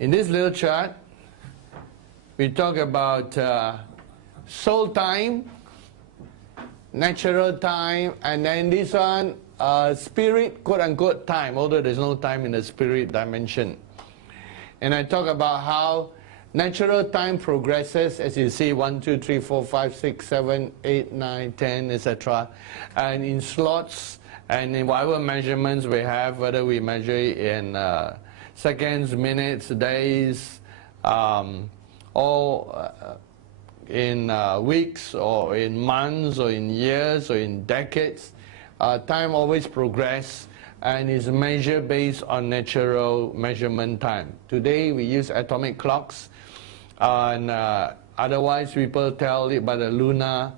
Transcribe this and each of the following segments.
In this little chart, we talk about soul time, natural time, and then this one, spirit, quote-unquote, time, although there's no time in the spirit dimension. And I talk about how natural time progresses, as you see, 1, 2, 3, 4, 5, 6, 7, 8, 9, 10, etc. And in slots, and in whatever measurements we have, whether we measure it in seconds, minutes, days, or in weeks, or in months, or in years, or in decades, time always progresses and is measured based on natural measurement time. Today we use atomic clocks, and otherwise people tell it by the lunar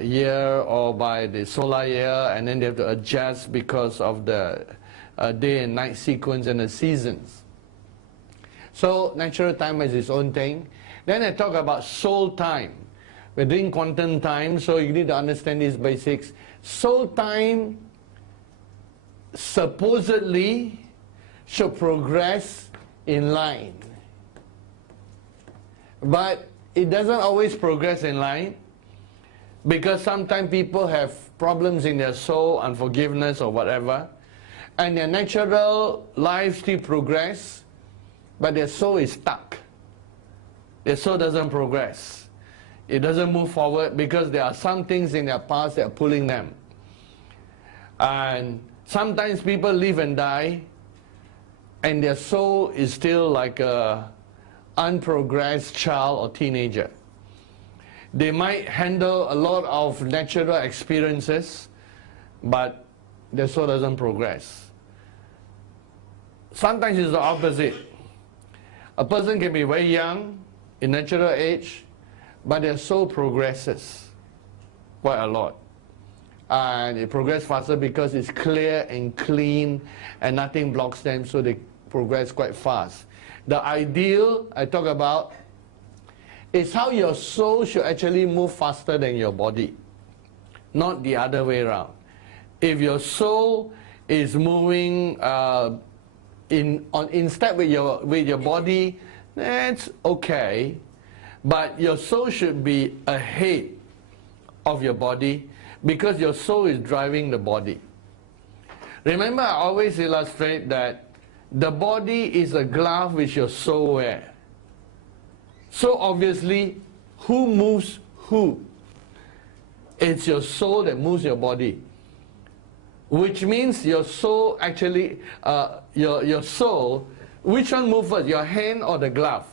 year or by the solar year, and then they have to adjust because of the day and night sequence and the seasons. So natural time is its own thing. Then I talk about soul time. We're doing quantum time, so you need to understand these basics. Soul time supposedly should progress in line, but it doesn't always progress in line, because sometimes people have problems in their soul, unforgiveness or whatever, and their natural life still progress, but their soul is stuck. Their soul doesn't progress. It doesn't move forward because there are some things in their past that are pulling them. And sometimes people live and die, and their soul is still like a unprogressed child or teenager. They might handle a lot of natural experiences, but their soul doesn't progress. Sometimes it's the opposite. A person can be very young, in natural age, but their soul progresses quite a lot. And it progresses faster because it's clear and clean and nothing blocks them, so they progress quite fast. The ideal I talk about is how your soul should actually move faster than your body, not the other way around. If your soul is moving in step with your body, that's okay, but your soul should be ahead of your body, because your soul is driving the body. Remember, I always illustrate that the body is a glove which your soul wears. So obviously, who moves who? It's your soul that moves your body, which means your soul actually, your soul, which one moves first, your hand or the glove?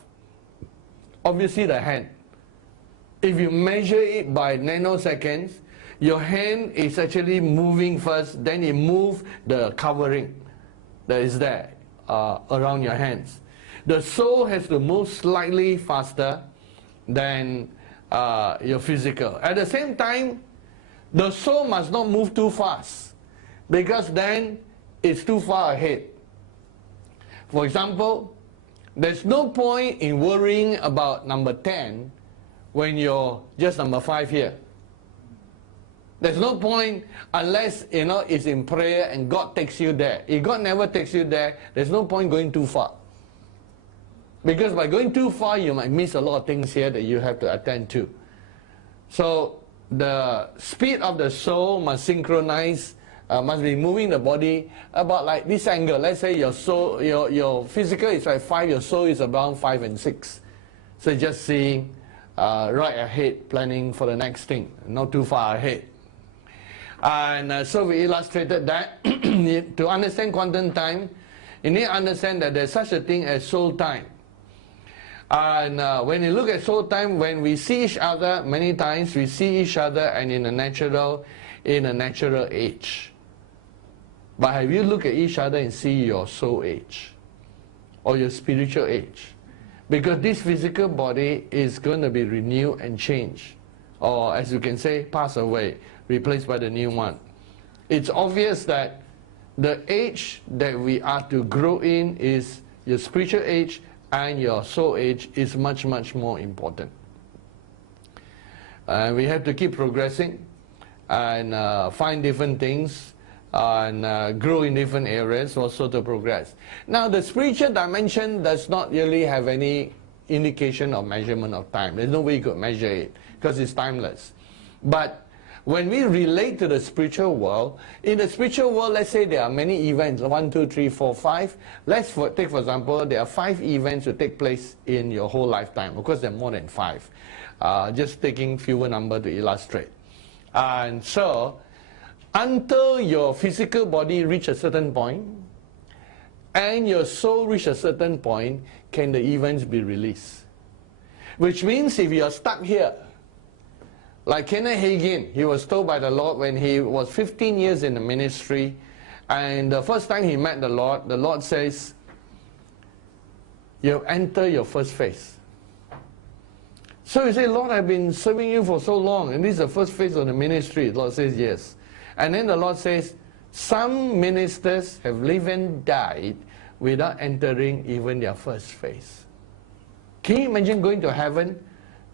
Obviously the hand. If you measure it by nanoseconds, your hand is actually moving first, then it moves the covering that is there around your hands. The soul has to move slightly faster than your physical. At the same time, the soul must not move too fast, because then it's too far ahead. For example, there's no point in worrying about number 10 when you're just number 5 here. There's no point unless, it's in prayer and God takes you there. If God never takes you there, there's no point going too far. Because by going too far, you might miss a lot of things here that you have to attend to. So the speed of the soul must synchronize, must be moving the body about like this angle. Let's say your soul, your physical is like 5, your soul is around 5 and 6. So just seeing right ahead, planning for the next thing, not too far ahead. And so we illustrated that. To understand quantum time, you need to understand that there's such a thing as soul time. And when you look at soul time, when we see each other, many times we see each other and in a natural age. But have you looked at each other and see your soul age or your spiritual age? Because this physical body is going to be renewed and changed, or as you can say, pass away, replaced by the new one. It's obvious that the age that we are to grow in is your spiritual age, and your soul age is much, much more important. We have to keep progressing and find different things and grow in different areas, also to progress. Now, the spiritual dimension does not really have any indication of measurement of time. There's no way you could measure it because it's timeless. But when we relate to the spiritual world, in the spiritual world, let's say there are many events, 1, 2, 3, 4, 5. Let's take, for example, there are 5 events to take place in your whole lifetime. Of course, there are more than 5. Just taking fewer number to illustrate. And so, until your physical body reach a certain point, and your soul reach a certain point, can the events be released. Which means if you are stuck here, like Kenneth Hagin, he was told by the Lord when he was 15 years in the ministry, and the first time he met the Lord says, you have entered your first phase. So he said, Lord, I've been serving you for so long, and this is the first phase of the ministry. The Lord says, yes. And then the Lord says, some ministers have lived and died without entering even their first phase. Can you imagine going to heaven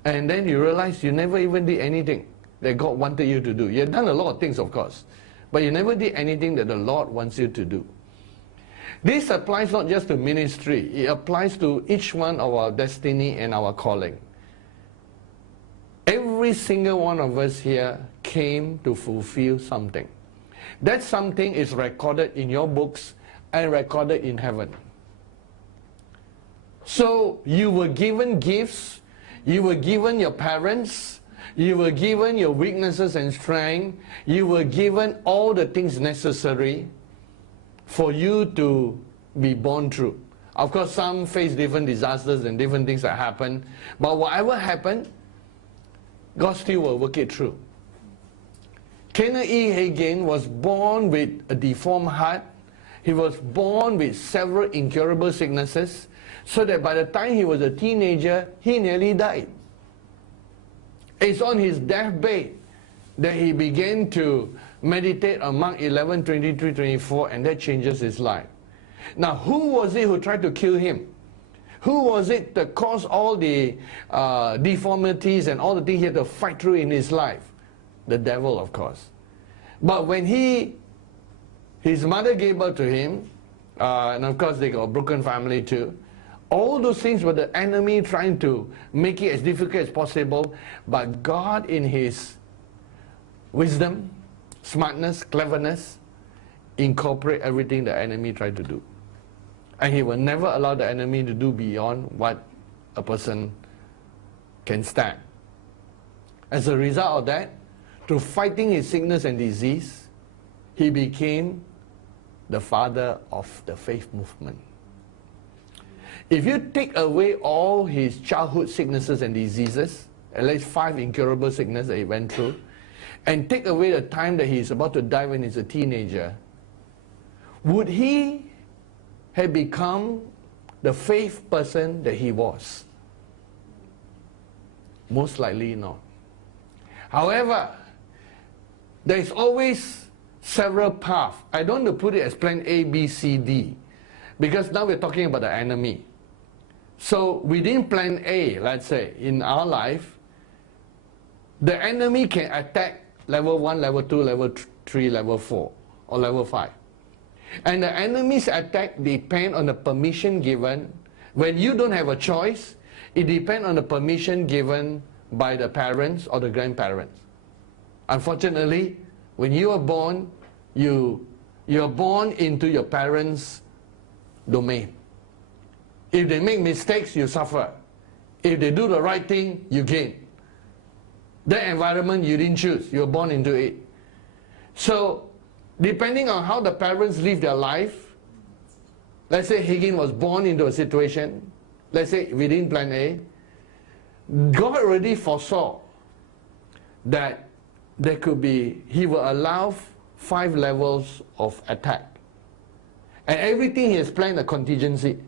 and then you realize you never even did anything that God wanted you to do? You have done a lot of things, of course, but you never did anything that the Lord wants you to do. This applies not just to ministry, it applies to each one of our destiny and our calling. Every single one of us here came to fulfill something. That something is recorded in your books and recorded in heaven. So you were given gifts, you were given your parents, you were given your weaknesses and strength, you were given all the things necessary for you to be born through. Of course, some face different disasters and different things that happen, but whatever happened, God still will work it through. Kenneth E. Hagin was born with a deformed heart. He was born with several incurable sicknesses, so that by the time he was a teenager, he nearly died. It's on his deathbed that he began to meditate on Mark 11, 23, 24, and that changes his life. Now, who was it who tried to kill him? Who was it that caused all the deformities and all the things he had to fight through in his life? The devil, of course. But when his mother gave birth to him, and of course they got a broken family too, all those things were the enemy trying to make it as difficult as possible, but God in his wisdom, smartness, cleverness, incorporate everything the enemy tried to do. And he will never allow the enemy to do beyond what a person can stand. As a result of that, through fighting his sickness and disease, he became the father of the faith movement. If you take away all his childhood sicknesses and diseases, at least 5 incurable sicknesses that he went through, and take away the time that he's about to die when he's a teenager, would he have become the faith person that he was? Most likely not. However, there is always several paths. I don't want to put it as plan A, B, C, D, because now we're talking about the enemy. So within plan A, let's say, in our life, the enemy can attack level 1, level 2, level 3, level 4, or level 5. And the enemy's attack depends on the permission given. When you don't have a choice, it depends on the permission given by the parents or the grandparents. Unfortunately, when you are born, you are born into your parents' domain. If they make mistakes, you suffer. If they do the right thing, you gain. That environment you didn't choose, you were born into it. So, depending on how the parents live their life, let's say Hagin was born into a situation, let's say within plan A, God already foresaw that there could be, he will allow 5 levels of attack. And everything he has planned a contingency.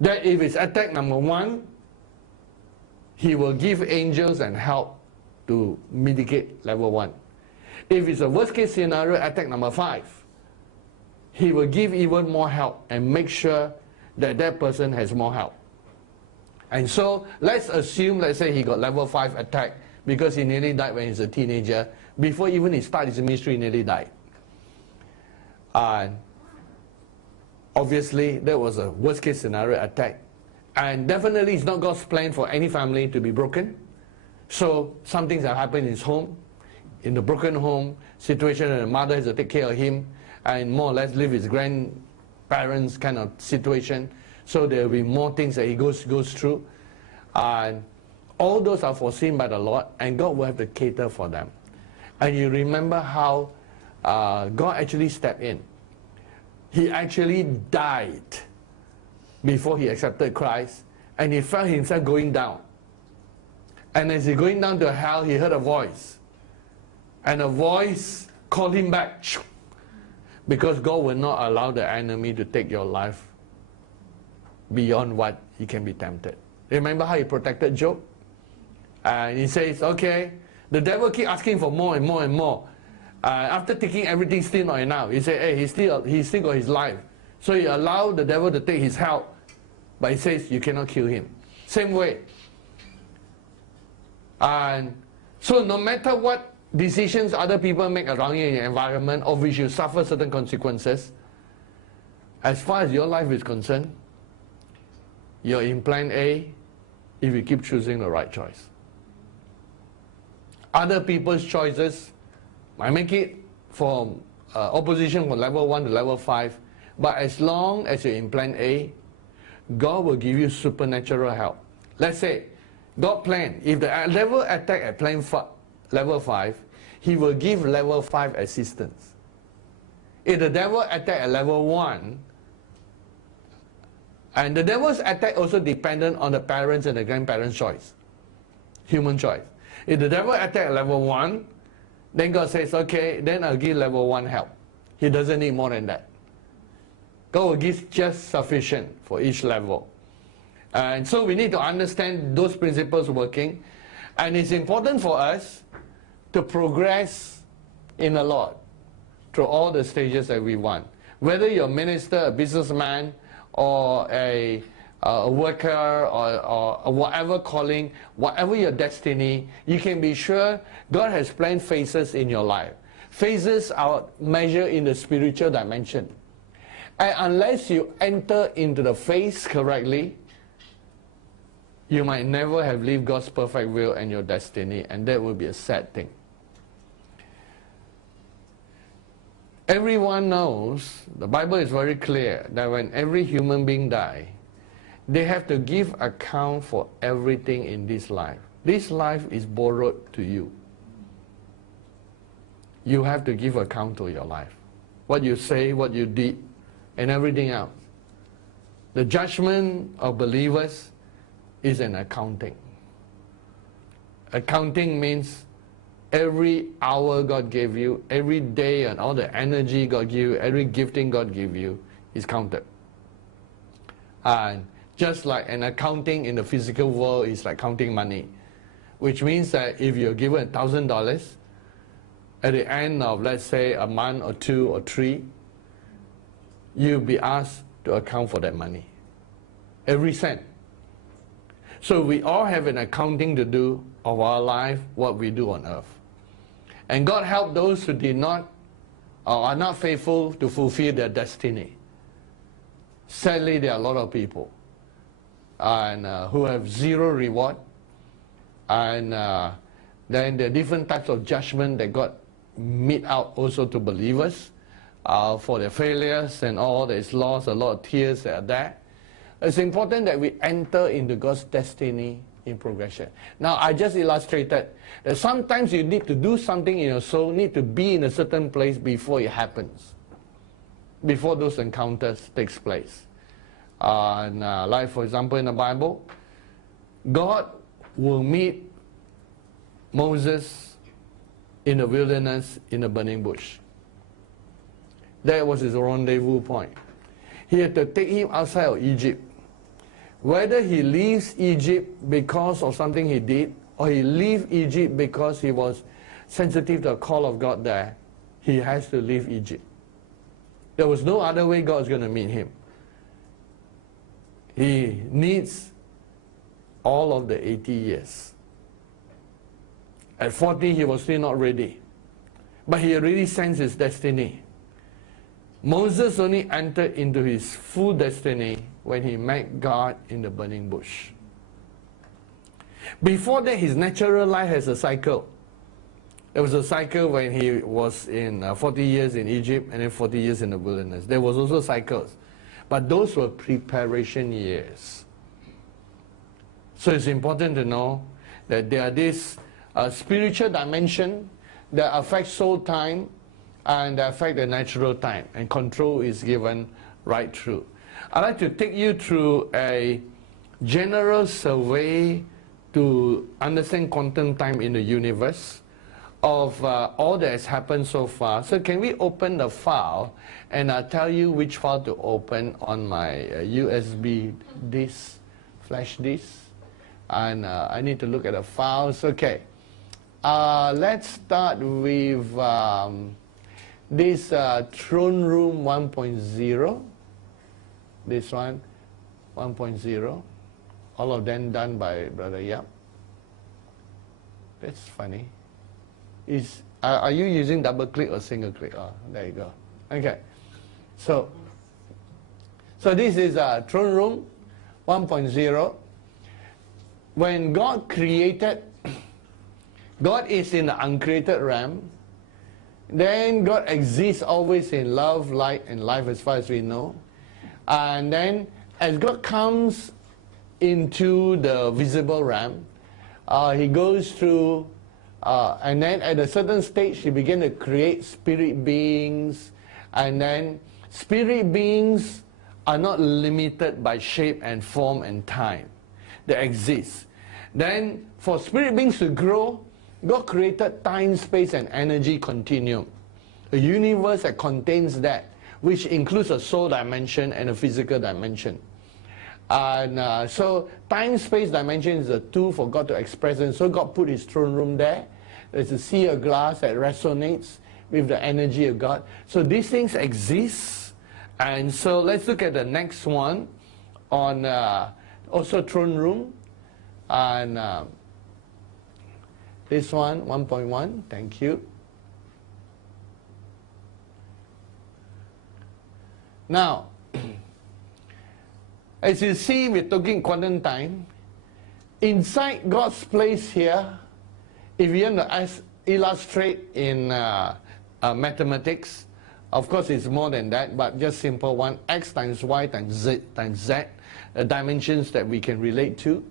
That if it's attack number 1, he will give angels and help to mitigate level 1. If it's a worst case scenario, attack number 5, he will give even more help and make sure that that person has more help. And so, let's assume, let's say he got level 5 attack because he nearly died when he's a teenager. Before even he started his ministry, he nearly died. And obviously, that was a worst case scenario attack. And definitely it's not God's plan for any family to be broken. So some things have happened in his home, in the broken home situation, and the mother has to take care of him and more or less live his grandparents kind of situation. So there will be more things that he goes through. And all those are foreseen by the Lord, and God will have to cater for them. And you remember how God actually stepped in. He actually died before he accepted Christ, and he felt himself going down. And as he going down to hell, he heard a voice. And a voice called him back. Because God will not allow the enemy to take your life beyond what he can be tempted. Remember how he protected Job? And he says, okay, the devil keep asking for more and more and more. After taking everything, still not enough. He said, hey, he still got his life. So he allowed the devil to take his health. But he says, you cannot kill him. Same way. And so no matter what decisions other people make around you in your environment, of which you suffer certain consequences, as far as your life is concerned, you're in plan A if you keep choosing the right choice. Other people's choices might make it from opposition from level 1 to level 5, but as long as you're in plan A, God will give you supernatural help. Let's say, God planned, if the devil attack at level 5, he will give level 5 assistance. If the devil attack at level 1, and the devil's attack also dependent on the parents and the grandparents' choice, human choice. If the devil attack at level 1, then God says, okay, then I'll give level 1 help. He doesn't need more than that. God will give just sufficient for each level. And so we need to understand those principles working. And it's important for us to progress in the Lord through all the stages that we want. Whether you're a minister, a businessman, or a worker, or whatever calling, whatever your destiny, you can be sure God has planned phases in your life. Phases are measured in the spiritual dimension. And unless you enter into the phase correctly, you might never have lived God's perfect will and your destiny, and that will be a sad thing. Everyone knows, the Bible is very clear, that when every human being dies, they have to give account for everything in this life. This life is borrowed to you. You have to give account to your life. What you say, what you did, and everything else. The judgment of believers is an accounting. Accounting means every hour God gave you, every day and all the energy God gave you, every gifting God gave you is counted. And just like an accounting in the physical world is like counting money, which means that if you're given $1,000, at the end of, let's say, a month or 2 or 3, you'll be asked to account for that money. Every cent. So we all have an accounting to do of our life, what we do on earth. And God help those who did not or are not faithful to fulfill their destiny. Sadly, there are a lot of people and who have zero reward. And then there are different types of judgment that God mete out also to believers for their failures and all. There's loss, a lot of tears that are there. It's important that we enter into God's destiny in progression. Now, I just illustrated that sometimes you need to do something in your soul, need to be in a certain place before it happens, before those encounters takes place. Like, for example, in the Bible, God will meet Moses in the wilderness in a burning bush. That was his rendezvous point. He had to take him outside of Egypt. Whether he leaves Egypt because of something he did, or he leaves Egypt because he was sensitive to the call of God there, he has to leave Egypt. There was no other way God was going to meet him. He needs all of the 80 years. At 40, he was still not ready. But he already sensed his destiny. Moses only entered into his full destiny when he met God in the burning bush. Before that, his natural life has a cycle. There was a cycle when he was in 40 years in Egypt and then 40 years in the wilderness. There was also cycles. But those were preparation years. So it's important to know that there are this spiritual dimension that affects soul time and affect the natural time. And control is given right through. I'd like to take you through a general survey to understand quantum time in the universe of all that has happened so far. So can we open the file, and I'll tell you which file to open on my USB disk, flash disk. And I need to look at the files. Okay. Let's start with this Throne Room 1.0. This one, 1.0. All of them done by Brother Yap. That's funny. Are you using double click or single click? Oh, there you go. Okay. So this is Throne Room 1.0. When God created, God is in the uncreated realm. Then God exists always in love, light, and life as far as we know. And then as God comes into the visible realm, he goes through, and then at a certain stage he begins to create spirit beings. And then spirit beings are not limited by shape and form and time. They exist. Then for spirit beings to grow, God created time, space, and energy continuum. A universe that contains that, which includes a soul dimension and a physical dimension. And so time, space dimension is a tool for God to express. And so God put his throne room there. There's a sea of glass that resonates with the energy of God. So these things exist. And so let's look at the next one on also throne room. And this one, 1.1, thank you. Now, as you see, we're talking quantum time. Inside God's place here, if you want to illustrate in mathematics, of course it's more than that, but just simple one, x times y times z, dimensions that we can relate to.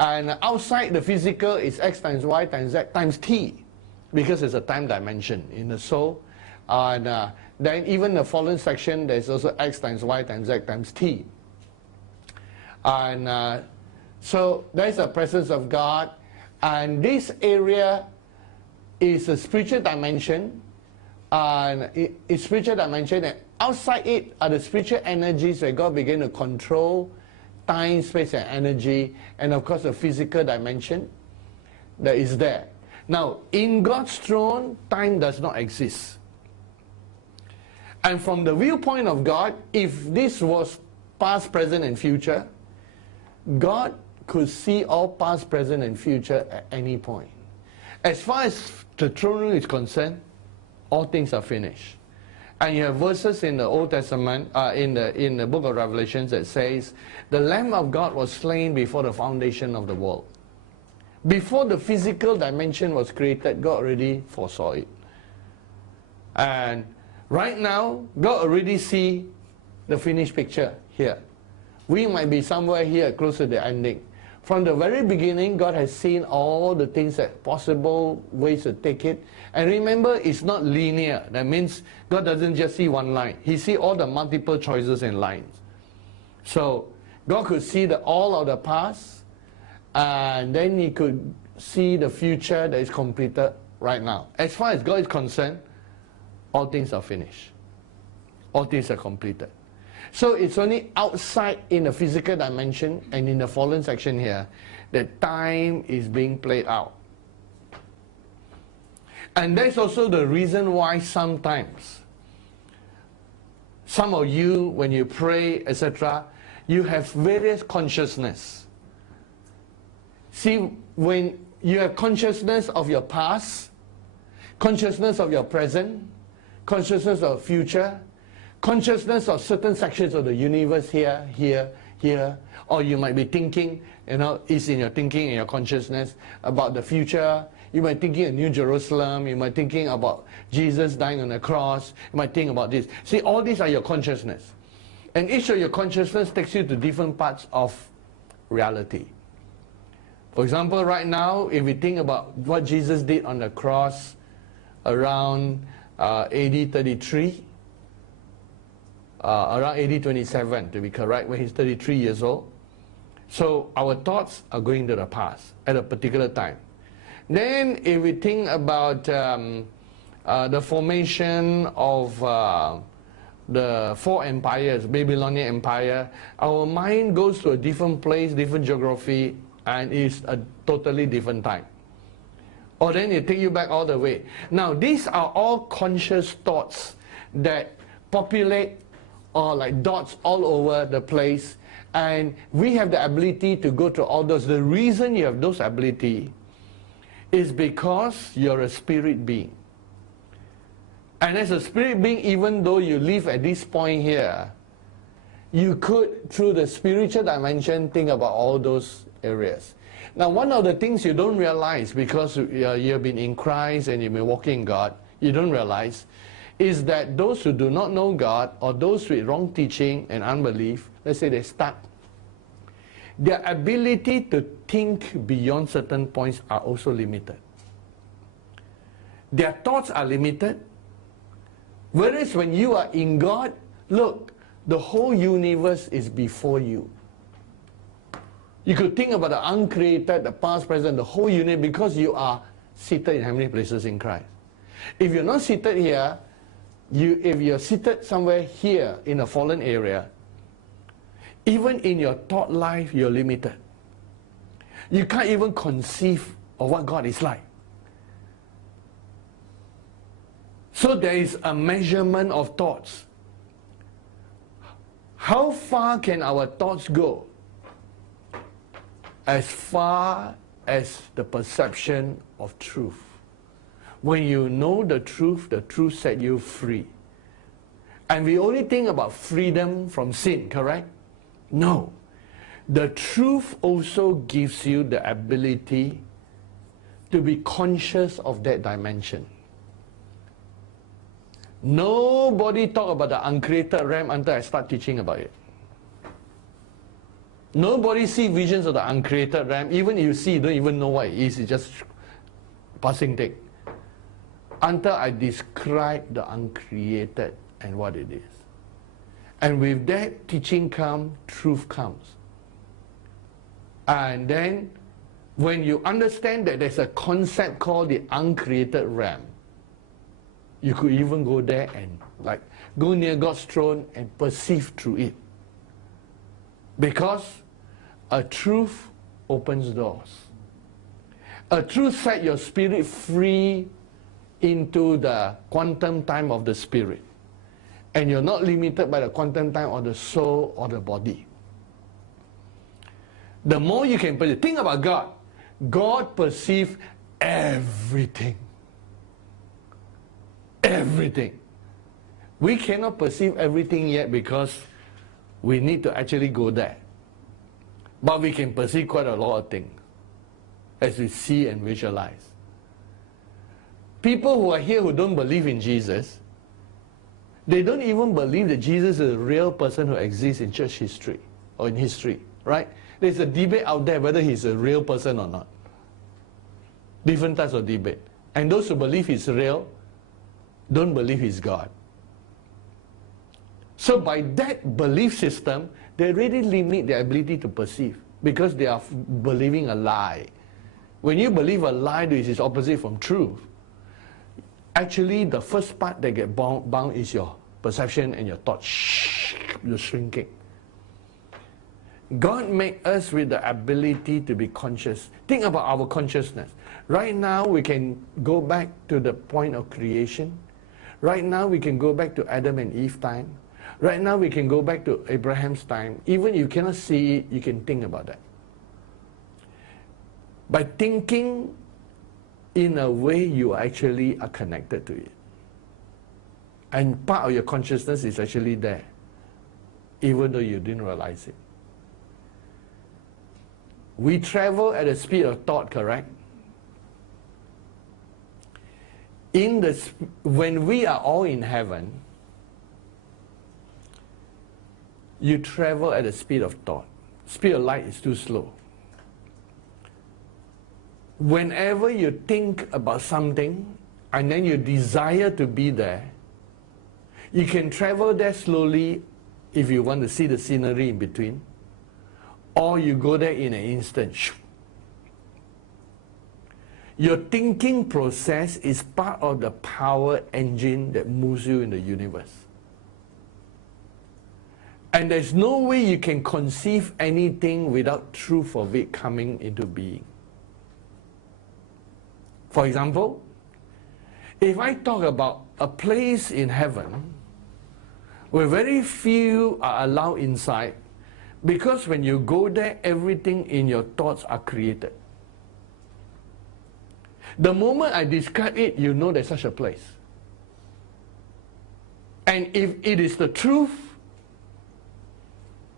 And outside the physical is x times y times z times t, because it's a time dimension in the soul. And then even the fallen section, there's also x times y times z times t. And so there's a presence of God. And this area is a spiritual dimension. And it's spiritual dimension. And outside it are the spiritual energies where God began to control time, space, and energy, and of course the physical dimension that is there. Now, in God's throne, time does not exist. And from the viewpoint of God, if this was past, present, and future, God could see all past, present, and future at any point. As far as the throne room is concerned, all things are finished. And you have verses in the Old Testament, in the book of Revelations that says, the Lamb of God was slain before the foundation of the world. Before the physical dimension was created, God already foresaw it. And right now, God already see the finished picture here. We might be somewhere here close to the ending. From the very beginning, God has seen all the things that possible ways to take it. And remember, it's not linear. That means God doesn't just see one line. He sees all the multiple choices and lines. So God could see all of the past, and then he could see the future that is completed right now. As far as God is concerned, all things are finished. All things are completed. So it's only outside in the physical dimension and in the fallen section here that time is being played out. And that's also the reason why sometimes some of you, when you pray, etc., you have various consciousness. See, when you have consciousness of your past, consciousness of your present, consciousness of future, Consciousness of certain sections of the universe here, here, here. Or you might be thinking, it's in your thinking, in your consciousness, about the future. You might be thinking of New Jerusalem. You might be thinking about Jesus dying on the cross. You might think about this. See, all these are your consciousness. And each of your consciousness takes you to different parts of reality. For example, right now, if we think about what Jesus did on the cross around AD 33, around AD 27 to be correct, when he's 33 years old. So our thoughts are going to the past at a particular time. Then if we think about the formation of the four empires, Babylonian Empire, our mind goes to a different place, different geography, and it's a totally different time. Or then it takes you back all the way. Now these are all conscious thoughts that populate or like dots all over the place, and we have the ability to go to all those. The reason you have those ability is because you're a spirit being. And as a spirit being, even though you live at this point here, you could, through the spiritual dimension, think about all those areas. Now, one of the things you don't realize, because you've been in Christ and you've been walking in God, you don't realize, is that those who do not know God, or those with wrong teaching and unbelief, let's say they're stuck, their ability to think beyond certain points are also limited. Their thoughts are limited. Whereas when you are in God, look, the whole universe is before you. You could think about the uncreated, the past, present, the whole universe, because you are seated in heavenly places in Christ. If you're not seated here, if you're seated somewhere here in a fallen area, even in your thought life, you're limited. You can't even conceive of what God is like. So there is a measurement of thoughts. How far can our thoughts go? As far as the perception of truth. When you know the truth sets you free. And we only think about freedom from sin, correct? No. The truth also gives you the ability to be conscious of that dimension. Nobody talk about the uncreated realm until I start teaching about it. Nobody see visions of the uncreated realm. Even if you see, you don't even know what it is. It's just passing thing. Until I describe the uncreated and what it is. And with that teaching comes, truth comes. And then, when you understand that there's a concept called the uncreated realm, you could even go there and like go near God's throne and perceive through it. Because a truth opens doors. A truth sets your spirit free into the quantum time of the spirit. And you're not limited by the quantum time of the soul or the body. The more you can perceive, think about God. God perceives everything. Everything. We cannot perceive everything yet because we need to actually go there. But we can perceive quite a lot of things as we see and visualize. People who are here who don't believe in Jesus, they don't even believe that Jesus is a real person who exists in church history or in history, right? There's a debate out there whether he's a real person or not. Different types of debate. And those who believe he's real don't believe he's God. So by that belief system, they really limit their ability to perceive because they are believing a lie. When you believe a lie, which is opposite from truth, actually the first part that get bound is your perception and your thought. You're shrinking. God made us with the ability to be conscious. Think about our consciousness. Right now we can go back to the point of creation. Right now we can go back to Adam and Eve time. Right now we can go back to Abraham's time. Even if you cannot see it, you can think about that. By thinking in a way, you actually are connected to it. And part of your consciousness is actually there, even though you didn't realize it. We travel at the speed of thought, correct? When we are all in heaven, you travel at the speed of thought. Speed of light is too slow. Whenever you think about something and then you desire to be there, you can travel there slowly if you want to see the scenery in between, or you go there in an instant. Your thinking process is part of the power engine that moves you in the universe. And there's no way you can conceive anything without truth of it coming into being. For example, if I talk about a place in heaven where very few are allowed inside, because when you go there, everything in your thoughts are created. The moment I describe it, you know there's such a place. And if it is the truth,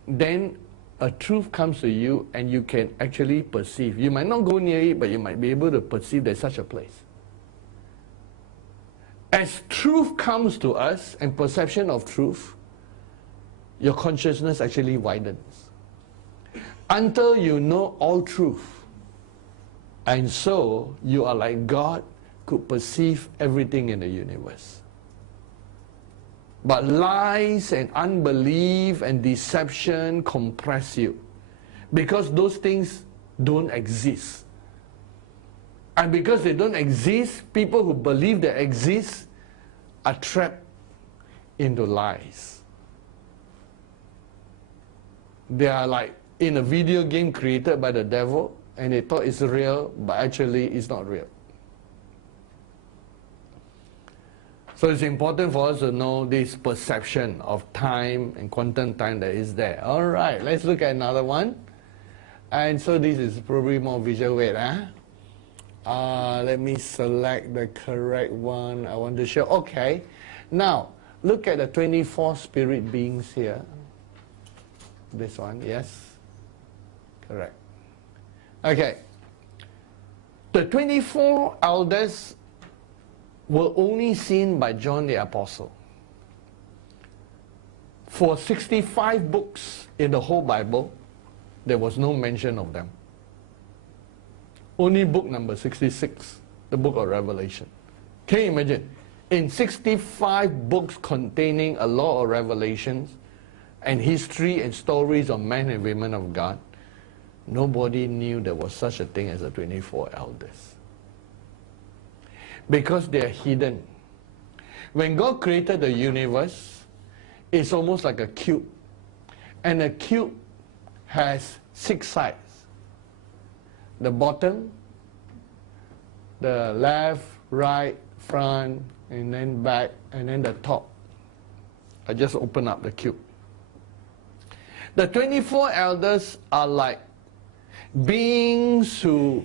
then a truth comes to you and you can actually perceive. You might not go near it, but you might be able to perceive there's such a place. As truth comes to us and perception of truth, your consciousness actually widens. Until you know all truth. And so, you are like God could perceive everything in the universe. But lies and unbelief and deception compress you. Because those things don't exist. And because they don't exist, people who believe they exist are trapped into lies. They are like in a video game created by the devil, and they thought it's real, but actually it's not real. So it's important for us to know this perception of time and quantum time that is there. All right, let's look at another one. And so this is probably more visual. Wait, let me select the correct one I want to show. Okay, now look at the 24 spirit beings here. This one, yes, correct. Okay, the 24 elders were only seen by John the Apostle. For 65 books in the whole Bible, there was no mention of them. Only book number 66, the book of Revelation. Can you imagine? In 65 books containing a lot of revelations and history and stories of men and women of God, nobody knew there was such a thing as the 24 elders. Because they are hidden. When God created the universe, it's almost like a cube. And a cube has 6 sides. The bottom, the left, right, front, and then back, and then the top. I just open up the cube. The 24 elders are like beings who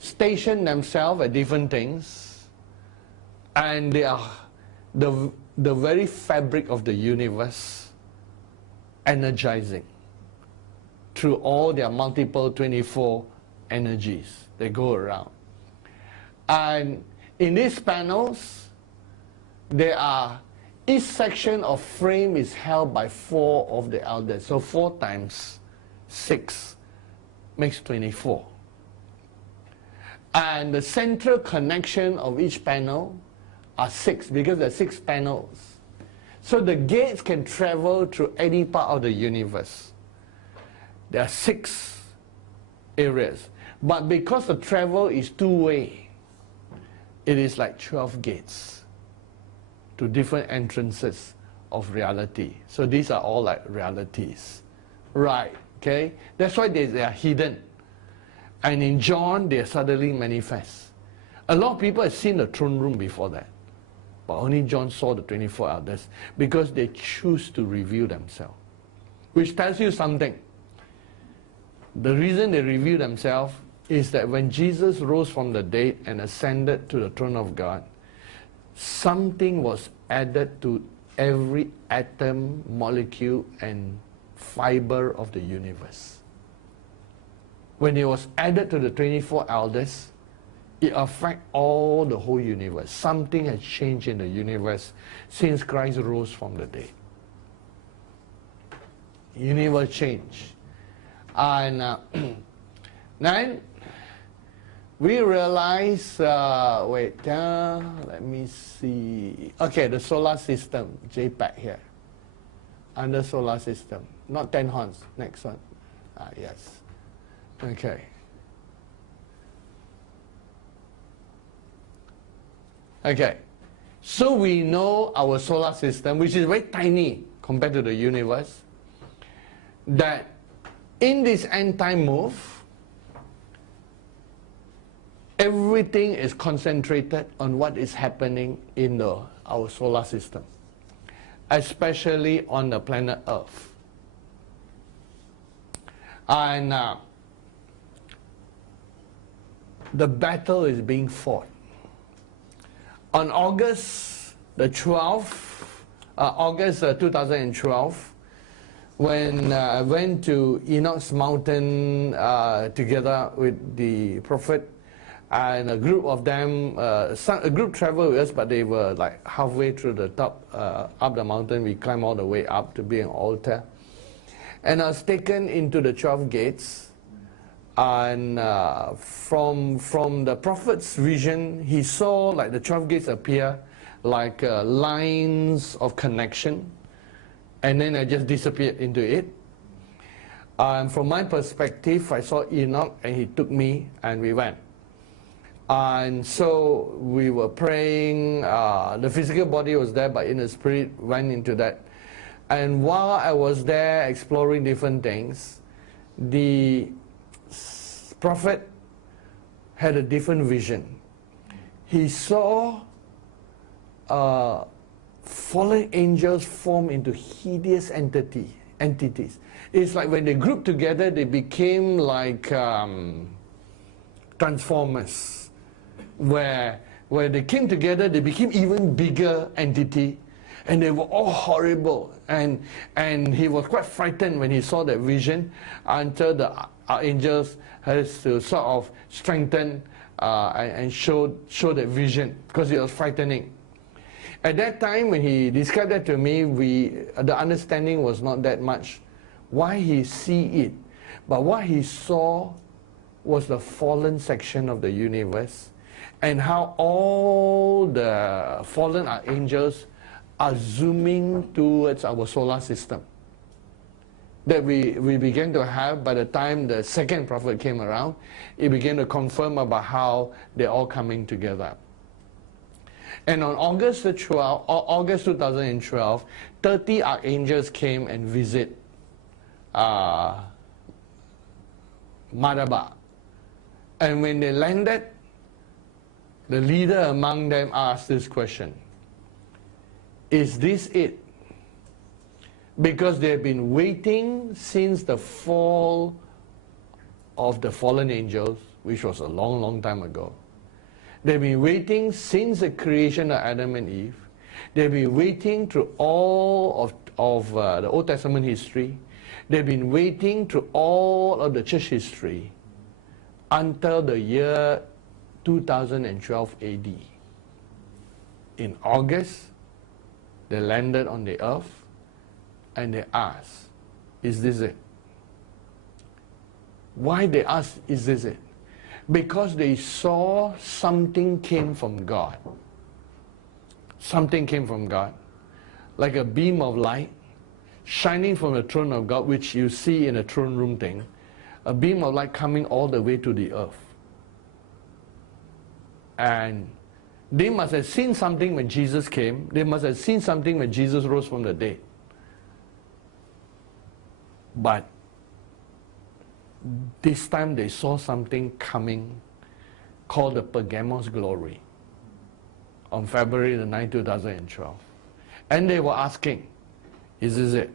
station themselves at different things, and they are the very fabric of the universe, energizing through all their multiple 24 energies that go around. And in these panels, there are, each section of frame is held by 4 of the elders. So 4 times 6 makes 24. And the central connection of each panel are 6, because there are 6 panels. So the gates can travel through any part of the universe. There are 6 areas. But because the travel is two-way, it is like 12 gates to different entrances of reality. So these are all like realities. Right, okay? That's why they are hidden. And in John, they suddenly manifest. A lot of people have seen the throne room before that. But only John saw the 24 elders because they choose to reveal themselves. Which tells you something. The reason they reveal themselves is that when Jesus rose from the dead and ascended to the throne of God, something was added to every atom, molecule, and fiber of the universe. When it was added to the 24 elders, it affects all the whole universe. Something has changed in the universe since Christ rose from the dead. Universe changed. And then we realize, let me see. Okay, the solar system, JPEG here. Under solar system, not 10 horns, next one. Yes. Okay. Okay. So we know our solar system, which is very tiny compared to the universe, that in this end time move, everything is concentrated on what is happening in our solar system, especially on the planet Earth. And the battle is being fought. On August the 12th, August 2012, when I went to Enoch's mountain together with the prophet, and a group of them, a group traveled with us, but they were like halfway through the top, up the mountain. We climbed all the way up to be an altar. And I was taken into the 12 gates. And from the prophet's vision, he saw like the 12 gates appear like lines of connection. And then I just disappeared into it. And from my perspective, I saw Enoch, and he took me, and we went. And so we were praying. The physical body was there, but in the spirit went into that. And while I was there exploring different things, the prophet had a different vision. He saw fallen angels form into hideous entities. It's like when they grouped together, they became like transformers, where they came together, they became even bigger entity, and they were all horrible. And he was quite frightened when he saw that vision, until the angels has to sort of strengthen and show that vision, because it was frightening. At that time, when he described that to me, the understanding was not that much why he see it, but what he saw was the fallen section of the universe, and how all the fallen angels are zooming towards our solar system that we began to have. By the time the second prophet came around, it began to confirm about how they're all coming together. And on August 2012, 30 archangels came and visit Madaba. And when they landed, the leader among them asked this question: is this it? Because they've been waiting since the fall of the fallen angels, which was a long, long time ago. They've been waiting since the creation of Adam and Eve. They've been waiting through all of the Old Testament history. They've been waiting through all of the church history until the year 2012 AD. In August, they landed on the earth, and they asked, is this it? Why they asked, is this it? Because they saw something came from God. Something came from God, like a beam of light shining from the throne of God, which you see in a throne room thing, a beam of light coming all the way to the earth. And they must have seen something when Jesus came. They must have seen something when Jesus rose from the dead. But this time they saw something coming called the Pergamos glory on February the 9th, 2012. And they were asking, is this it?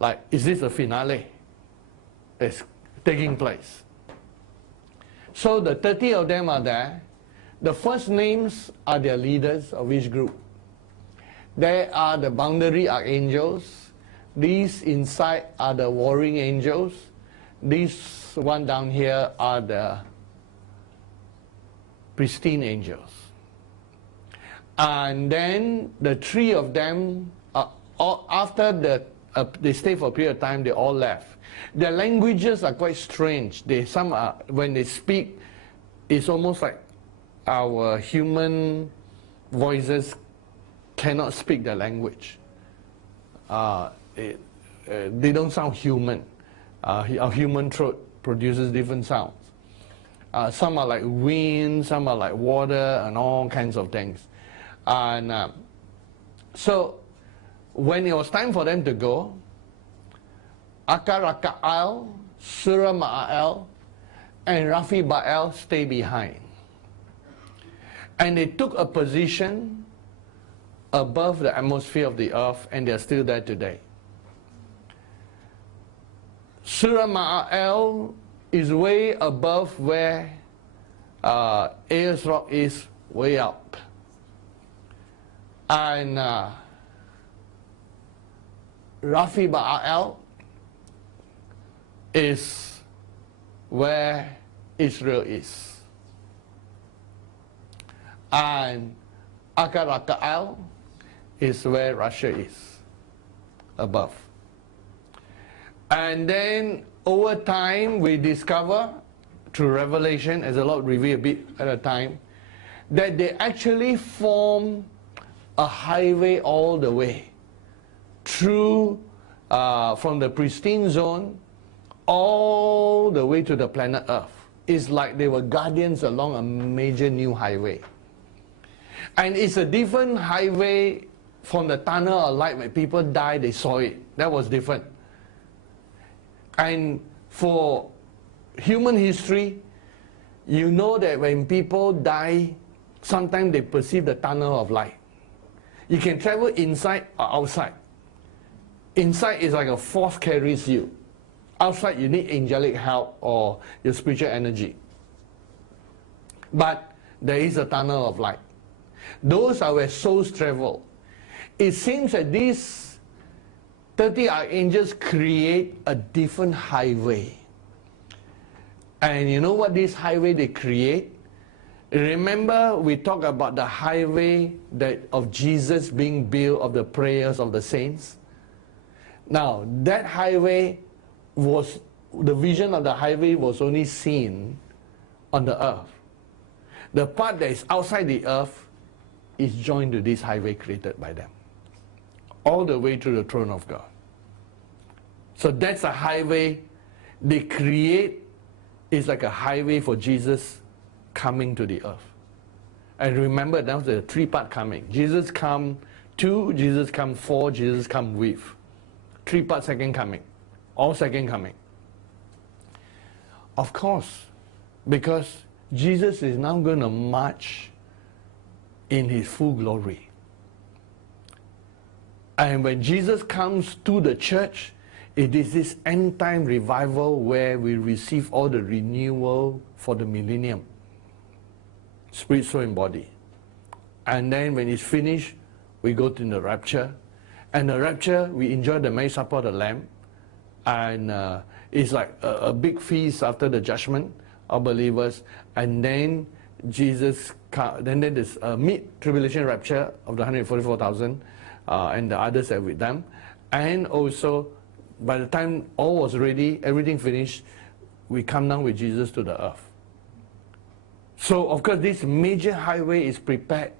Like, is this the finale that's taking place? So the 30 of them are there. The first names are their leaders of each group. There are the boundary archangels. These inside are the warring angels. These one down here are the pristine angels. And then the three of them, after they stay for a period of time, they all left. Their languages are quite strange. Some are, when they speak, it's almost like our human voices cannot speak the language. They don't sound human. Our human throat produces different sounds. Some are like wind, some are like water, and all kinds of things. And so when it was time for them to go, Akaraka'al, Surah Ma'al, and Rafi Ba'al stay behind. And they took a position above the atmosphere of the earth, and they're still there today. Surah Ma'al is way above where Ayers Rock is, way up. And Rafi Ba'al is where Israel is. And Akaraka'al is where Russia is, above. And then over time we discover, through revelation, as the Lord revealed a bit at a time, that they actually form a highway all the way through from the pristine zone all the way to the planet Earth. It's like they were guardians along a major new highway. And it's a different highway from the tunnel of light. When people died, they saw it. That was different. And for human history, you know that when people die, sometimes they perceive the tunnel of light. You can travel inside or outside. Inside is like a force carries you. Outside you need angelic help or your spiritual energy. But there is a tunnel of light. Those are where souls travel. It seems that these 30 archangels create a different highway. And you know what this highway they create? Remember we talked about the highway of Jesus being built of the prayers of the saints? Now that highway was, the vision of the highway was only seen on the earth. The part that is outside the earth is joined to this highway created by them, all the way to the throne of God. So that's a highway they create. It's like a highway for Jesus coming to the earth. And remember, that was the three-part coming. Jesus come to, Jesus come for, Jesus come with. Three-part second coming. All second coming. Of course, because Jesus is now going to march in his full glory. And when Jesus comes to the church, it is this end-time revival where we receive all the renewal for the millennium. Spirit, soul, and body. And then when it's finished, we go to the rapture. And the rapture, we enjoy the marriage supper of the Lamb. And it's like a big feast after the judgment of believers. And then Jesus, then there's a mid-tribulation rapture of the 144,000 and the others are with them. And also, by the time all was ready, everything finished, we come down with Jesus to the earth. So, of course, this major highway is prepared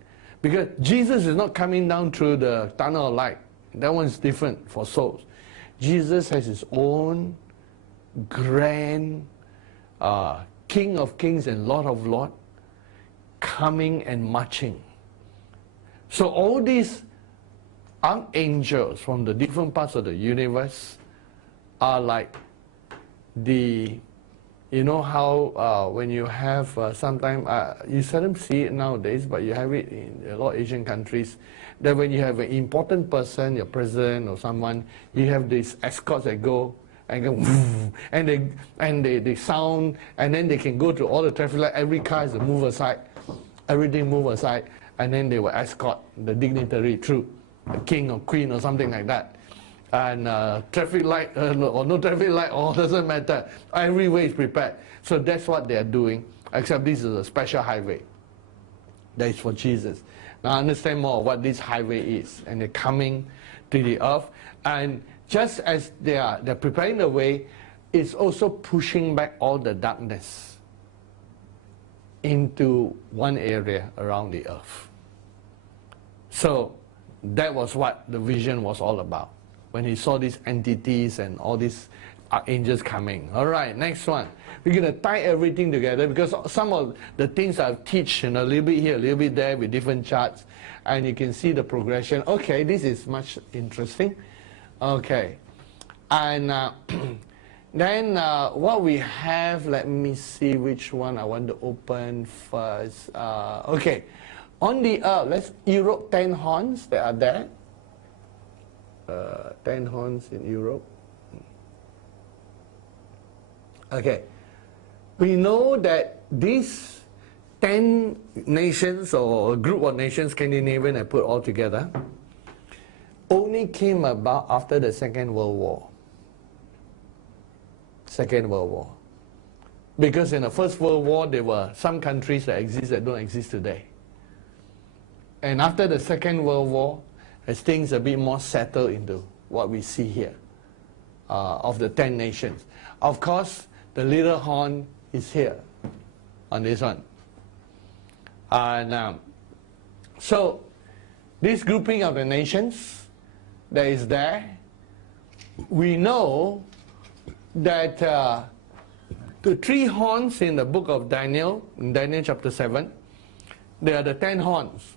because Jesus is not coming down through the tunnel of light. That one's different for souls. Jesus has his own grand King of Kings and Lord of Lords coming and marching. So all these archangels from the different parts of the universe are like the, you know how when you have sometimes, you seldom see it nowadays, but you have it in a lot of Asian countries, that when you have an important person, your president or someone, you have these escorts that go and go, and they sound, and then they can go to all the traffic light, every car has to move aside. everything move aside, and then they will escort the dignitary through, the king or queen or something like that. And traffic light or no traffic light, or doesn't matter. Every way is prepared. So that's what they are doing, except this is a special highway. That is for Jesus. Now understand more what this highway is. And they're coming to the earth. And just as they're preparing the way, it's also pushing back all the darkness into one area around the earth. So that was what the vision was all about, when he saw these entities and all these archangels coming. All right, next one. We're going to tie everything together, because some of the things I've teach, a little bit here, a little bit there, with different charts, and you can see the progression. Okay, this is much interesting. Okay, and then what we have, let me see which one I want to open first. Okay, on the earth, let's Europe, 10 horns that are there. 10 horns in Europe. Okay, we know that these 10 nations, or a group of nations, Scandinavian, I put all together, only came about after the Second World War. Second World War. Because in the First World War, there were some countries that exist that don't exist today. And after the Second World War, as things a bit more settled into what we see here, of the 10 nations. Of course, the little horn is here, on this one. And so, this grouping of the nations that is there, we know that the 3 horns in the book of Daniel, in Daniel chapter 7, they are the 10 horns.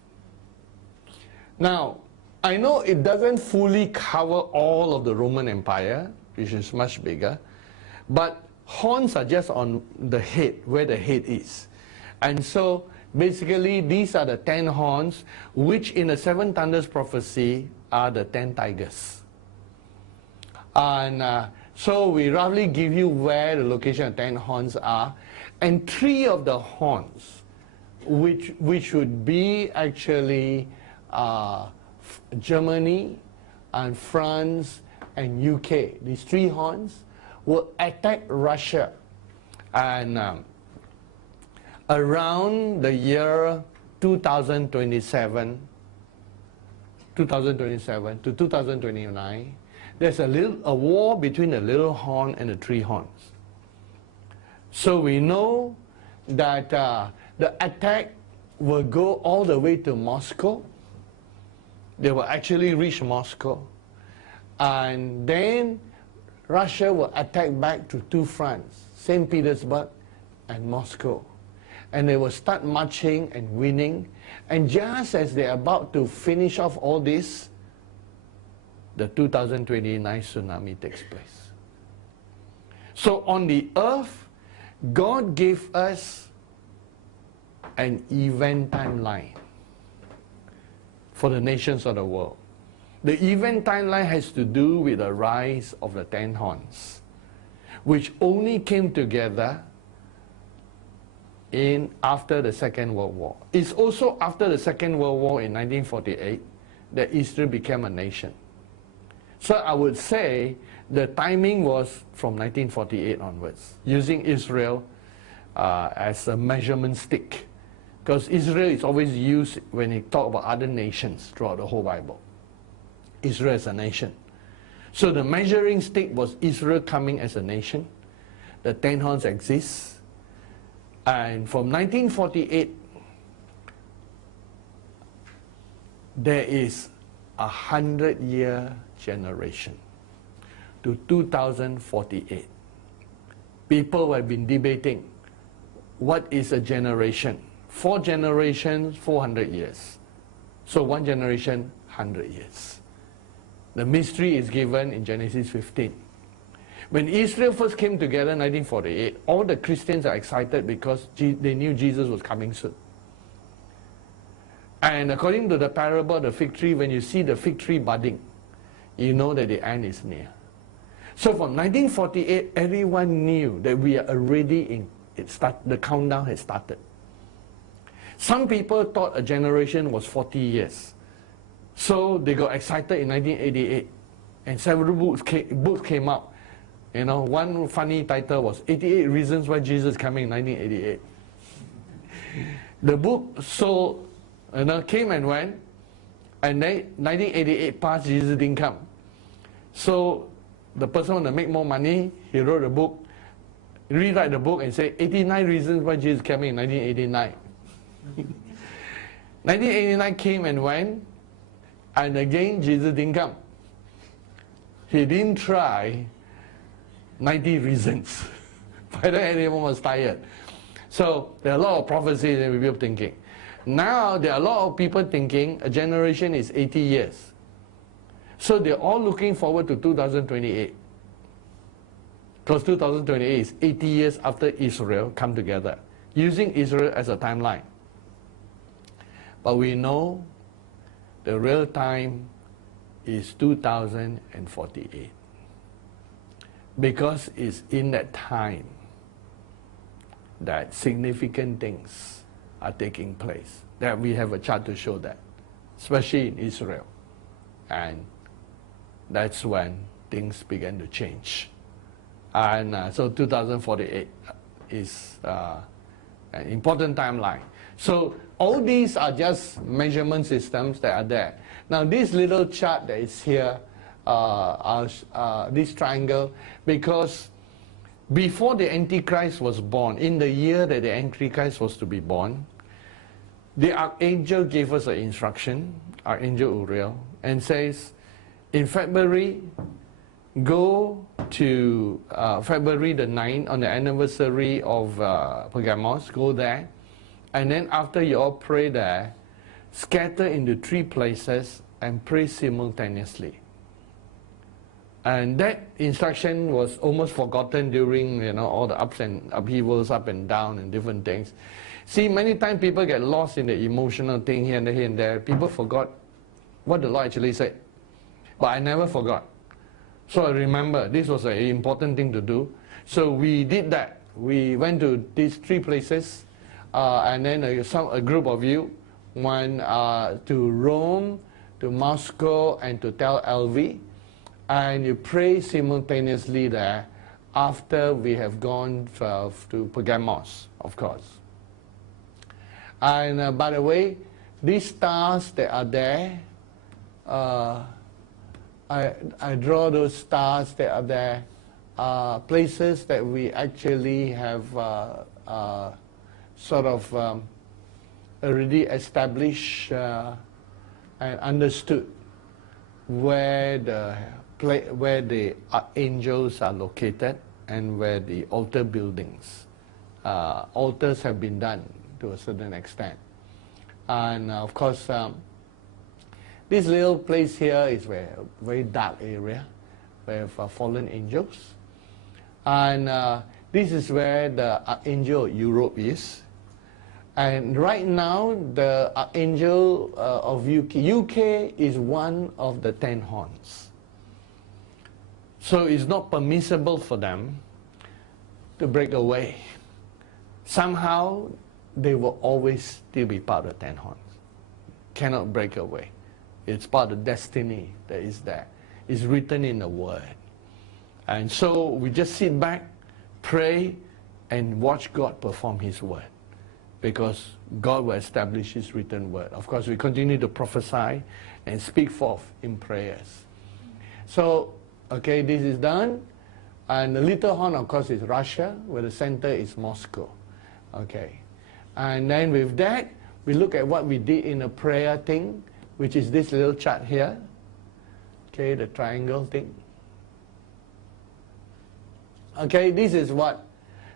Now, I know it doesn't fully cover all of the Roman Empire, which is much bigger, but horns are just on the head, where the head is. And so, basically, these are the 10 horns, which in the 7 thunders prophecy are the 10 tigers. And so we roughly give you where the location of 10 horns are, and 3 of the horns, which would be actually Germany and France and UK. These 3 horns will attack Russia, and around the year 2027 to 2029, there's a war between the little horn and the 3 horns. So we know that the attack will go all the way to Moscow. They will actually reach Moscow. And then Russia will attack back to 2 fronts, St. Petersburg and Moscow. And they will start marching and winning. And just as they're about to finish off all this, the 2029 tsunami takes place. So on the earth, God gave us an event timeline for the nations of the world. The event timeline has to do with the rise of the 10 horns, which only came together after the Second World War. It's also after the Second World War in 1948 that Israel became a nation. So I would say the timing was from 1948 onwards, using Israel as a measurement stick. Because Israel is always used when you talk about other nations throughout the whole Bible. Israel as a nation. So the measuring stick was Israel coming as a nation. The 10 horns exist. And from 1948, there is a 100-year generation to 2048. People have been debating, what is a generation? 4 generations, 400 years. So 1 generation, 100 years. The mystery is given in Genesis 15. When Israel first came together in 1948, all the Christians are excited because they knew Jesus was coming soon. And according to the parable of the fig tree, when you see the fig tree budding, you know that the end is near. So from 1948, everyone knew that we are already the countdown has started. Some people thought a generation was 40 years. So they got excited in 1988, and several books came out. You know, one funny title was 88 Reasons Why Jesus is Coming in 1988. The book sold, came and went, and then 1988 passed, Jesus didn't come. So the person wanted to make more money, he wrote a book, rewrite the book and say 89 Reasons Why Jesus is Coming in 1989. 1989 came and went, and again Jesus didn't come. He didn't try 90 reasons. By then everyone was tired. So there are a lot of prophecies and people thinking. Now there are a lot of people thinking a generation is 80 years. So they're all looking forward to 2028. Because 2028 is 80 years after Israel come together, using Israel as a timeline. But we know the real time is 2048. Because it's in that time that significant things are taking place. That we have a chart to show that, especially in Israel. And that's when things began to change. And so 2048 is an important timeline. So all these are just measurement systems that are there. Now this little chart that is here, this triangle, because before the Antichrist was born, in the year that the Antichrist was to be born, the archangel gave us an instruction, Archangel Uriel, and says, in February, go to February the 9th, on the anniversary of Pergamos, go there, and then after you all pray there, scatter into 3 places and pray simultaneously. And that instruction was almost forgotten during all the ups and upheavals, up and down and different things. See, many times people get lost in the emotional thing here and there. People forgot what the Lord actually said. But I never forgot. So I remember this was an important thing to do. So we did that. We went to these 3 places, and then a group of you went to Rome, to Moscow, and to Tel Aviv. And you pray simultaneously there after we have gone to Pergamos, of course. And by the way, these stars that are there, I draw those stars that are there, places that we actually have sort of already established and understood where the angels are located and where the altar buildings. Altars have been done to a certain extent. And of course, this little place here is a very dark area where fallen angels. And this is where the Archangel of Europe is. And right now, the Archangel of UK is one of the 10 horns. So it's not permissible for them to break away. Somehow, they will always still be part of 10 horns. Cannot break away. It's part of destiny that is there. It's written in the Word. And so we just sit back, pray, and watch God perform His Word. Because God will establish His written Word. Of course, we continue to prophesy and speak forth in prayers. So, okay, this is done. And the little horn, of course, is Russia, where the center is Moscow. Okay. And then with that, we look at what we did in a prayer thing, which is this little chart here. Okay, the triangle thing. Okay, this is what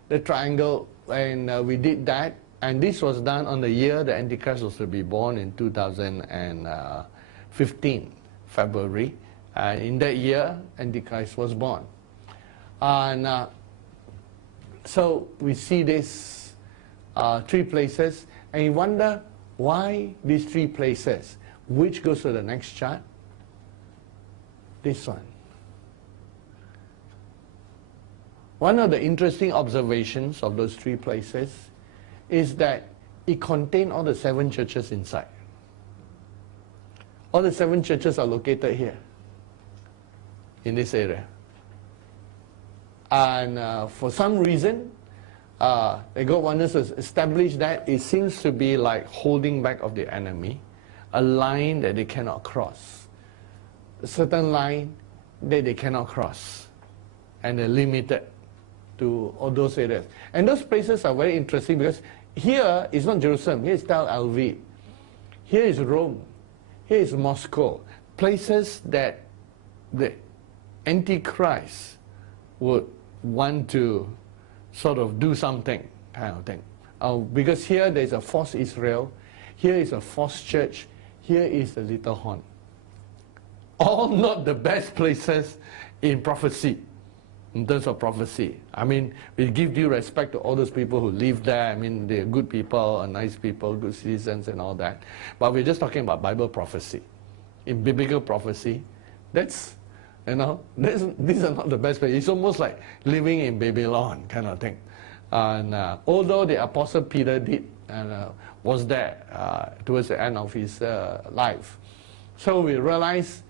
the triangle, and we did that. And this was done on the year the Antichrist was to be born in 2015, February. And in that year, Antichrist was born. And so we see these 3 places, and you wonder why these 3 places. Which goes to the next chart? This one. One of the interesting observations of those 3 places is that it contains all the 7 churches inside. All the 7 churches are located here, in this area. And for some reason, God wants us to establish that it seems to be like holding back of the enemy, a line that they cannot cross, a certain line that they cannot cross, and they're limited to all those areas. And those places are very interesting because here is not Jerusalem, here is Tel Aviv, here is Rome, here is Moscow, places that the Antichrist would want to sort of do something, kind of thing. Because here there's a false Israel, here is a false church, here is the little horn. All not the best places in prophecy, in terms of prophecy. I mean, we give due respect to all those people who live there. I mean, they're good people, nice people, good citizens and all that. But we're just talking about Bible prophecy. In biblical prophecy, that's, these are not the best places. It's almost like living in Babylon kind of thing. And although the Apostle Peter did and was there towards the end of his life. So we realize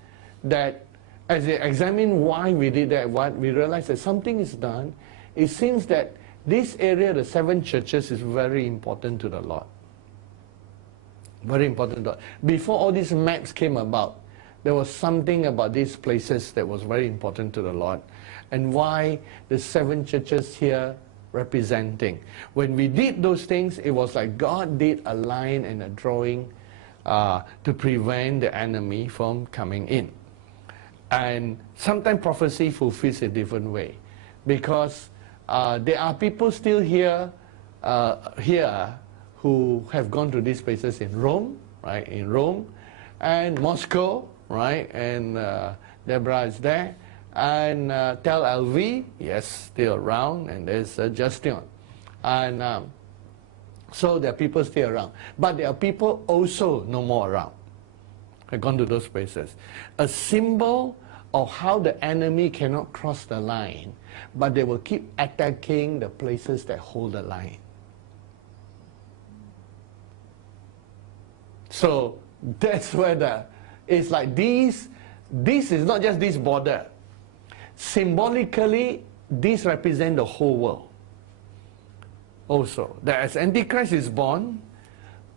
that as we examine why we did that, we realize that something is done. It seems that this area, the 7 churches, is very important to the Lord. Very important to the Lord. Before all these maps came about, there was something about these places that was very important to the Lord. And why the 7 churches here representing. When we did those things, it was like God did a line and a drawing to prevent the enemy from coming in. And sometimes prophecy fulfills a different way, because there are people still here who have gone to these places in Rome, right? In Rome, and Moscow, right? And Deborah is there, and Tel Aviv, yes, still around, and there's Justin, and so there are people still around, but there are people also no more around. Have gone to those places. A symbol of how the enemy cannot cross the line, but they will keep attacking the places that hold the line. So that's where it's like this is not just this border. Symbolically, this represents the whole world. Also, that as Antichrist is born,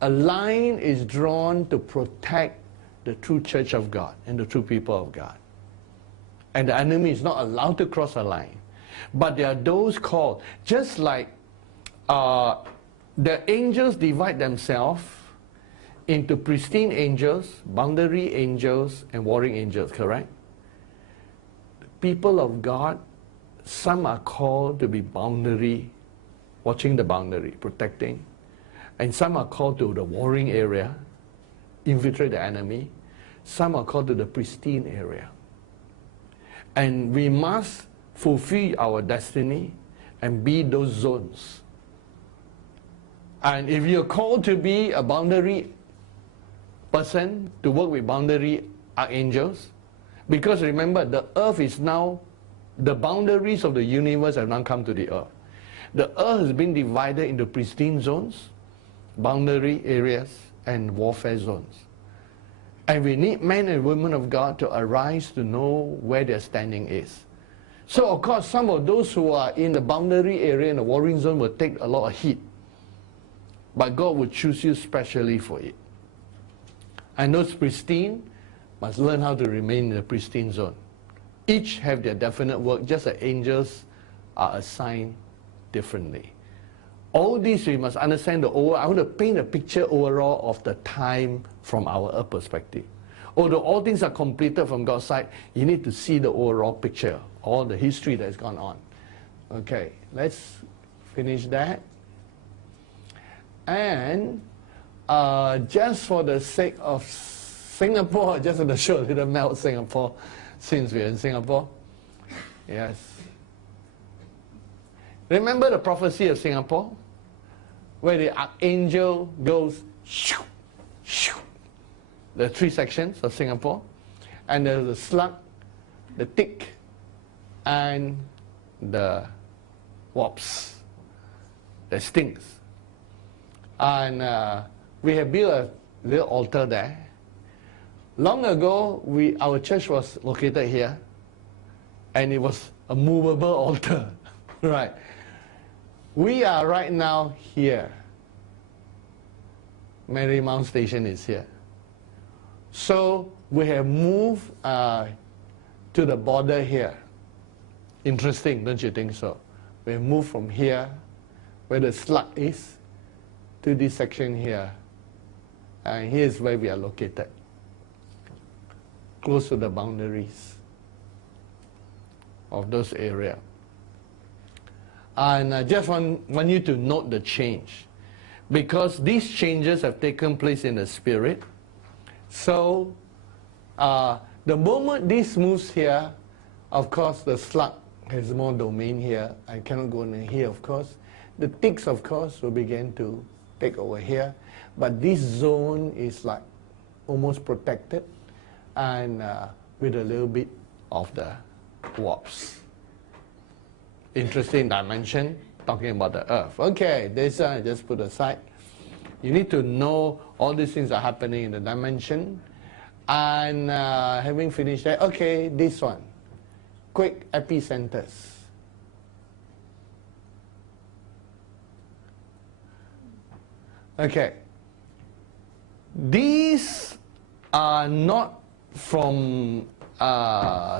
a line is drawn to protect the true church of God and the true people of God. And the enemy is not allowed to cross a line. But there are those called, just like the angels divide themselves into pristine angels, boundary angels, and warring angels, correct? The people of God, some are called to be boundary, watching the boundary, protecting. And some are called to the warring area, infiltrate the enemy. Some are called to the pristine area. And we must fulfill our destiny and be those zones. And if you're called to be a boundary person, to work with boundary archangels, because remember, the earth is now, the boundaries of the universe have now come to the earth. The earth has been divided into pristine zones, boundary areas, and warfare zones. And we need men and women of God to arise to know where their standing is. So of course, some of those who are in the boundary area, in the warring zone, will take a lot of heat. But God will choose you specially for it. And those pristine must learn how to remain in the pristine zone. Each have their definite work, just as angels are assigned differently. All this we must understand I want to paint a picture overall of the time from our earth perspective. Although all things are completed from God's side, you need to see the overall picture, all the history that's gone on. Okay, let's finish that. And just for the sake of Singapore, I just want to show a little map of Singapore, since we're in Singapore. Yes. Remember the prophecy of Singapore? Where the archangel goes, shoo, shoo. There are 3 sections of Singapore. And there's the slug, the tick, and the wasps, the stings. And we have built a little altar there. Long ago, our church was located here, and it was a movable altar, right? We are right now here. Marymount Station is here. So we have moved to the border here. Interesting, don't you think so? We have moved from here, where the slug is, to this section here. And here's where we are located, close to the boundaries of those areas. And I just want you to note the change, because these changes have taken place in the spirit. So the moment this moves here, of course the slug has more domain here. I cannot go in here, of course. The ticks, of course, will begin to take over here. But this zone is like almost protected, and with a little bit of the warps. Interesting dimension, talking about the earth. Okay, this one I just put aside. You need to know all these things are happening in the dimension. And having finished that, okay, this one, quick epicenters. Okay, these are not from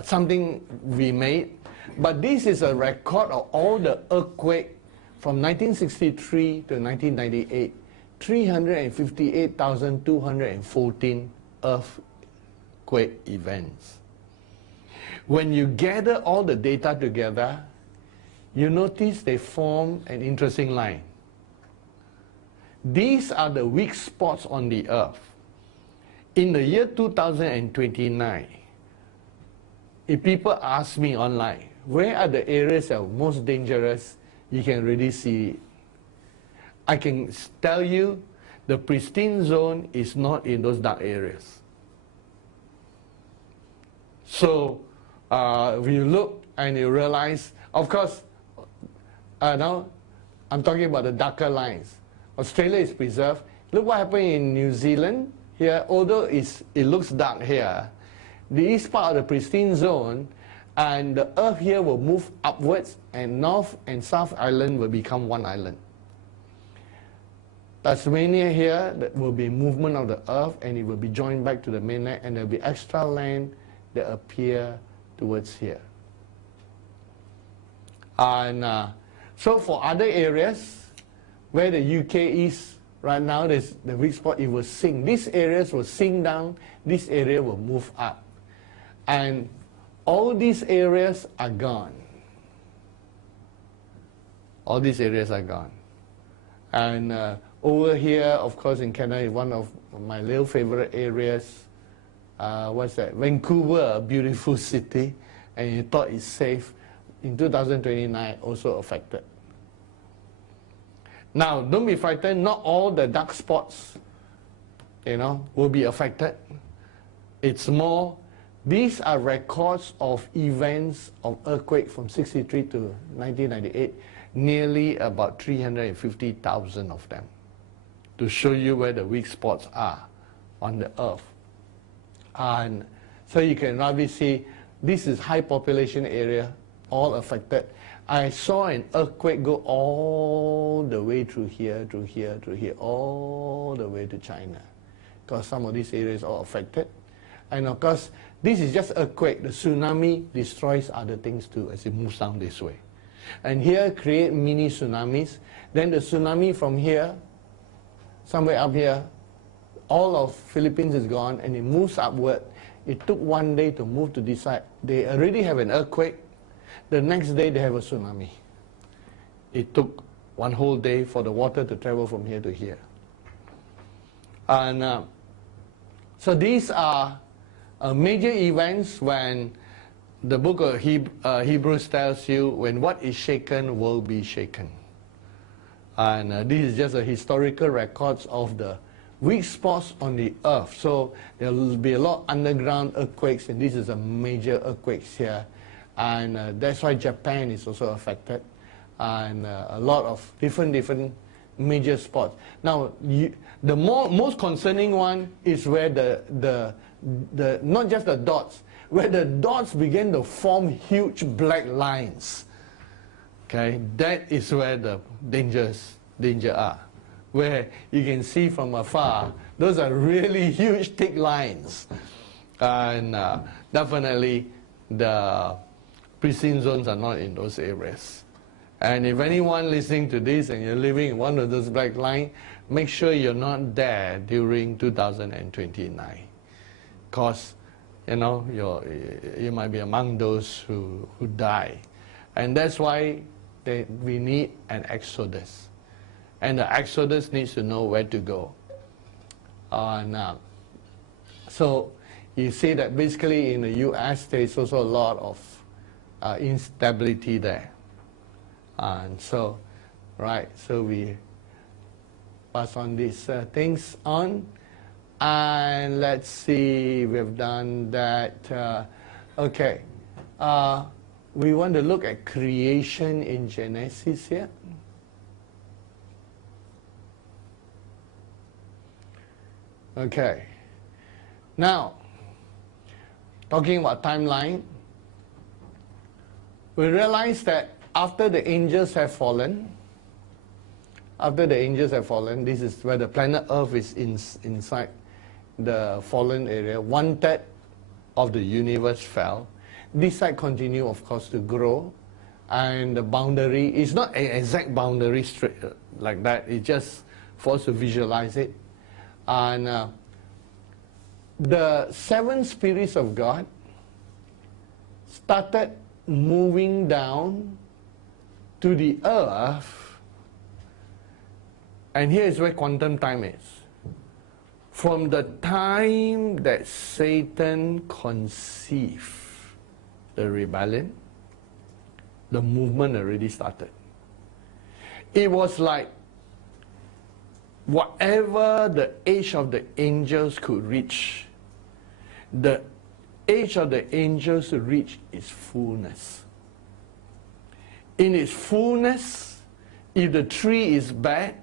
something we made, but this is a record of all the earthquake from 1963 to 1998, 358,214 earthquake events. When you gather all the data together, you notice they form an interesting line. These are the weak spots on the earth. In the year 2029, if people ask me online, where are the areas that are most dangerous, you can really see it. I can tell you the pristine zone is not in those dark areas. So if you look and you realize, of course, now I'm talking about the darker lines. Australia is preserved. Look what happened in New Zealand here. Although it looks dark here, the east part of the pristine zone, and the earth here will move upwards, and North and South Island will become one island. Tasmania here, that will be movement of the earth, and it will be joined back to the mainland, and there will be extra land that appear towards here. And so for other areas, where the UK is right now, there's the weak spot, it will sink. These areas will sink down, this area will move up. And all these areas are gone. All these areas are gone. And over here, of course, in Canada, one of my little favorite areas, what's that? Vancouver, a beautiful city, and you thought it's safe. In 2029, also affected. Now, don't be frightened. Not all the dark spots, will be affected. It's more, these are records of events of earthquake from 63 to 1998, nearly about 350,000 of them, to show you where the weak spots are on the earth. And so you can roughly see, this is high population area, all affected. I saw an earthquake go all the way through here, all the way to China, because some of these areas are affected. And of course, this is just earthquake. The tsunami destroys other things too as it moves down this way. And here, create mini tsunamis. Then the tsunami from here, somewhere up here, all of Philippines is gone, and it moves upward. It took one day to move to this side. They already have an earthquake. The next day they have a tsunami. It took one whole day for the water to travel from here to here. And so these are major events when the book of Hebrews tells you, when what is shaken will be shaken. And this is just a historical records of the weak spots on the earth. So there will be a lot of underground earthquakes, and this is a major earthquakes here. And that's why Japan is also affected. And a lot of different major spots. Now, the most concerning one is where the not just the dots, where the dots begin to form huge black lines. Okay, that is where the danger are. Where you can see from afar, those are really huge thick lines. And definitely the pristine zones are not in those areas. And if anyone listening to this and you're living in one of those black lines, make sure you're not there during 2029. Because, you know, you might be among those who die. And that's why we need an exodus. And the exodus needs to know where to go. So you see that basically in the US, there's also a lot of instability there. And so, right, so we pass on these things on. And let's see, we've done that. Okay, we want to look at creation in Genesis here. Okay, now, talking about timeline, we realize that after the angels have fallen, this is where the planet Earth is inside the fallen area. 1/3 of the universe fell. This side continue, of course, to grow, and the boundary is not an exact boundary straight like that. It just for us to visualize it. And the 7 spirits of God started moving down to the earth, and here is where quantum time is. From the time that Satan conceived the rebellion, the movement already started. It was like whatever the age of the angels could reach, the age of the angels to reach its fullness. In its fullness, if the tree is bad,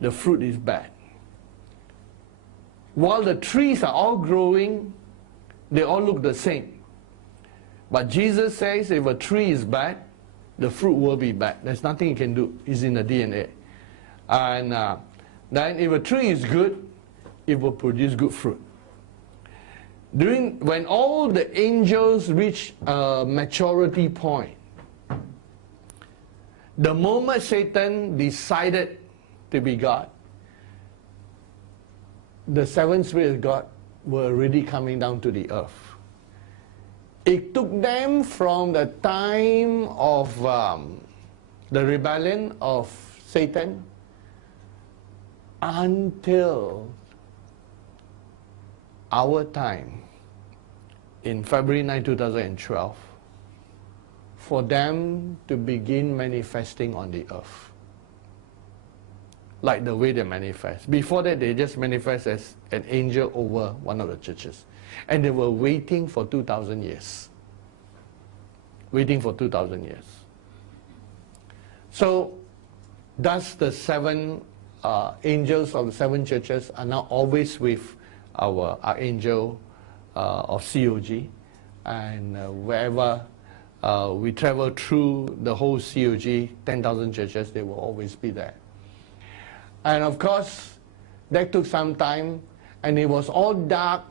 the fruit is bad. While the trees are all growing, they all look the same. But Jesus says if a tree is bad, the fruit will be bad. There's nothing you can do. It's in the DNA. And then if a tree is good, it will produce good fruit. When all the angels reach a maturity point, the moment Satan decided to be God, the 7 spirits of God were already coming down to the earth. It took them from the time of the rebellion of Satan until our time in February 9, 2012 for them to begin manifesting on the earth. Like the way they manifest. Before that, they just manifest as an angel over one of the churches. And they were waiting for 2,000 years. Waiting for 2,000 years. So, thus the 7 angels of the 7 churches are now always with our archangel of COG. And wherever we travel through the whole COG, 10,000 churches, they will always be there. And of course, that took some time, and it was all dark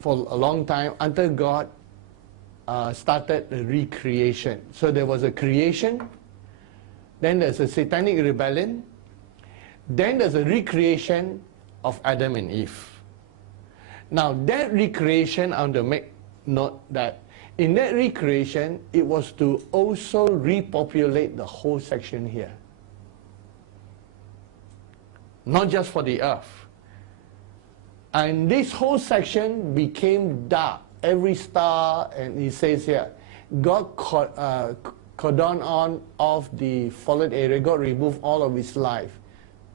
for a long time until God started the recreation. So there was a creation, then there's a satanic rebellion, then there's a recreation of Adam and Eve. Now that recreation, I want to make note that in that recreation, it was to also repopulate the whole section here. Not just for the earth. And this whole section became dark. Every star, and he says here, God cordoned on off the fallen area. God removed all of his life,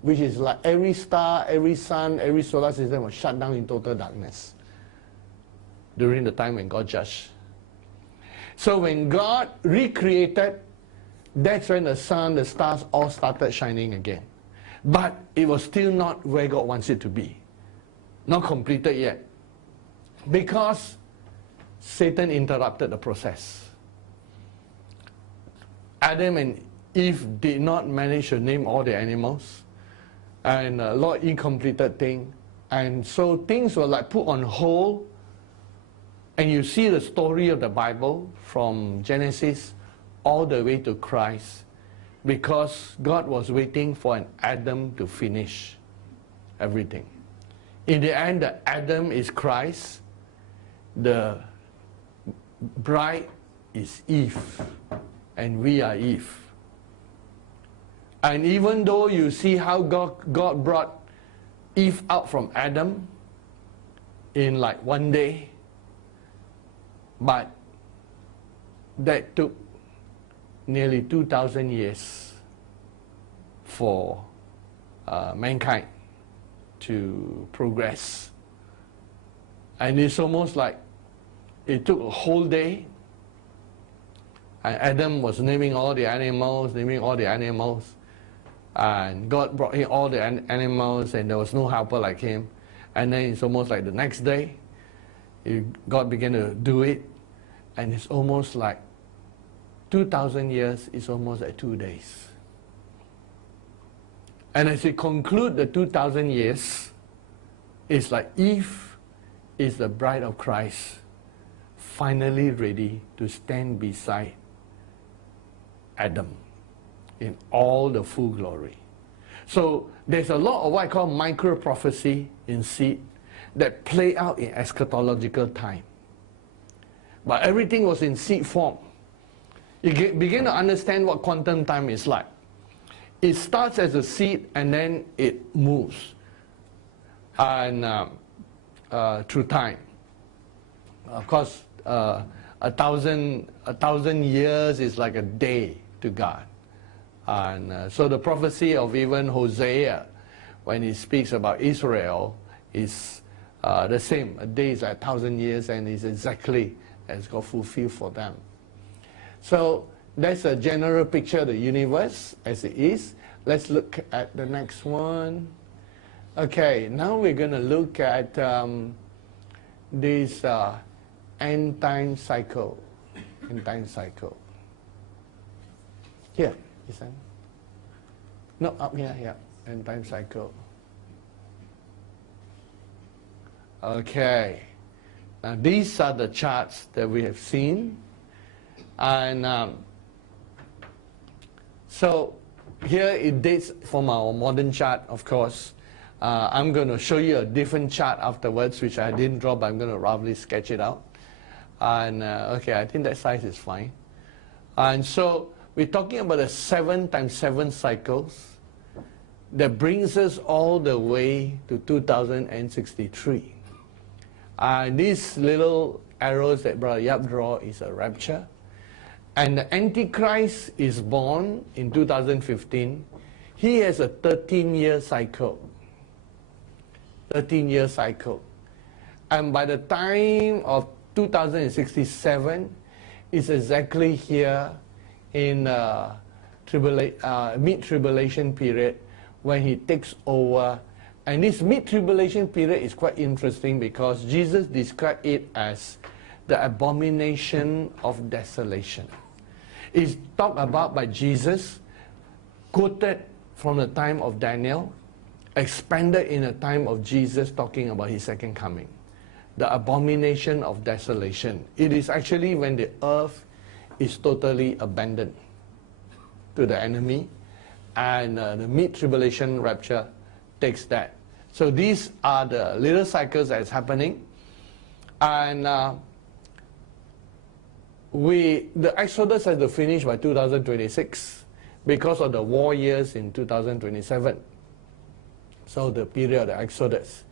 which is like every star, every sun, every solar system was shut down in total darkness during the time when God judged. So when God recreated, That's when the sun, the stars all started shining again. But it was still not where God wants it to be. Not completed yet. Because Satan interrupted the process. Adam and Eve did not manage to name all the animals. And a lot of incompleted things. And so things were like put on hold. And you see the story of the Bible from Genesis all the way to Christ. Because God was waiting for an Adam to finish everything. In the end, the Adam is Christ. The bride is Eve. And we are Eve. And even though you see how God brought Eve out from Adam in like one day, but that took nearly 2,000 years for mankind to progress. And it's almost like it took a whole day, and Adam was naming all the animals, and God brought in all the animals, and there was no helper like him. And then it's almost like the next day, God began to do it, and it's almost like 2,000 years is almost like 2 days. And as we conclude the 2,000 years, it's like Eve is the bride of Christ, finally ready to stand beside Adam in all the full glory. So there's a lot of what I call micro-prophecy in seed that play out in eschatological time. But everything was in seed form. You begin to understand what quantum time is like. It starts as a seed and then it moves and through time. Of course, 1,000 years is like a day to God. And so the prophecy of even Hosea, when he speaks about Israel, is the same. A day is like 1,000 years, and is exactly as God fulfilled for them. So that's a general picture of the universe as it is. Let's look at the next one. Okay, now we're going to look at this end-time cycle. End-time cycle. Here, is that? No, up here, yeah. End-time cycle. Okay. Now these are the charts that we have seen. And so here it dates from our modern chart, of course. I'm going to show you a different chart afterwards, which I didn't draw, but I'm going to roughly sketch it out. And okay, I think that size is fine. And so we're talking about the 7 times 7 cycles that brings us all the way to 2063. These little arrows that Brother Yap draw is a rapture. And the Antichrist is born in 2015. He has a 13-year cycle. 13-year cycle. And by the time of 2067, it's exactly here in mid-tribulation period when he takes over. And this mid-tribulation period is quite interesting because Jesus described it as the abomination of desolation. It's talked about by Jesus, quoted from the time of Daniel, expanded in the time of Jesus talking about his second coming. The abomination of desolation. It is actually when the earth is totally abandoned to the enemy, and the mid-tribulation rapture takes that. So these are the little cycles that's happening. And the Exodus has to finish by 2026 because of the war years in 2027. So the period of the Exodus.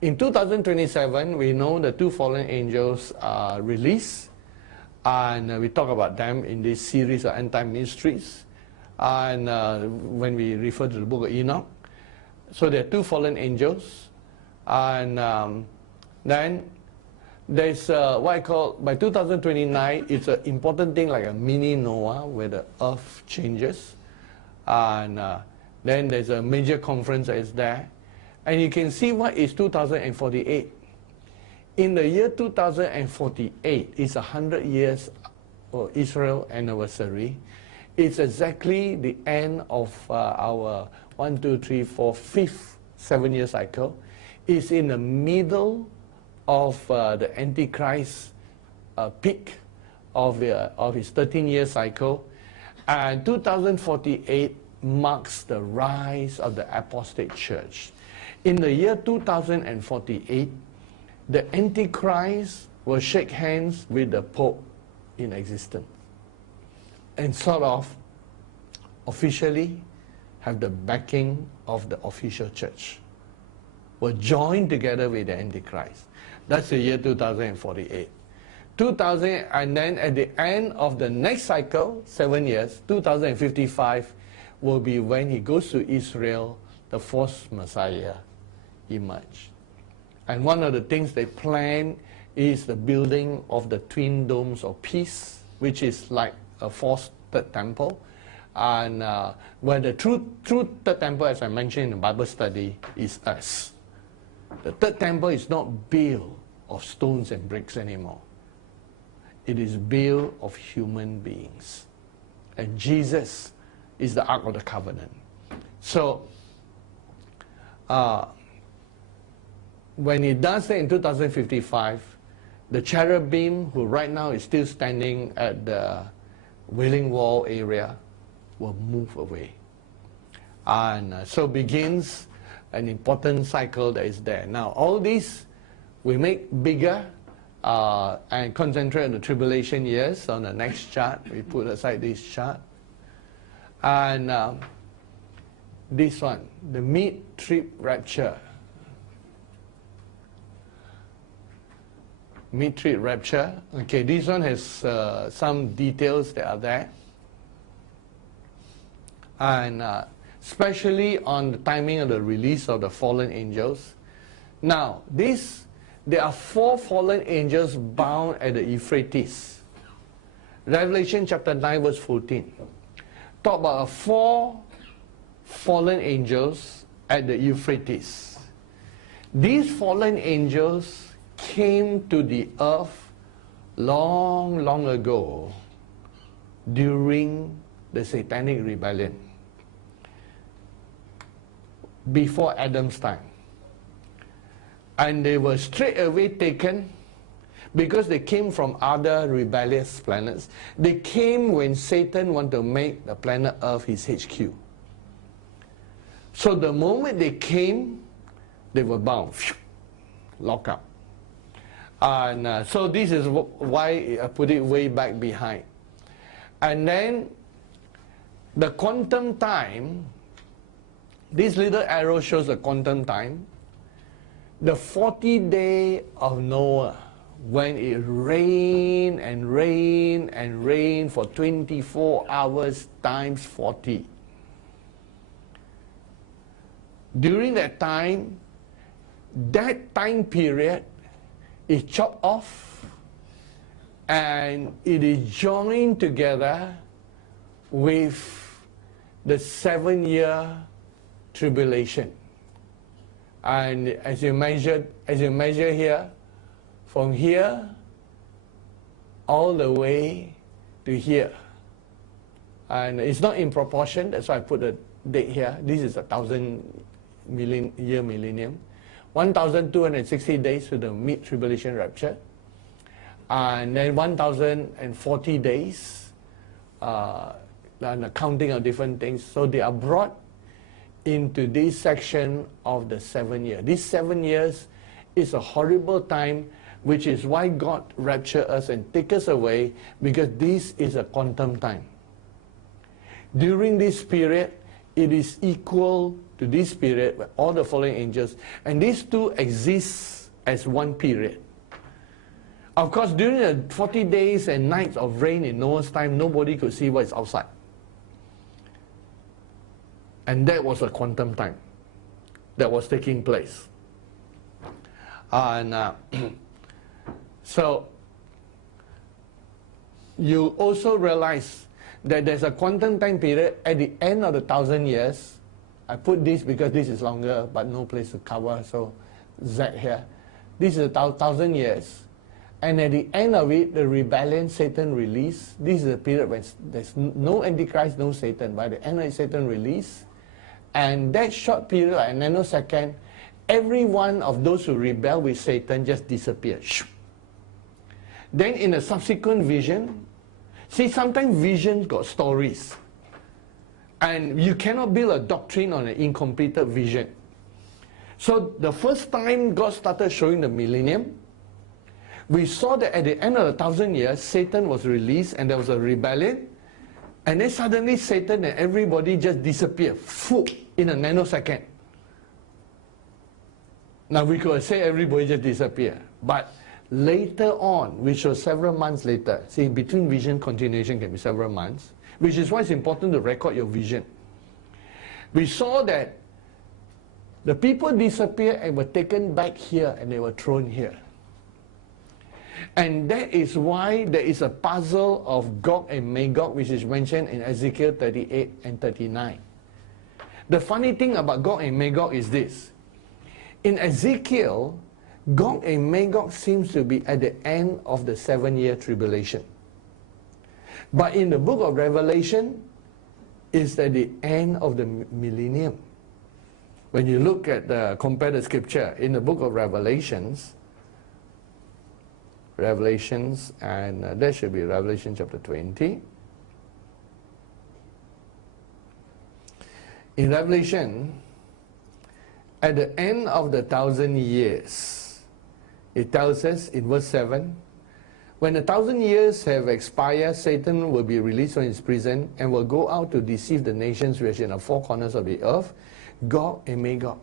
In 2027, we know the 2 fallen angels are released, and we talk about them in this series of Endtime Mysteries, and when we refer to the book of Enoch. So there are 2 fallen angels, and then there's what I call, by 2029, it's an important thing like a mini Noah where the earth changes. And then there's a major conference that is there. And you can see what is 2048. In the year 2048, it's 100 years of Israel anniversary. It's exactly the end of our 1, 2, 3, 4, 5th 7-year cycle. It's in the middle of the Antichrist peak of his 13-year cycle. And 2048 marks the rise of the apostate church. In the year 2048, the Antichrist will shake hands with the Pope in existence and sort of officially have the backing of the official church. Will join together with the Antichrist. That's the year 2048. And then at the end of the next cycle, 7 years, 2055, will be when he goes to Israel, the false Messiah emerge. And one of the things they plan is the building of the twin domes of peace, which is like a false third temple. And where the true third temple, as I mentioned in the Bible study, is us. The third temple is not built of stones and bricks anymore. It is built of human beings. And Jesus is the Ark of the Covenant. So, when he does that in 2055, the cherubim, who right now is still standing at the Wailing Wall area, will move away. And so begins an important cycle that is there. Now, all these we make bigger and concentrate on the tribulation years on the next chart. We put aside this chart. And this one, the mid-trib rapture. Mid-trib rapture. Okay, this one has some details that are there. And especially on the timing of the release of the fallen angels. Now, there are 4 fallen angels bound at the Euphrates. Revelation chapter 9 verse 14. Talk about 4 fallen angels at the Euphrates. These fallen angels came to the earth long, long ago during the Satanic rebellion, before Adam's time. And they were straight away taken because they came from other rebellious planets. They came when Satan wanted to make the planet Earth his HQ. So the moment they came, they were bound, locked up. And so this is why I put it way back behind. And then the quantum time, this little arrow shows the quantum time. The 40 day of Noah, when it rained and rained and rained for 24 hours times 40. During that time period is chopped off and it is joined together with the 7-year tribulation. And as you measure here, from here all the way to here, and it's not in proportion, that's why I put a date here. This is 1,000-year millennium, 1,260 days to the mid-tribulation rapture, and then 1,040 days, and the counting of different things. So they are brought into this section of the 7 years. These 7 years is a horrible time, which is why God raptured us and take us away, because this is a quantum time. During this period, it is equal to this period with all the fallen angels, and these two exist as one period. Of course, during the 40 days and nights of rain in Noah's time, nobody could see what is outside. And that was a quantum time that was taking place. And So you also realize that there's a quantum time period at the end of the 1,000 years. I put this because this is longer, but no place to cover, so Z here. This is 1,000 years. And at the end of it, the rebellion, Satan release. This is the period when there's no Antichrist, no Satan. By the end of it, Satan release. And that short period, like a nanosecond, every one of those who rebel with Satan just disappear. Then in a subsequent vision, see, sometimes visions got stories. And you cannot build a doctrine on an incompleted vision. So the first time God started showing the millennium, we saw that at the end of the 1,000 years, Satan was released and there was a rebellion. And then suddenly Satan and everybody just disappeared in a nanosecond. Now we could say everybody just disappeared. But later on, which was several months later, see, between vision continuation can be several months, which is why it's important to record your vision. We saw that the people disappeared and were taken back here and they were thrown here. And that is why there is a puzzle of Gog and Magog, which is mentioned in Ezekiel 38 and 39. The funny thing about Gog and Magog is this. In Ezekiel, Gog and Magog seems to be at the end of the 7-year tribulation. But in the book of Revelation, it's at the end of the millennium. When you look at compare the scripture, in the book of Revelations, and that should be Revelation chapter 20. In Revelation, at the end of the 1,000 years, it tells us in verse 7, when the 1,000 years have expired, Satan will be released from his prison and will go out to deceive the nations which are in the four corners of the earth, Gog and Magog.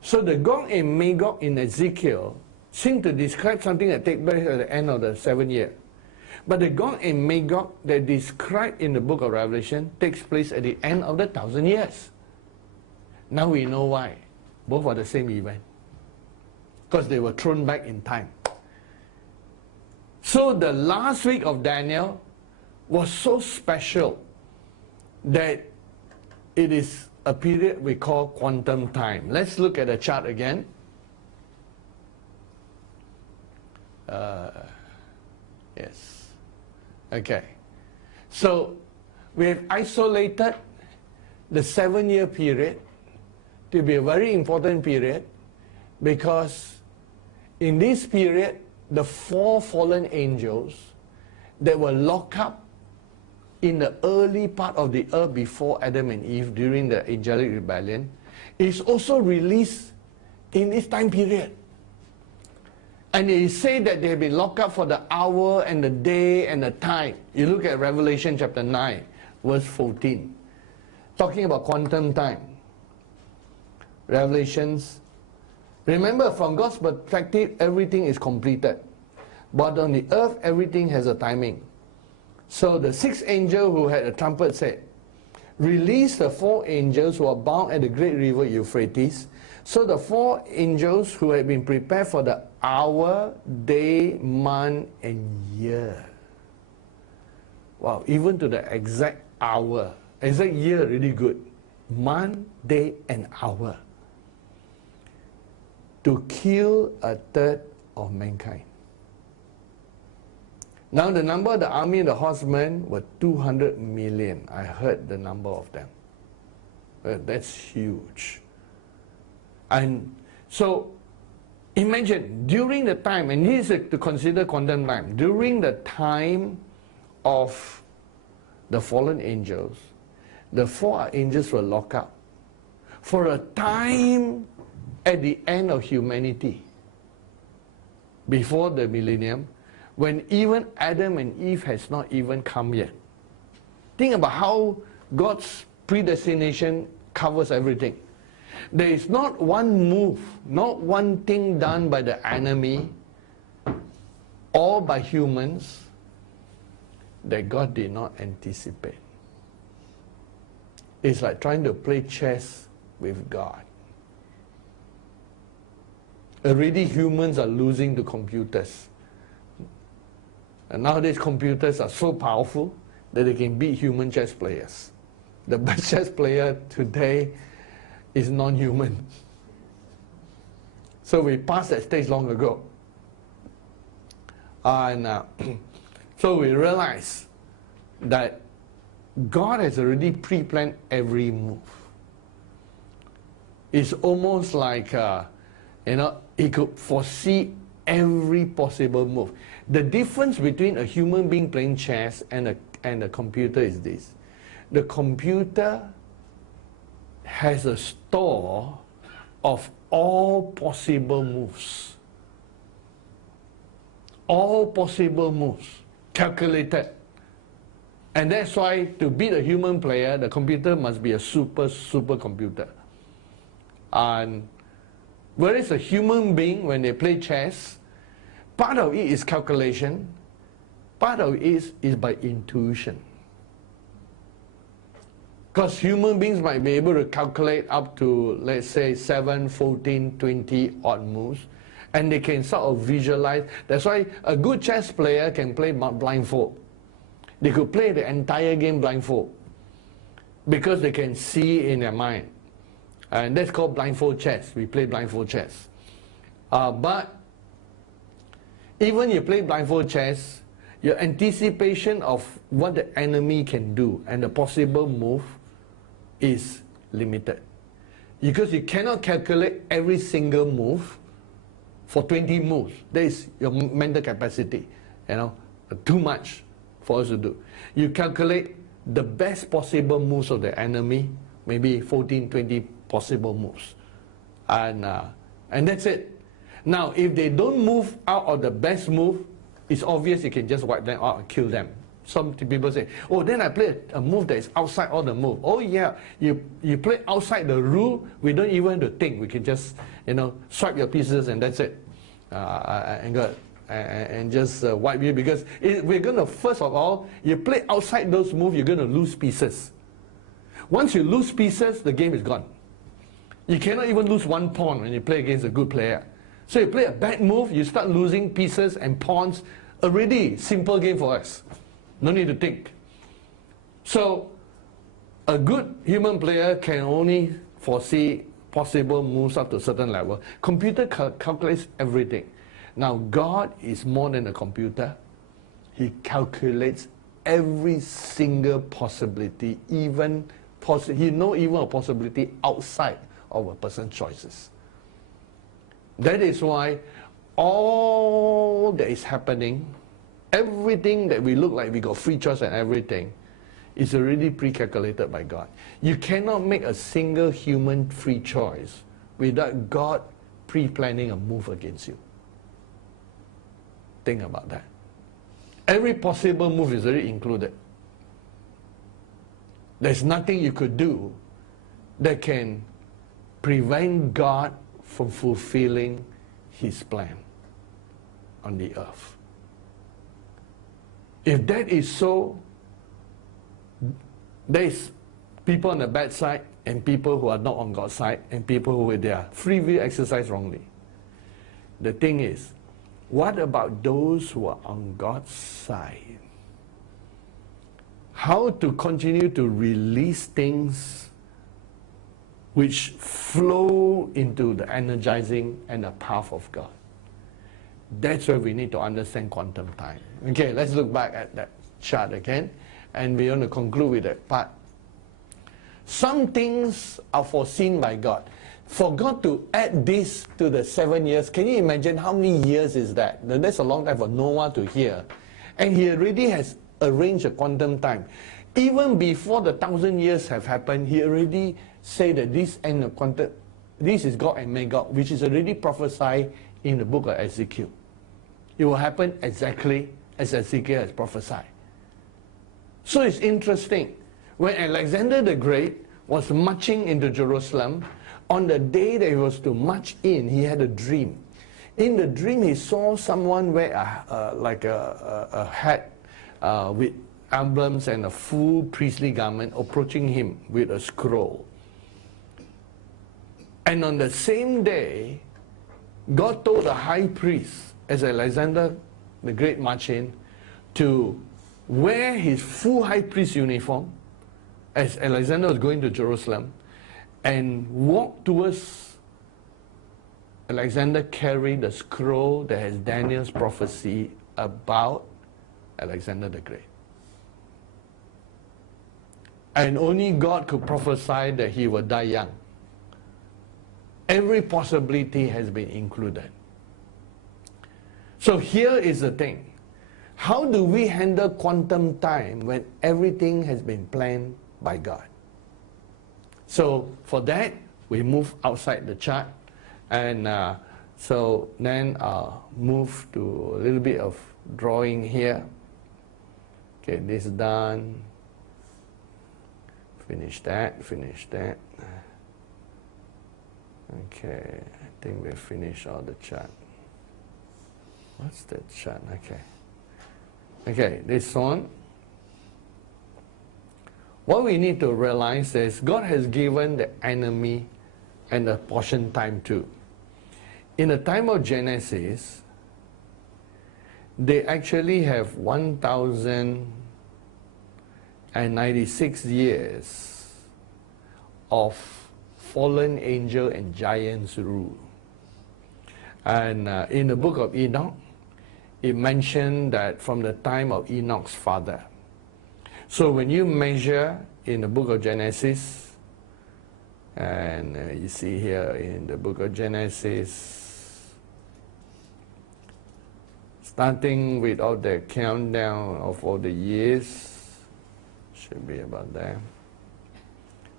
So the Gog and Magog in Ezekiel seem to describe something that takes place at the end of the 7th year. But the Gog and Magog that described in the book of Revelation takes place at the end of the 1,000 years. Now we know why. Both are the same event. Because they were thrown back in time. So the last week of Daniel was so special that it is a period we call quantum time. Let's look at the chart again. Yes. Okay. So we have isolated the 7-year period to be a very important period because in this period, the 4 fallen angels that were locked up in the early part of the earth before Adam and Eve during the angelic rebellion is also released in this time period. And it is said that they have been locked up for the hour and the day and the time. You look at Revelation chapter 9, verse 14. Talking about quantum time. Revelations. Remember, from God's perspective, everything is completed. But on the earth, everything has a timing. So the 6th angel who had a trumpet said, release the 4 angels who are bound at the great river Euphrates. So the 4 angels who had been prepared for the hour, day, month, and year. Wow, even to the exact hour. Exact year, really good. Month, day, and hour. To kill 1/3 of mankind. Now the number of the army and the horsemen were 200 million. I heard the number of them. That's huge. And so, imagine, during the time, and this is to consider quantum time, during the time of the fallen angels, the 4 angels were locked up for a time at the end of humanity, before the millennium, when even Adam and Eve has not even come yet. Think about how God's predestination covers everything. There is not one move, not one thing done by the enemy or by humans that God did not anticipate. It's like trying to play chess with God. Already humans are losing to computers. And nowadays computers are so powerful that they can beat human chess players. The best chess player today is non-human. So we passed that stage long ago. And so we realize that God has already pre-planned every move. It's almost like, He could foresee every possible move. The difference between a human being playing chess and a computer is this. The computer has a store of all possible moves. All possible moves, calculated. And that's why to beat a human player, the computer must be a super computer. And whereas a human being, when they play chess, part of it is calculation, part of it is by intuition. Because human beings might be able to calculate up to, let's say, 7, 14, 20 odd moves, and they can sort of visualize. That's why a good chess player can play blindfold. They could play the entire game blindfold because they can see in their mind. And that's called blindfold chess. We play blindfold chess. But even you play blindfold chess, your anticipation of what the enemy can do and the possible move is limited. Because you cannot calculate every single move for 20 moves. That is your mental capacity, too much for us to do. You calculate the best possible moves of the enemy, maybe 14, 20 possible moves. And that's it. Now, if they don't move out of the best move, it's obvious you can just wipe them out and kill them. Some people say, oh, then I play a move that is outside all the move. Oh yeah, you play outside the rule, we don't even have to think. We can just, swipe your pieces and that's it. And just wipe you, because we're going to, first of all, you play outside those moves, you're going to lose pieces. Once you lose pieces, the game is gone. You cannot even lose one pawn when you play against a good player. So you play a bad move, you start losing pieces and pawns. Already, simple game for us. No need to think. So, a good human player can only foresee possible moves up to a certain level. Computer calculates everything. Now, God is more than a computer. He calculates every single possibility, he knows even a possibility outside of a person's choices. That is why all that is happening, everything that we look like we got free choice and everything, is already pre-calculated by God. You cannot make a single human free choice without God pre-planning a move against you. Think about that. Every possible move is already included. There's nothing you could do that can prevent God from fulfilling His plan on the earth. If that is so, there is people on the bad side and people who are not on God's side and people who with their free will exercise wrongly. The thing is, what about those who are on God's side? How to continue to release things which flow into the energizing and the path of God. That's where we need to understand quantum time. Okay, let's look back at that chart again, and we want to conclude with that part. Some things are foreseen by God. For God to add this to the 7 years, can you imagine how many years is that? That's a long time for Noah to hear. And he already has arranged a quantum time. Even before the 1,000 years have happened, he already said that this end of quantum, this is God and Magog, which is already prophesied in the book of Ezekiel. It will happen exactly as Ezekiel has prophesied. So it's interesting. When Alexander the Great was marching into Jerusalem, on the day that he was to march in, he had a dream. In the dream, he saw someone wear a hat with emblems and a full priestly garment approaching him with a scroll. And on the same day, God told the high priest, as Alexander the Great marched in, to wear his full high priest uniform, as Alexander was going to Jerusalem, and walk towards Alexander, carry the scroll that has Daniel's prophecy about Alexander the Great. And only God could prophesy that he will die young. Every possibility has been included. So here is the thing. How do we handle quantum time when everything has been planned by God? So for that, we move outside the chart. And so then move to a little bit of drawing here. Okay, this done. Finish that, finish that. Okay, I think we've finished all the chart. What's that chart? Okay. Okay, this one. What we need to realize is God has given the enemy and the portion time too. In the time of Genesis, they actually have 1,096 years of fallen angel and giants rule. And in the book of Enoch, it mentioned that from the time of Enoch's father. So when you measure in the book of Genesis, and you see here in the book of Genesis, starting with all the countdown of all the years, should be about there.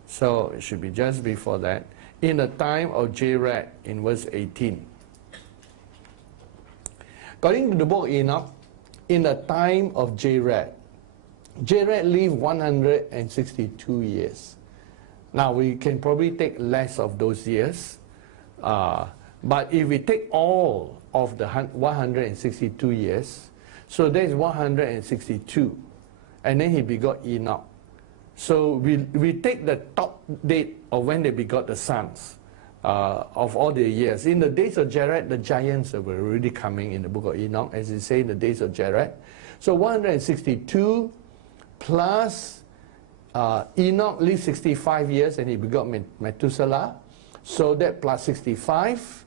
So it should be just before that. In the time of Jared, in verse 18. According to the book of Enoch, in the time of Jared, Jared lived 162 years. Now we can probably take less of those years, but if we take all of the 162 years, so there is 162, and then he begot Enoch. So we take the top date of when they begot the sons of all the years. In the days of Jared, the giants were already coming in the book of Enoch, as it says in the days of Jared. So 162 plus Enoch lived 65 years and he begot Methuselah. So that plus 65,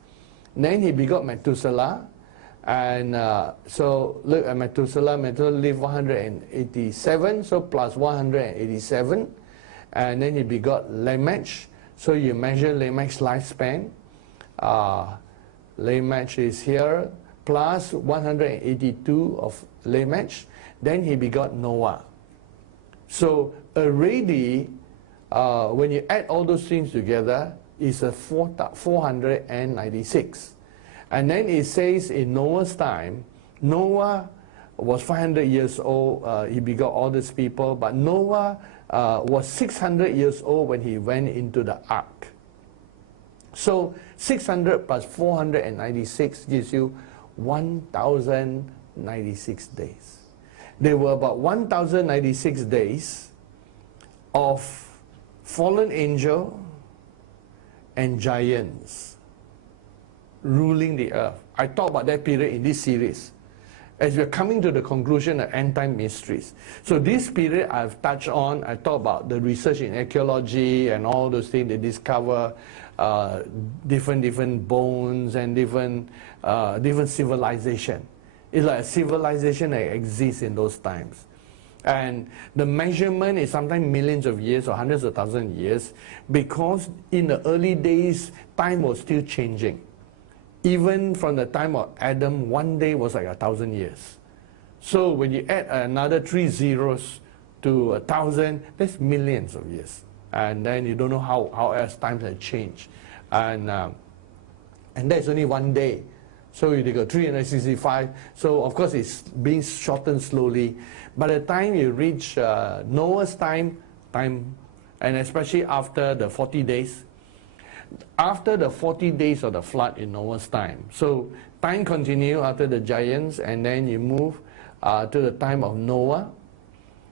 then he begot Methuselah. And so look at Methuselah. Methuselah lived 187, so plus 187. And then he begot Lamech. So you measure Lamech's lifespan. Lamech is here, plus 182 of Lamech. Then he begot Noah. So already, when you add all those things together, it's a 496. And then it says in Noah's time, Noah was 500 years old, he begot all these people, but Noah was 600 years old when he went into the ark. So 600 plus 496 gives you 1,096 days. There were about 1,096 days of fallen angel and giants ruling the earth. I talk about that period in this series as we're coming to the conclusion of end-time mysteries. So this period I've touched on, I talk about the research in archaeology and all those things. They discover different bones and different civilization. It's like a civilization that exists in those times. And the measurement is sometimes millions of years or hundreds of thousands of years, because in the early days, time was still changing. Even from the time of Adam, one day was like 1,000 years. So when you add another 3 zeros to 1,000, that's millions of years. And then you don't know how else times have changed. And that's only one day. So you got 365. So of course it's being shortened slowly. By the time you reach Noah's time, and especially after the 40 days, after the 40 days of the flood in Noah's time. So time continues after the giants, and then you move to the time of Noah.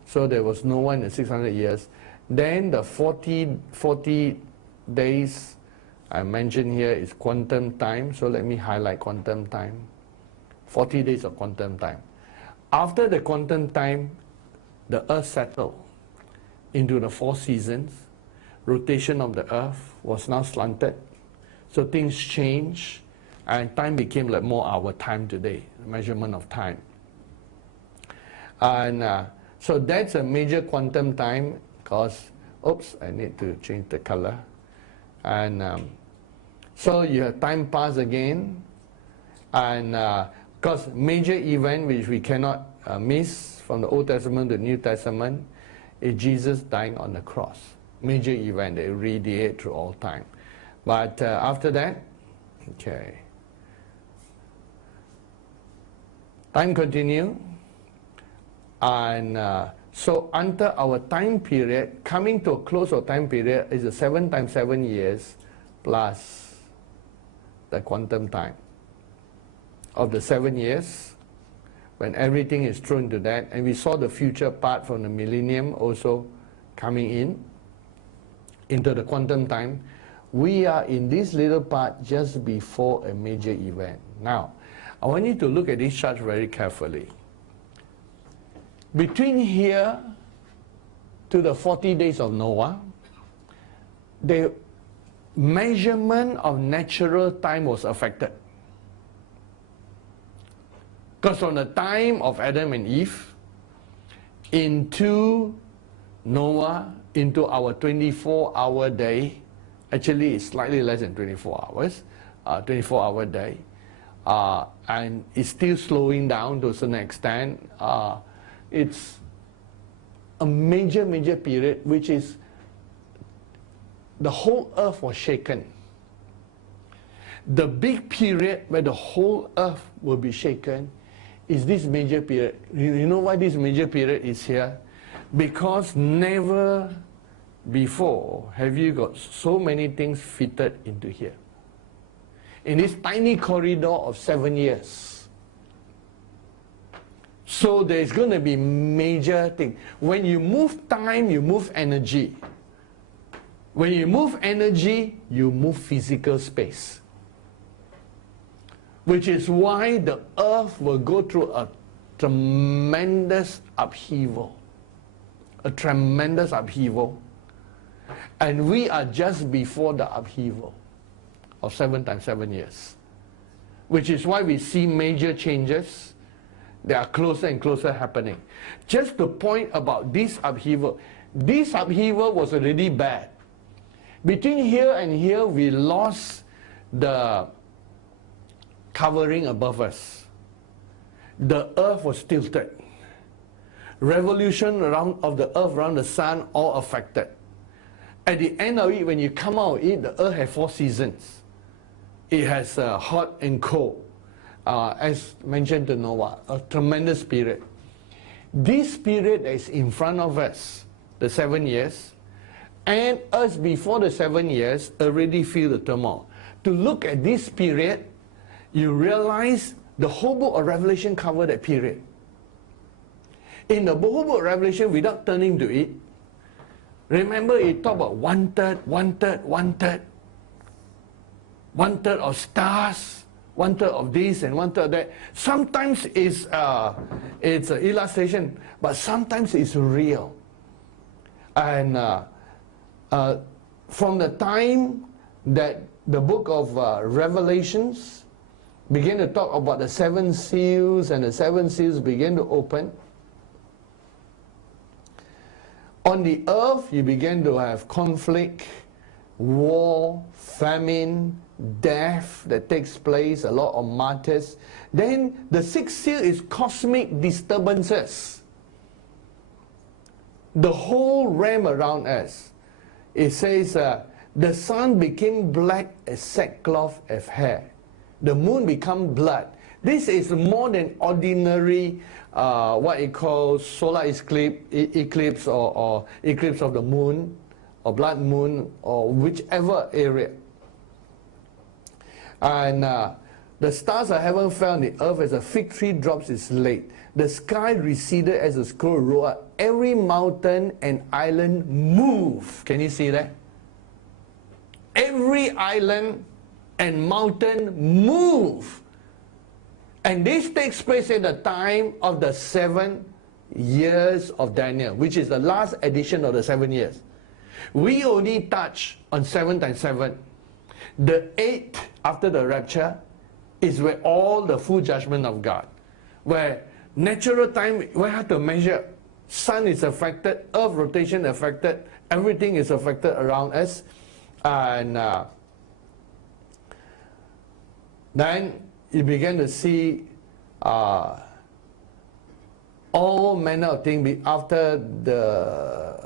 So there was Noah in the 600 years. Then the 40 days I mentioned here is quantum time, so let me highlight quantum time. 40 days of quantum time. After the quantum time, the earth settled into the 4 seasons. Rotation of the earth was now slanted. So things changed, and time became like more our time today, measurement of time. And so that's a major quantum time, because, oops, I need to change the color. And so you have time pass again, and because major event which we cannot miss from the Old Testament to the New Testament is Jesus dying on the cross. Major event that radiate through all time. But after that, okay, time continue, and so until our time period, coming to a close of time period is a 7 times 7 years plus the quantum time of the 7 years, when everything is thrown into that, and we saw the future part from the millennium also coming into the quantum time. We are in this little part just before a major event. Now, I want you to look at this chart very carefully. Between here to the 40 days of Noah, the measurement of natural time was affected. Because from the time of Adam and Eve into Noah, into our 24-hour day, actually it's slightly less than 24 hours, 24-hour day, and it's still slowing down to a certain extent. It's a major period, which is the whole earth was shaken. The big period where the whole earth will be shaken is this major period. You know why this major period is here? Because never before have you got so many things fitted into here. In this tiny corridor of 7 years. So there's going to be major thing. When you move time, you move energy. When you move energy, you move physical space. Which is why the earth will go through a tremendous upheaval. A tremendous upheaval. And we are just before the upheaval of 7 times 7 years. Which is why we see major changes. They are closer and closer happening. Just to point about this upheaval was already bad. Between here and here, we lost the covering above us. The earth was tilted. Revolution of the earth around the sun, all affected. At the end of it, when you come out of it, the earth has 4 seasons. It has hot and cold. As mentioned to Noah, a tremendous period. This period that is in front of us, the 7 years, and us before the 7 years already feel the turmoil. To look at this period, you realize the whole book of Revelation covered that period. In the whole book of Revelation, without turning to it, remember it talked about one third of stars, 1/3 of this and 1/3 of that. Sometimes it's an illustration, but sometimes it's real. And from the time that the book of Revelations began to talk about the 7 seals, and the 7 seals began to open, on the earth you began to have conflict, war, famine, death that takes place, a lot of martyrs. Then the 6th seal is cosmic disturbances. The whole realm around us. It says the sun became black as sackcloth of hair. The moon became blood. This is more than ordinary what it calls solar eclipse or eclipse of the moon or blood moon or whichever area. And the stars of heaven fell on the earth as a fig tree drops its late. The sky receded as a scroll rolled up. Every mountain and island moved. Can you see that? Every every island and mountain move. And this takes place at the time of the 7 years of Daniel, which is the last edition of the 7 years. We only touch on 7 times 7. The 8th after the rapture is where all the full judgment of God, where natural time, we have to measure. Sun is affected, earth rotation affected, everything is affected around us. And then you begin to see all manner of things after the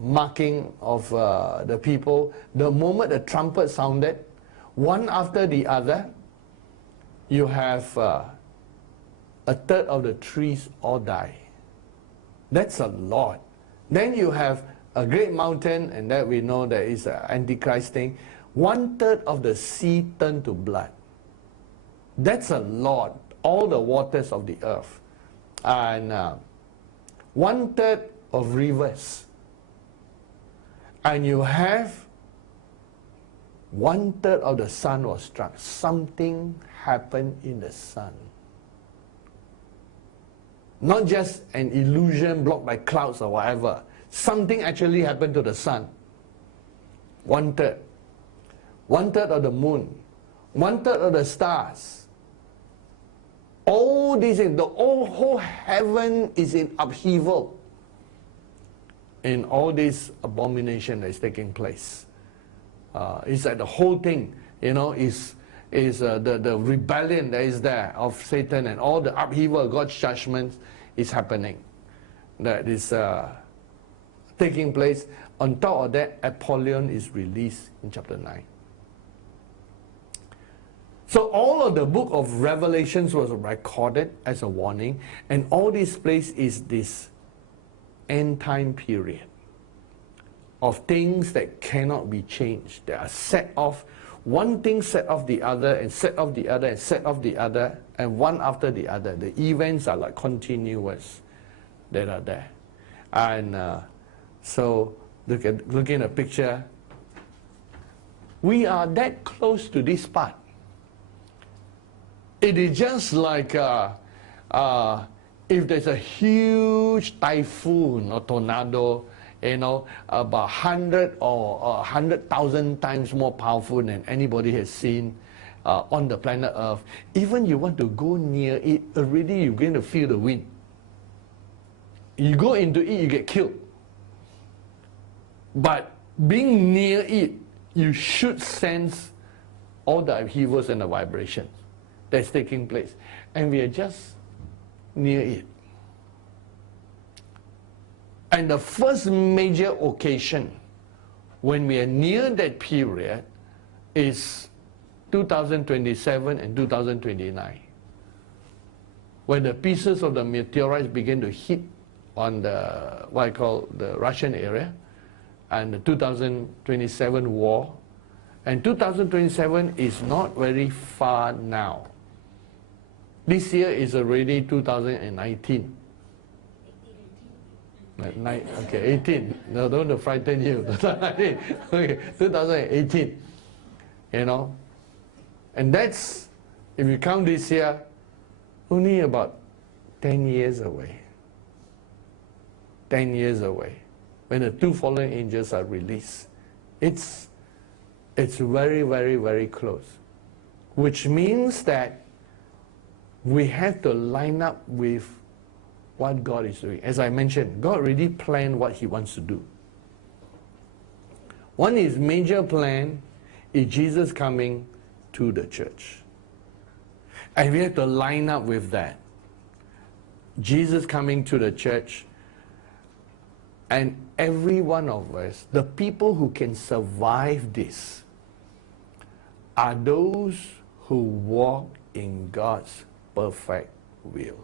marking of the people. The moment the trumpet sounded, one after the other, you have a third of the trees all die. That's a lot. Then you have a great mountain, and that we know there is an Antichrist thing. 1/3 of the sea turned to blood. That's a lot. All the waters of the earth. And 1/3 of rivers. And you have 1/3 of the sun was struck. Something happened in the sun. Not just an illusion blocked by clouds or whatever. Something actually happened to the sun. 1/3. 1/3 of the moon. 1/3 of the stars. All these things, the whole heaven is in upheaval in all this abomination that is taking place. It's like the whole thing, is the rebellion that is there of Satan, and all the upheaval of God's judgment is happening. That is taking place. On top of that, Apollyon is released in chapter 9. So all of the book of Revelations was recorded as a warning, and all this place is this end time period of things that cannot be changed. They are set off, one thing set off the other, and set off the other, and set off the other, and one after the other. The events are like continuous that are there. And so looking at a picture, we are that close to this part. It is just like if there's a huge typhoon or tornado, about 100 or 100,000 times more powerful than anybody has seen on the planet Earth. Even you want to go near it, already you're going to feel the wind. You go into it, you get killed. But being near it, you should sense all the upheavals and the vibrations that's taking place. And we are just near it. And the first major occasion when we are near that period is 2027 and 2029. When the pieces of the meteorites begin to hit on the, what I call the Russian area, and the 2027 war. And 2027 is not very far now. This year is already 2019. Okay, 18. No, don't want to frighten you. Okay, 2018. And that's, if you count this year, only about 10 years away. 10 years away. When the 2 fallen angels are released. It's very, very, very close. Which means that we have to line up with what God is doing. As I mentioned, God already planned what He wants to do. One is major plan is Jesus coming to the church. And we have to line up with that. Jesus coming to the church, and every one of us, the people who can survive this, are those who walk in God's perfect will.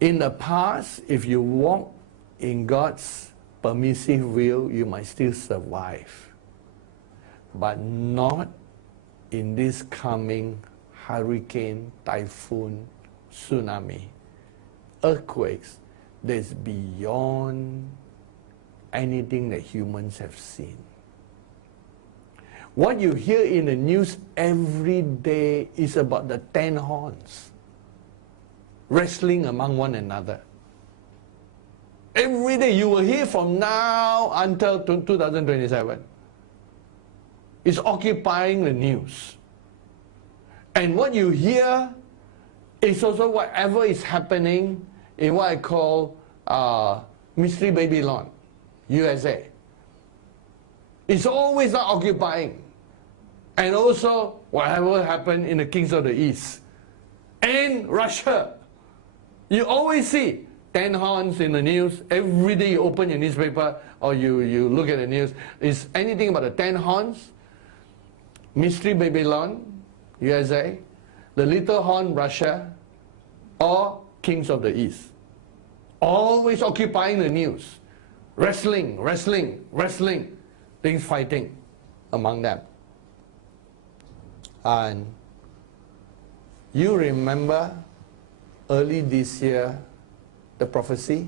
In the past, if you walk in God's permissive will, you might still survive. But not in this coming hurricane, typhoon, tsunami, earthquakes that's beyond anything that humans have seen. What you hear in the news every day is about the 10 horns wrestling among one another. Every day you will hear from now until 2027. It's occupying the news. And what you hear is also whatever is happening in what I call Mystery Babylon, USA. It's always not occupying. And also whatever happened in the Kings of the East. And Russia. You always see 10 horns in the news. Every day you open your newspaper or you look at the news. Is anything about the 10 horns? Mystery Babylon, USA. The little horn, Russia. Or Kings of the East. Always occupying the news. Wrestling, wrestling, wrestling. Things fighting among them. And you remember early this year the prophecy?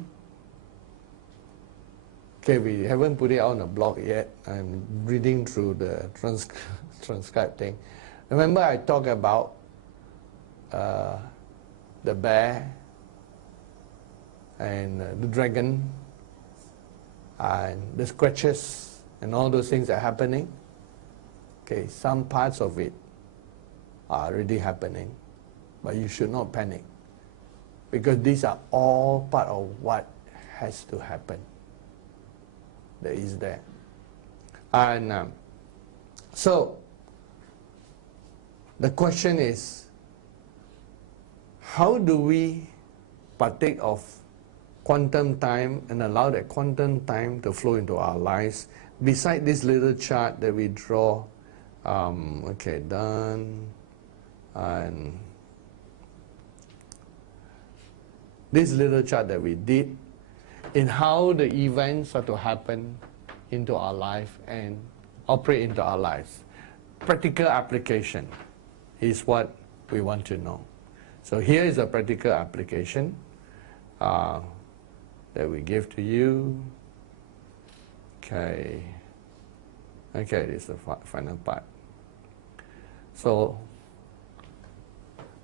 Okay, we haven't put it on the blog yet. I'm reading through the transcribed thing. Remember I talked about the bear and the dragon and the scratches and all those things are happening. Okay, some parts of it are already happening, but you should not panic, because these are all part of what has to happen. That is there. And so the question is, how do we partake of quantum time and allow that quantum time to flow into our lives? Beside this little chart that we draw, okay, done, and this little chart that we did in how the events are to happen into our life and operate into our lives. Practical application is what we want to know. So here is a practical application that we give to you. Okay, this is the final part. So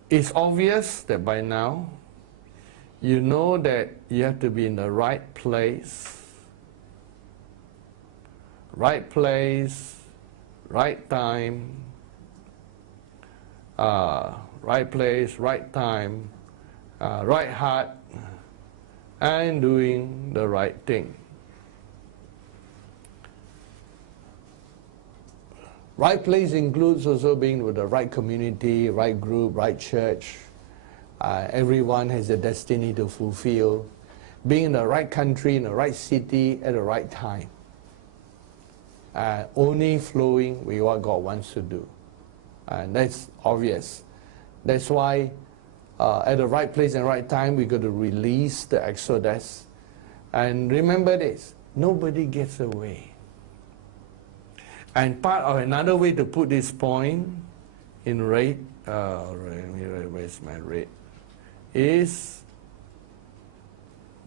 it's obvious that by now you know that you have to be in the right place, right time, right place, right time, right heart, and doing the right thing. Right place includes also being with the right community, right group, right church. Everyone has a destiny to fulfill. Being in the right country, in the right city, at the right time. Only flowing with what God wants to do. And that's obvious. That's why at the right place and right time, we're going to release the Exodus. And remember this, nobody gets away. And part of another way to put this point in red, where's my red, is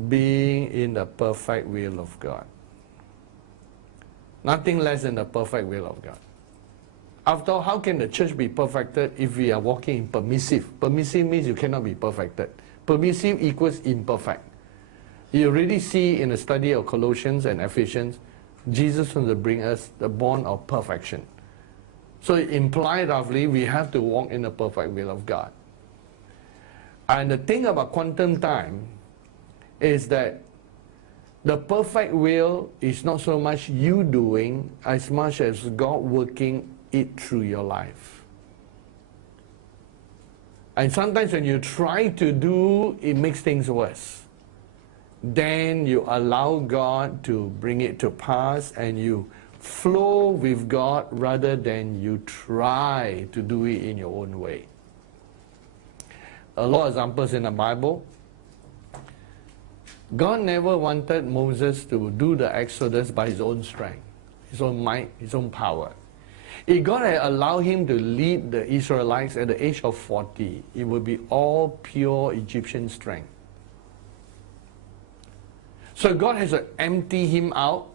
being in the perfect will of God. Nothing less than the perfect will of God. After all, how can the church be perfected if we are walking in permissive? Permissive means you cannot be perfected. Permissive equals imperfect. You already see in the study of Colossians and Ephesians, Jesus wants to bring us the bond of perfection. So it implies roughly we have to walk in the perfect will of God. And the thing about quantum time is that the perfect will is not so much you doing as much as God working it through your life. And sometimes when you try to do, it makes things worse. Then you allow God to bring it to pass and you flow with God rather than you try to do it in your own way. A lot of examples in the Bible. God never wanted Moses to do the Exodus by his own strength, his own might, his own power. If God had allowed him to lead the Israelites at the age of 40, it would be all pure Egyptian strength. So God has to empty him out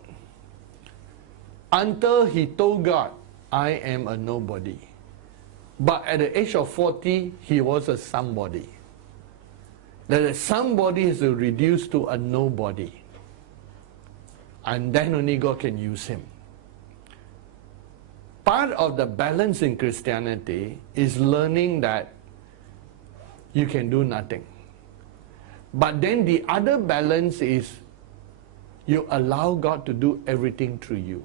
until he told God, I am a nobody. But at the age of 40, he was a somebody. That somebody has to reduce to a nobody. And then only God can use him. Part of the balance in Christianity is learning that you can do nothing. But then the other balance is you allow God to do everything through you.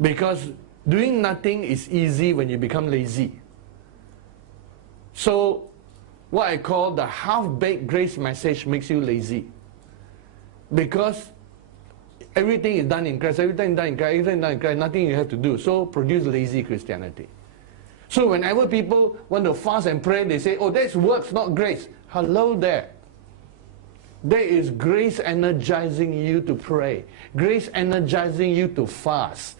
Because doing nothing is easy when you become lazy. So, what I call the half-baked grace message makes you lazy. Because everything is done in Christ, everything is done in Christ, everything is done in Christ, nothing you have to do. So, produce lazy Christianity. So, whenever people want to fast and pray, they say, oh, that's works, not grace. Hello there. There is grace energizing you to pray. Grace energizing you to fast.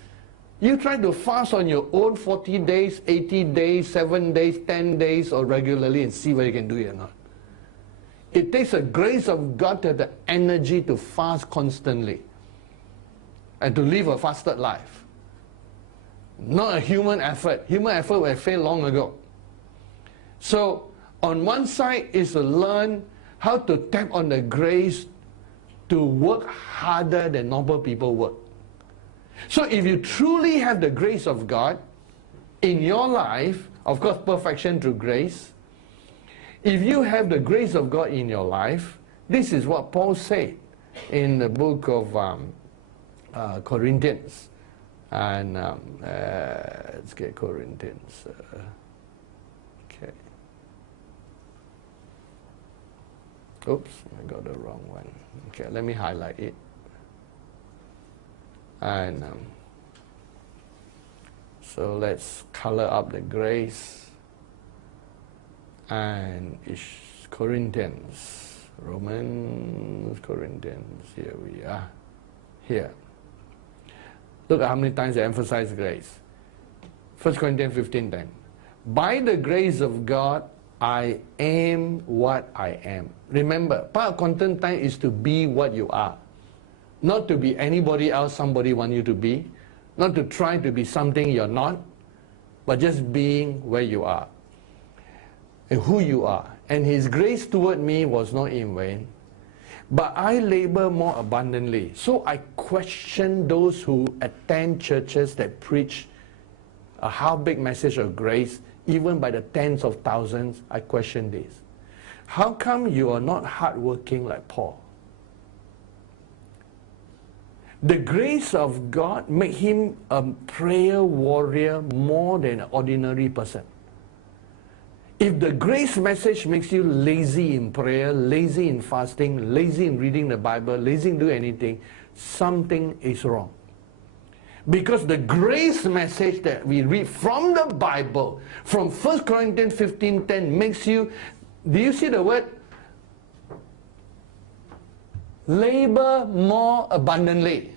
You try to fast on your own 40 days, 80 days, 7 days, 10 days, or regularly and see whether you can do it or not. It takes the grace of God to have the energy to fast constantly and to live a fasted life. Not a human effort. Human effort would have failed long ago. So, on one side is to learn how to tap on the grace to work harder than normal people work. So if you truly have the grace of God in your life, of course perfection through grace, if you have the grace of God in your life, this is what Paul said in the book of Corinthians. And let's get Corinthians. Okay. Oops, I got the wrong one. Okay, let me highlight it. And so let's color up the grace. And it's Corinthians. Romans, Corinthians. Here we are. Here. Look at how many times I emphasize grace. 1 Corinthians 15:10. By the grace of God, I am what I am. Remember, part of content time is to be what you are. Not to be anybody else somebody wants you to be. Not to try to be something you're not. But just being where you are. And who you are. And His grace toward me was not in vain. But I labor more abundantly. So I question those who attend churches that preach a half-baked message of grace. Even by the tens of thousands, I question this. How come you are not hardworking like Paul? The grace of God made him a prayer warrior more than an ordinary person. If the grace message makes you lazy in prayer, lazy in fasting, lazy in reading the Bible, lazy in doing anything, something is wrong. Because the grace message that we read from the Bible, from 1 Corinthians 15:10, makes you, do you see the word? Labor more abundantly.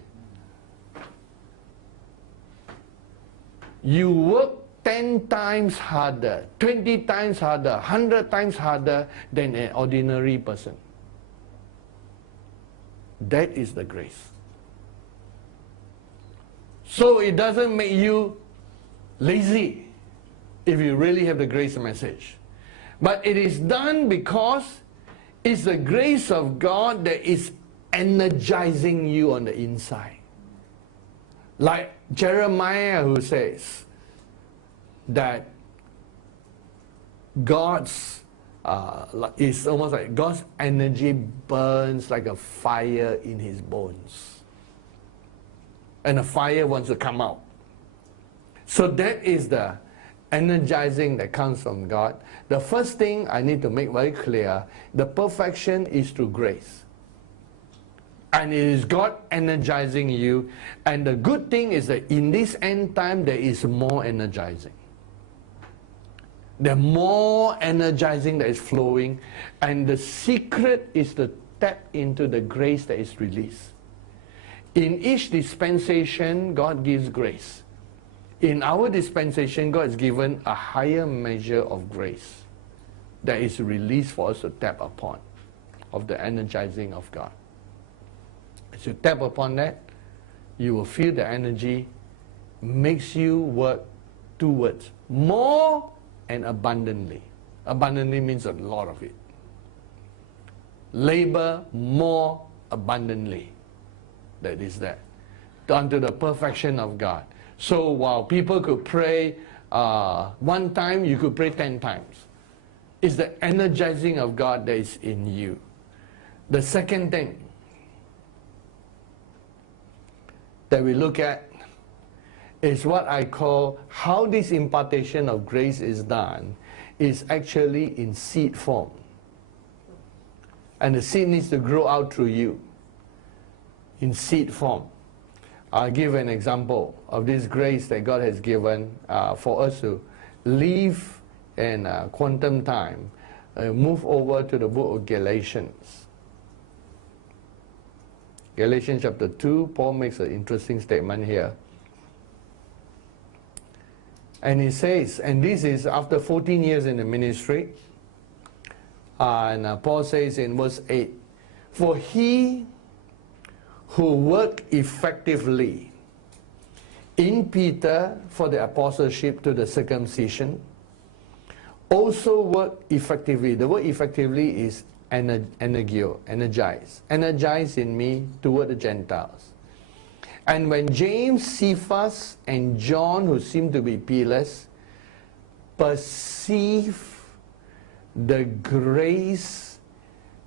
You work 10 times harder, 20 times harder, 100 times harder than an ordinary person. That is the grace. So it doesn't make you lazy if you really have the grace message. But it is done because it's the grace of God that is energizing you on the inside. Like Jeremiah, who says that God's it's almost like God's energy burns like a fire in his bones. And the fire wants to come out. So that is the energizing that comes from God. The first thing I need to make very clear, the perfection is through grace. And it is God energizing you. And the good thing is that in this end time, there is more energizing. The more energizing that is flowing. And the secret is to tap into the grace that is released. In each dispensation, God gives grace. In our dispensation, God has given a higher measure of grace that is released for us to tap upon, of the energizing of God. As you tap upon that, you will feel the energy makes you work towards more and abundantly. Abundantly means a lot of it. Labor more abundantly. That is that. Unto the perfection of God. So while people could pray one time, you could pray 10 times. It's the energizing of God that is in you. The second thing that we look at is what I call how this impartation of grace is done is actually in seed form. And the seed needs to grow out through you in seed form. I'll give an example of this grace that God has given for us to live in quantum time. Move over to the book of Galatians. Galatians chapter 2, Paul makes an interesting statement here. And he says, and this is after 14 years in the ministry, and Paul says in verse 8, for he who worked effectively in Peter for the apostleship to the circumcision, also worked effectively. The word effectively is energio, energize. Energize in me toward the Gentiles. And when James, Cephas, and John, who seemed to be peerless, perceived the grace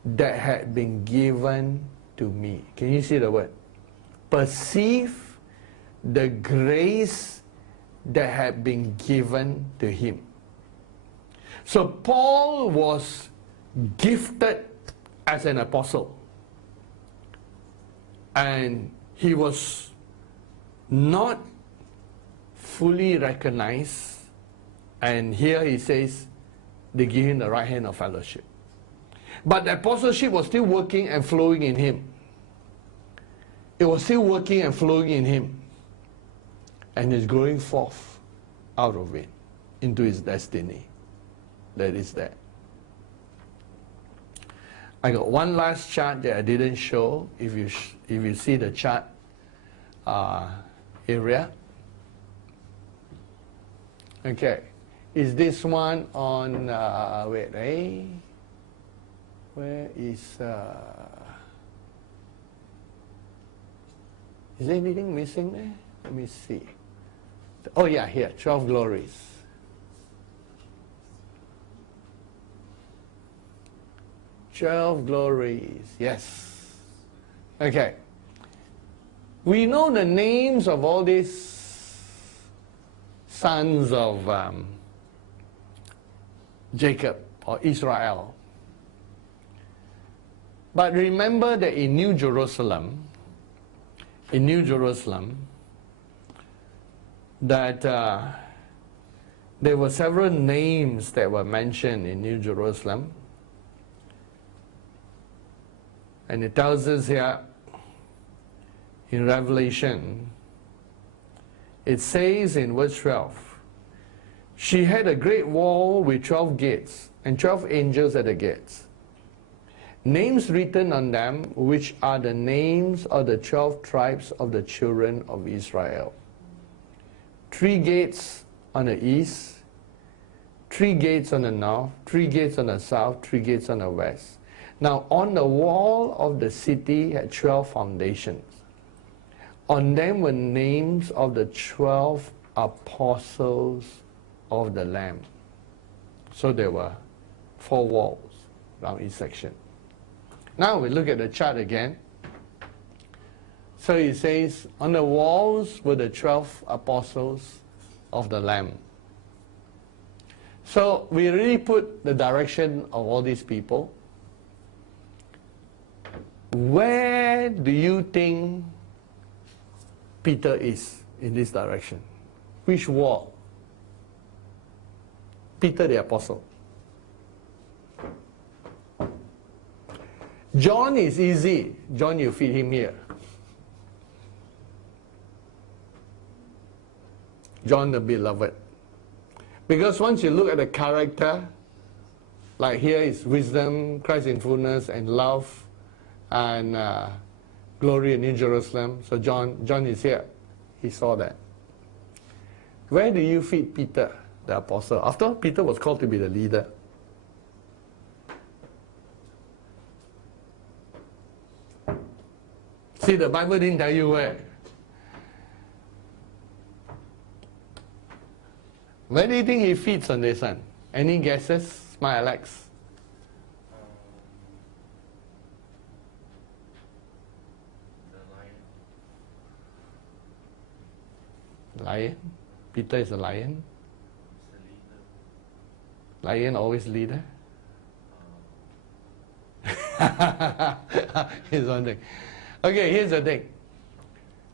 that had been given to me. Can you see the word? Perceive the grace that had been given to him. So Paul was gifted as an apostle. And he was not fully recognized. And here he says, they give him the right hand of fellowship. But the apostleship was still working and flowing in him. It was still working and flowing in him. And he's going forth out of it into his destiny. That is that. I got one last chart that I didn't show. If you see the chart area. Okay. Is this one on, where is there anything missing there? Let me see. Oh yeah, here, 12 glories. Yes. Okay. We know the names of all these sons of Jacob or Israel. But remember that in New Jerusalem, that there were several names that were mentioned in New Jerusalem. And it tells us here in Revelation, it says in verse 12, she had a great wall with 12 gates and 12 angels at the gates. Names written on them, which are the names of the 12 tribes of the children of Israel. 3 gates on the east, 3 gates on the north, 3 gates on the south, 3 gates on the west. Now on the wall of the city had 12 foundations. On them were names of the 12 apostles of the Lamb. So there were 4 walls around each section. Now we look at the chart again. So it says, on the walls were the 12 apostles of the Lamb. So we really put the direction of all these people. Where do you think Peter is in this direction? Which wall? Peter the apostle. John is easy. John, you feed him here. John the beloved. Because once you look at the character, like here is wisdom, Christ in fullness, and love, and glory in New Jerusalem. So John is here. He saw that. Where do you fit Peter, the apostle? After all, Peter was called to be the leader. See, the Bible didn't tell you where. Where do you think he fits on this one? Any guesses, my Alex? Lion? Peter is a lion? Lion always leader? Here's one thing. Okay, here's the thing.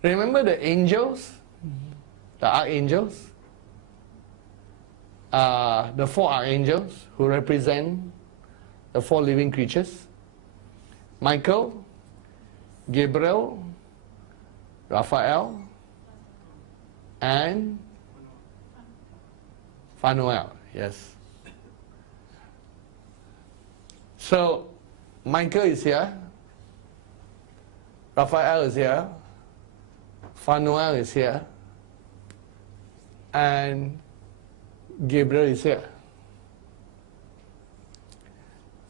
Remember the angels? The archangels? The 4 archangels who represent the 4 living creatures? Michael, Gabriel, Raphael, and Phanuel. Yes. So Michael is here, Raphael is here, Phanuel is here, and Gabriel is here.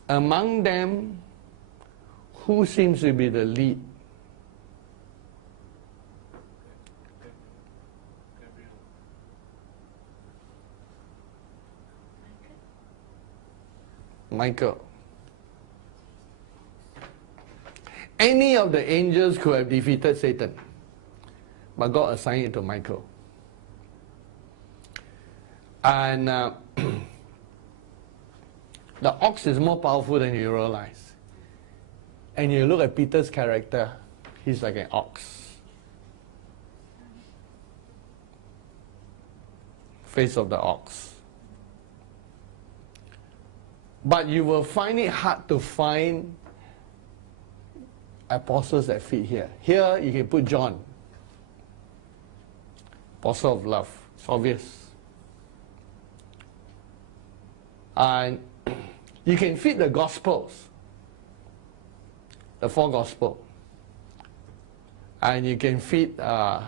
Among them, who seems to be the lead? Michael. Any of the angels could have defeated Satan, but God assigned it to Michael. And the ox is more powerful than you realize. And you look at Peter's character, he's like an ox. Face of the ox. But you will find it hard to find apostles that fit here. Here you can put John, apostle of love. It's obvious. And you can fit the Gospels, the 4 Gospels. And you can fit, of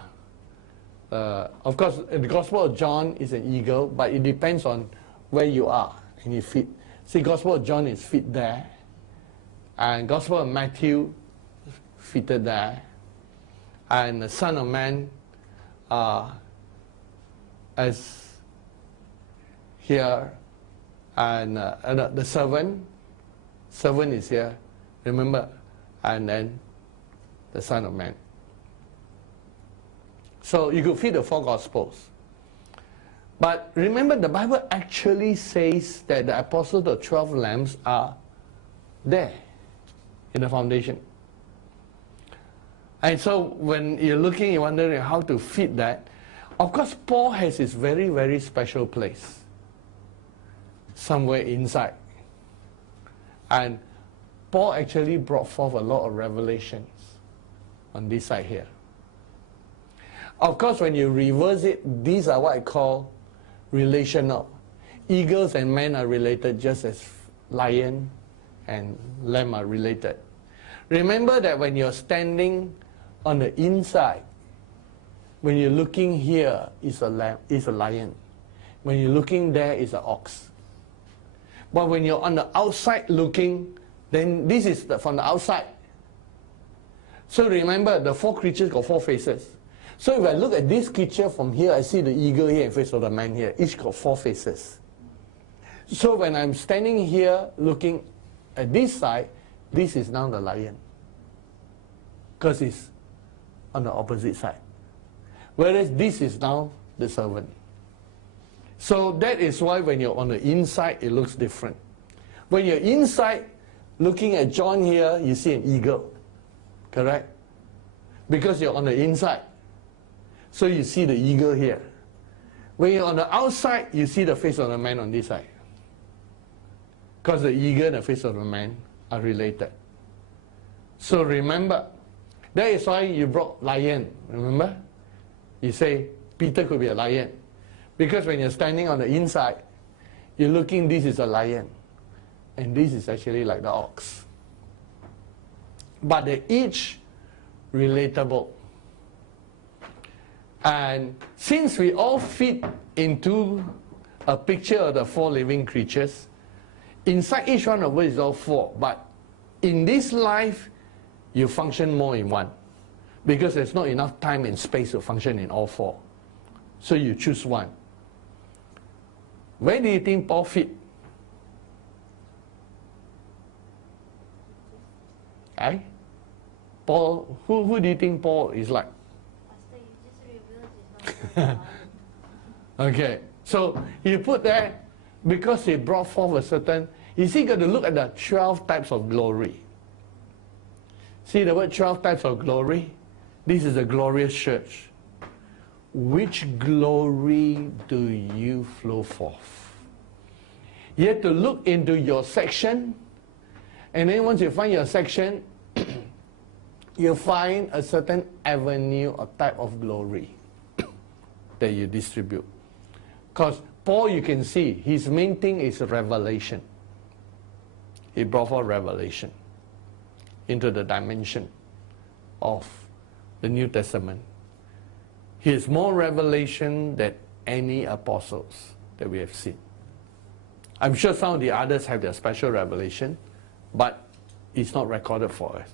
course, the Gospel of John is an eagle, but it depends on where you are and you fit. See, Gospel of John is fit there, and Gospel of Matthew fitted there, and the Son of Man as here, and the servant is here, remember, and then the Son of Man. So you could fit the 4 Gospels. But remember, the Bible actually says that the apostles, the 12 lambs, are there in the foundation. And so when you're looking, you're wondering how to fit that. Of course, Paul has his very, very special place somewhere inside. And Paul actually brought forth a lot of revelations on this side here. Of course, when you reverse it, these are what I call relational. Eagles and men are related just as lion and lamb are related. Remember that when you're standing on the inside, when you're looking here is a lamb, is a lion. When you're looking there is an ox. But when you're on the outside looking, then this is from the outside. So remember, the 4 creatures got 4 faces. So if I look at this creature from here, I see the eagle here and face of the man here. Each got 4 faces. So when I'm standing here looking at this side, this is now the lion, because it's on the opposite side. Whereas this is now the servant. So that is why when you're on the inside, it looks different. When you're inside, looking at John here, you see an eagle. Correct? Because you're on the inside. So you see the eagle here. When you're on the outside, you see the face of the man on this side. Because the eagle and the face of the man are related. So remember, that is why you brought lion. Remember? You say Peter could be a lion. Because when you're standing on the inside, you're looking, this is a lion. And this is actually like the ox. But they each relatable. And since we all fit into a picture of the 4 living creatures, inside each one of us is all 4, but in this life, you function more in one, because there's not enough time and space to function in all 4. So you choose one. Where do you think Paul fit? Eh? Paul, who do you think Paul is like? Pastor, you just revealed he's not God. Okay, so you put there, because he brought forth a certain, you see, you got to look at the 12 types of glory. See the word 12 types of glory? This is a glorious church. Which glory do you flow forth? You have to look into your section, and then once you find your section, you find a certain avenue or type of glory that you distribute. Because Paul, you can see, his main thing is revelation. He brought forth revelation into the dimension of the New Testament. He has more revelation than any apostles that we have seen. I'm sure some of the others have their special revelation, but it's not recorded for us.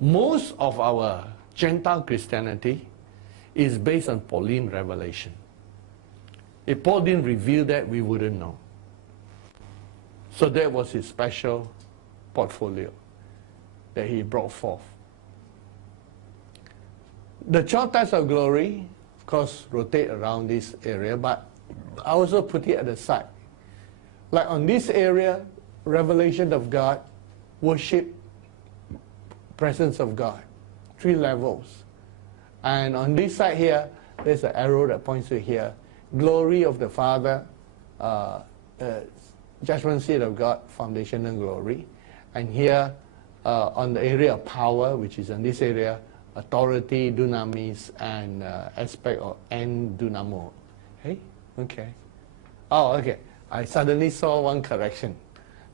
Most of our Gentile Christianity is based on Pauline revelation. If Paul didn't reveal that, we wouldn't know. So that was his special portfolio that he brought forth. The 12 types of glory, of course, rotate around this area, but I also put it at the side. Like on this area, revelation of God, worship, presence of God, 3 levels. And on this side here, there's an arrow that points to here. Glory of the Father, judgment seat of God, foundational glory. And here, on the area of power, which is in this area, authority, dunamis, and aspect of endunamo. Hey? Okay. Oh, okay. I suddenly saw one correction.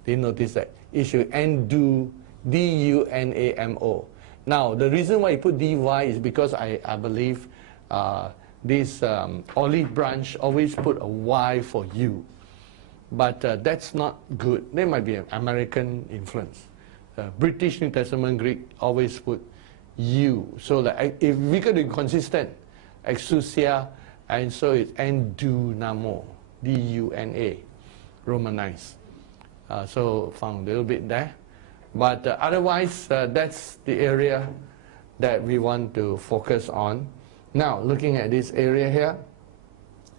Didn't notice that. It should endu, D-U-N-A-M-O. Now, the reason why you put D-Y is because I believe this olive branch always put a Y for you. But that's not good. There might be an American influence. British New Testament Greek always put you. So like, if we got to be consistent, exousia, and so it's endunamo, D-U-N-A, Romanized. So found a little bit there. But otherwise, that's the area that we want to focus on. Now, looking at this area here,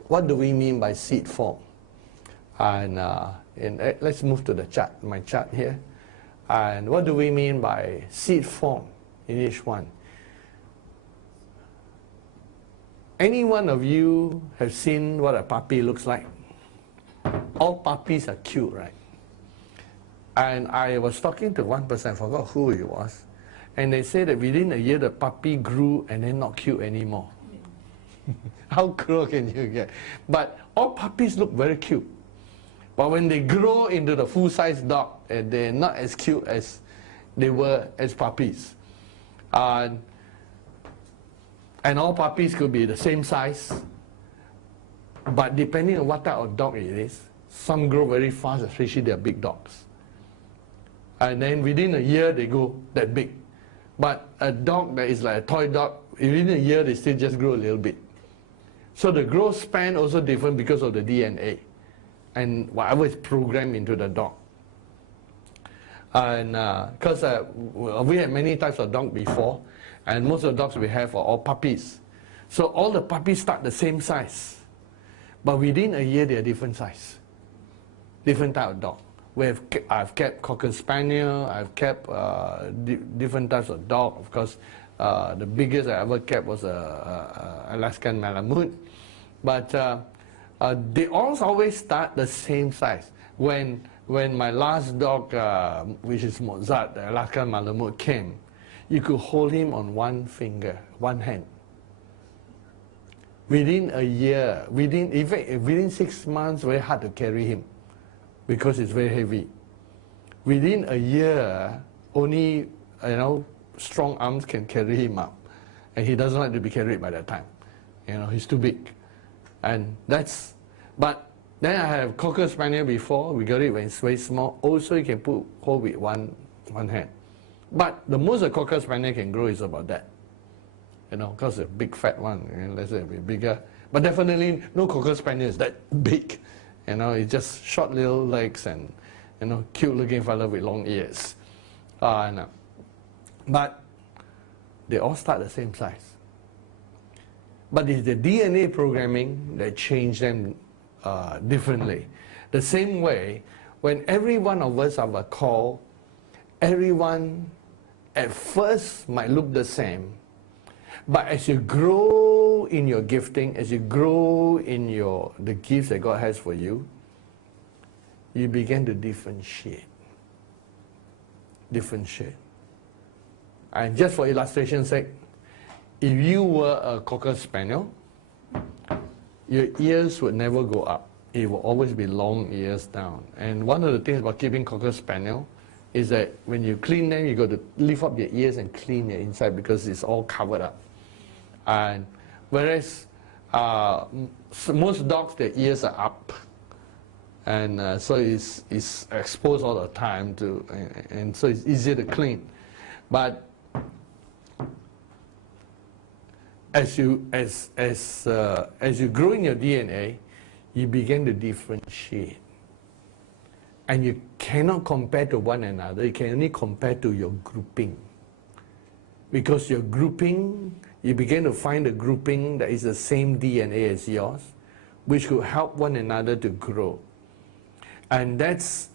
what do we mean by seed form? And let's move to the chart, my chart here. And what do we mean by seed form in each one? Any one of you have seen what a puppy looks like? All puppies are cute, right? And I was talking to one person, I forgot who it was, and they said that within a year the puppy grew and then not cute anymore. How cruel can you get? But all puppies look very cute. But when they grow into the full-size dog, they're not as cute as they were as puppies. And all puppies could be the same size, but depending on what type of dog it is, some grow very fast, especially they're big dogs. And then within a year, they go that big. But a dog that is like a toy dog, within a year, they still just grow a little bit. So the growth span also different because of the DNA and whatever is programmed into the dog. And because we had many types of dog before, and most of the dogs we have are all puppies. So all the puppies start the same size. But within a year, they are different size. Different type of dog. I've kept Cocker Spaniel, I've kept different types of dog. Of course, the biggest I ever kept was Alaskan Malamute. But they all always start the same size. When my last dog, which is Mozart, the Alaskan Malamute, came, you could hold him on one finger, one hand. Within a year, within 6 months, very hard to carry him because it's very heavy. Within a year, only strong arms can carry him up. And he doesn't like to be carried by that time. He's too big. But then I have Cocker Spaniel before. We got it when it's very small. Also, you can hold with one hand. But the most a Cocker Spaniel can grow is about that. Because a big fat one, let's say a bit bigger. But definitely no Cocker Spaniel is that big. It's just short little legs and, cute looking fellow with long ears. But they all start the same size. But it's the DNA programming that changed them differently. The same way, when every one of us have a call, everyone at first might look the same. But as you grow in your gifting, as you grow in the gifts that God has for you, you begin to differentiate. And just for illustration's sake, if you were a Cocker Spaniel, your ears would never go up. It will always be long ears down. And one of the things about keeping Cocker Spaniel is that when you clean them, you got to lift up your ears and clean your inside because it's all covered up. And whereas most dogs, their ears are up. And so it's exposed all the time and so it's easier to clean. But as you grow in your DNA, you begin to differentiate. And you cannot compare to one another. You can only compare to your grouping. Because your grouping, you begin to find a grouping that is the same DNA as yours, which could help one another to grow. And that's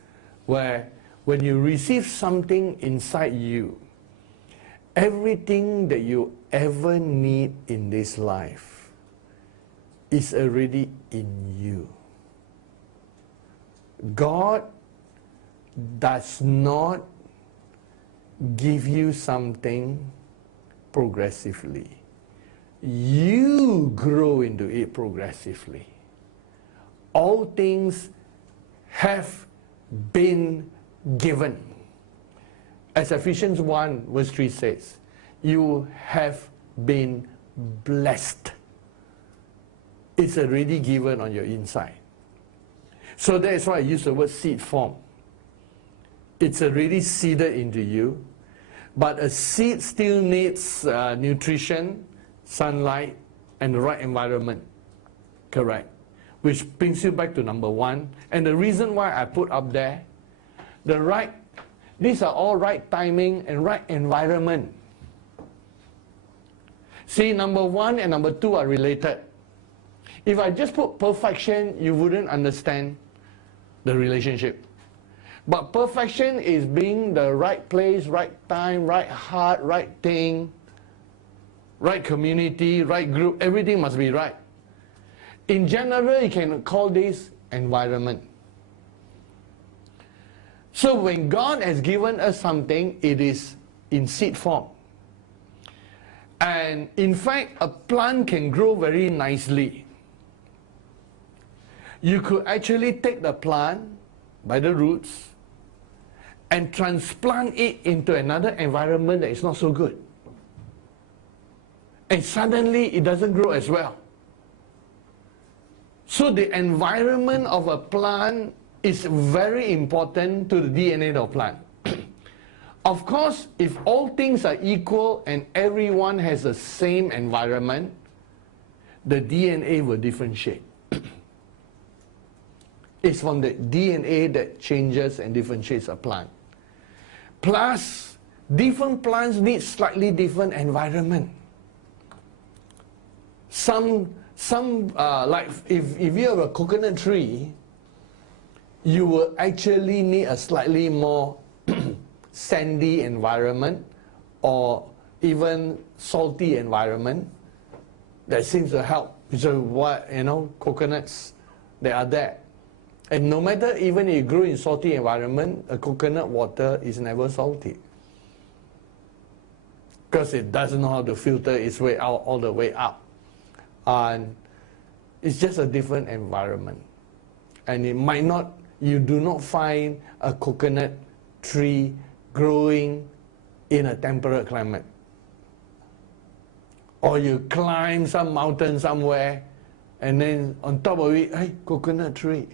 where, when you receive something inside you, everything that you ever need in this life is already in you. God does not give you something progressively. You grow into it progressively. All things have been given. As Ephesians 1 verse 3 says, you have been blessed. It's already given on your inside. So that's why I use the word seed form. It's already seeded into you, but a seed still needs nutrition, sunlight, and the right environment. Correct. Which brings you back to number one. And the reason why I put up there, these are all right timing and right environment. See, number one and number two are related. If I just put perfection, you wouldn't understand the relationship. But perfection is being the right place, right time, right heart, right thing, right community, right group. Everything must be right. In general, you can call this environment. So when God has given us something, it is in seed form. And in fact, a plant can grow very nicely. You could actually take the plant by the roots and transplant it into another environment that is not so good. And suddenly it doesn't grow as well. So the environment of a plant is very important to the DNA of the plant. Of course, if all things are equal and everyone has the same environment, the DNA will differentiate. It's from the DNA that changes and differentiates a plant. Plus, different plants need slightly different environment. Like if you have a coconut tree, you will actually need a slightly more sandy environment or even salty environment that seems to help. So what, coconuts, they are there. And no matter, even if you grow in salty environment, a coconut water is never salty. Because it doesn't know how to filter its way out all the way up. And it's just a different environment. And you do not find a coconut tree growing in a temperate climate. Or you climb some mountain somewhere, and then on top of it, hey, coconut tree.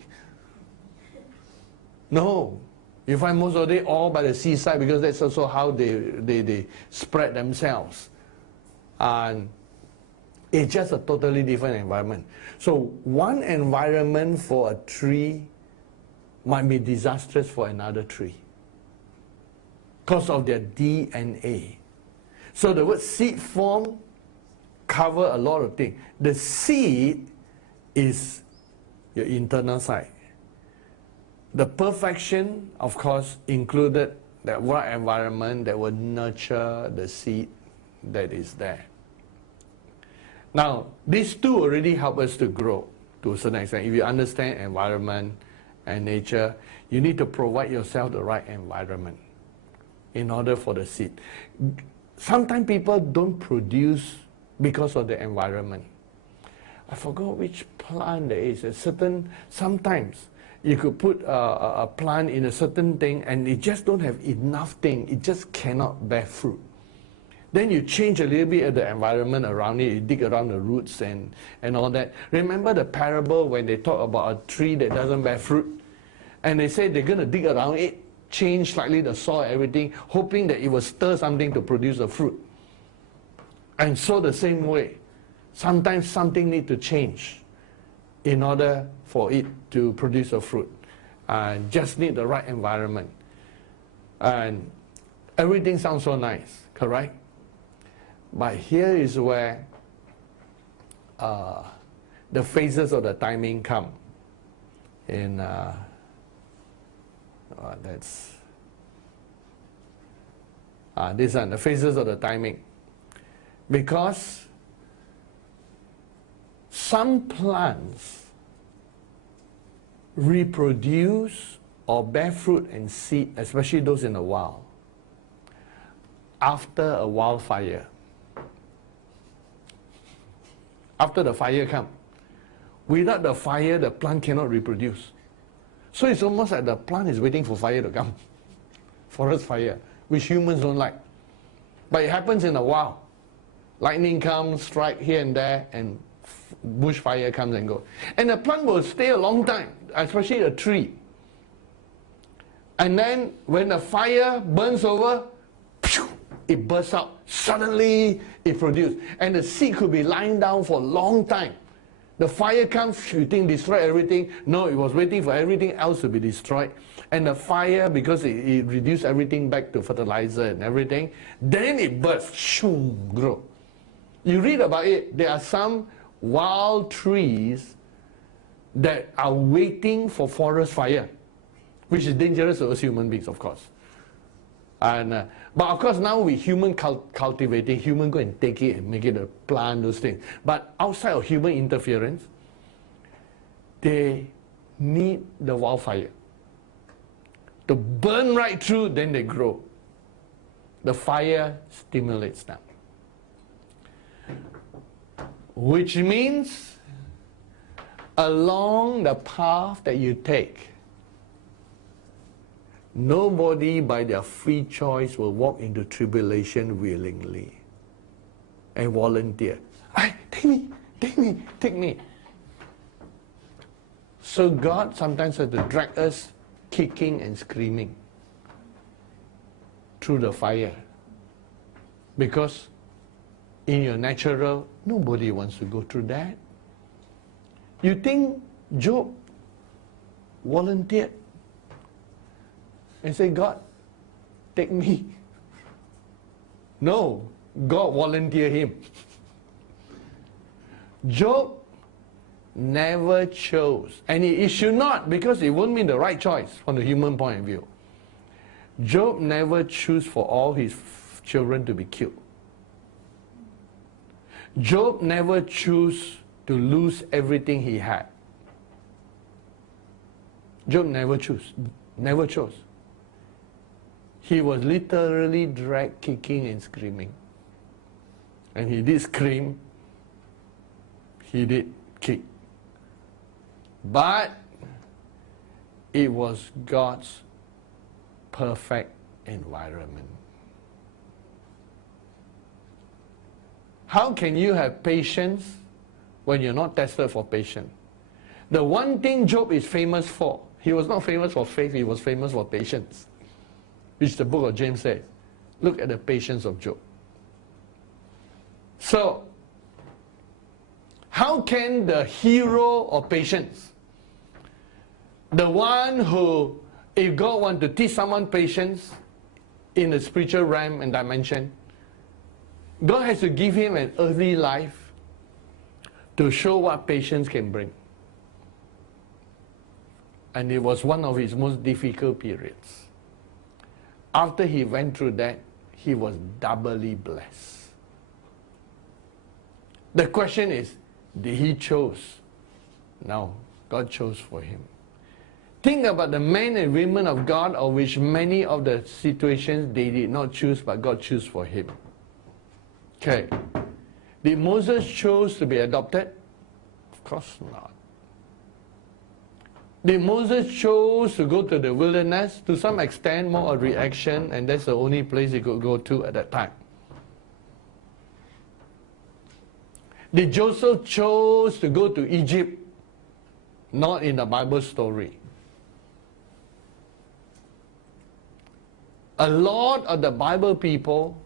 No. You find most of it all by the seaside, because that's also how they spread themselves. And it's just a totally different environment. So one environment for a tree might be disastrous for another tree because of their DNA. So the word seed form cover a lot of things. The seed is your internal side. The perfection, of course, included that right environment that will nurture the seed that is there. Now, these two already help us to grow to a certain extent. If you understand environment and nature, you need to provide yourself the right environment in order for the seed. Sometimes people don't produce because of the environment. I forgot which plant there is. Sometimes you could put a plant in a certain thing and it just don't have enough thing. It just cannot bear fruit. Then you change a little bit of the environment around it. You dig around the roots and all that. Remember the parable when they talk about a tree that doesn't bear fruit? And they say they're going to dig around it, change slightly the soil, everything, hoping that it will stir something to produce a fruit. And so the same way, sometimes something needs to change in order for it to produce a fruit. And just need the right environment. And everything sounds so nice, correct? But here is where the phases of the timing come. In this one, the phases of the timing. Because some plants reproduce or bear fruit and seed, especially those in the wild, after a wildfire. After the fire comes. Without the fire, the plant cannot reproduce. So it's almost like the plant is waiting for fire to come. Forest fire, which humans don't like. But it happens in the wild. Lightning comes, strike here and there, and bushfire comes and goes. And the plant will stay a long time, especially a tree. And then when the fire burns over, it bursts out. Suddenly it produces. And the seed could be lying down for a long time. The fire comes, you think destroy everything. No, it was waiting for everything else to be destroyed. And the fire, because it reduced everything back to fertilizer and everything, then it bursts, shoom, grow. You read about it, there are some wild trees that are waiting for forest fire, which is dangerous to us human beings, of course. And but of course now with human cultivating, human go and take it and make it a plant, those things. But outside of human interference, they need the wildfire to burn right through, then they grow. The fire stimulates them. Which means along the path that you take, nobody by their free choice will walk into tribulation willingly and volunteer. Take me, take me, take me. So God sometimes has to drag us kicking and screaming through the fire. Because in your natural, nobody wants to go through that. You think Job volunteered and said, God, take me? No, God volunteered him. Job never chose, and it should not, because it won't be the right choice from the human point of view. Job never chose for all his children to be killed. Job never chose to lose everything he had. Job never chose. Never chose. He was literally dragged kicking and screaming. And he did scream. He did kick. But it was God's perfect environment. How can you have patience when you're not tested for patience? The one thing Job is famous for, he was not famous for faith, he was famous for patience, which the book of James says. Look at the patience of Job. So, how can the hero of patience, the one who, if God wants to teach someone patience in the spiritual realm and dimension, God has to give him an earthly life to show what patience can bring. And it was one of his most difficult periods. After he went through that, he was doubly blessed. The question is, did he choose? No, God chose for him. Think about the men and women of God, of which many of the situations they did not choose, but God chose for him. Okay. Did Moses choose to be adopted? Of course not. Did Moses choose to go to the wilderness? To some extent, more a reaction, and that's the only place he could go to at that time. Did Joseph choose to go to Egypt? Not in the Bible story. A lot of the Bible people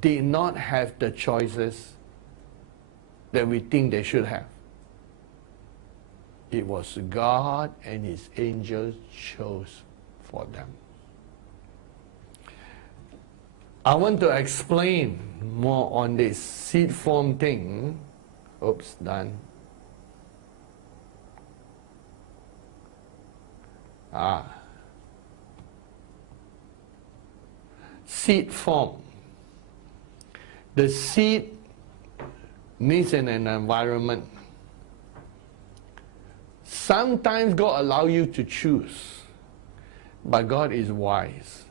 did not have the choices that we think they should have. It was God and His angels chose for them. I want to explain more on this seed form thing. Oops, done. Seed form. The seed needs an environment. Sometimes God allows you to choose, but God is wise,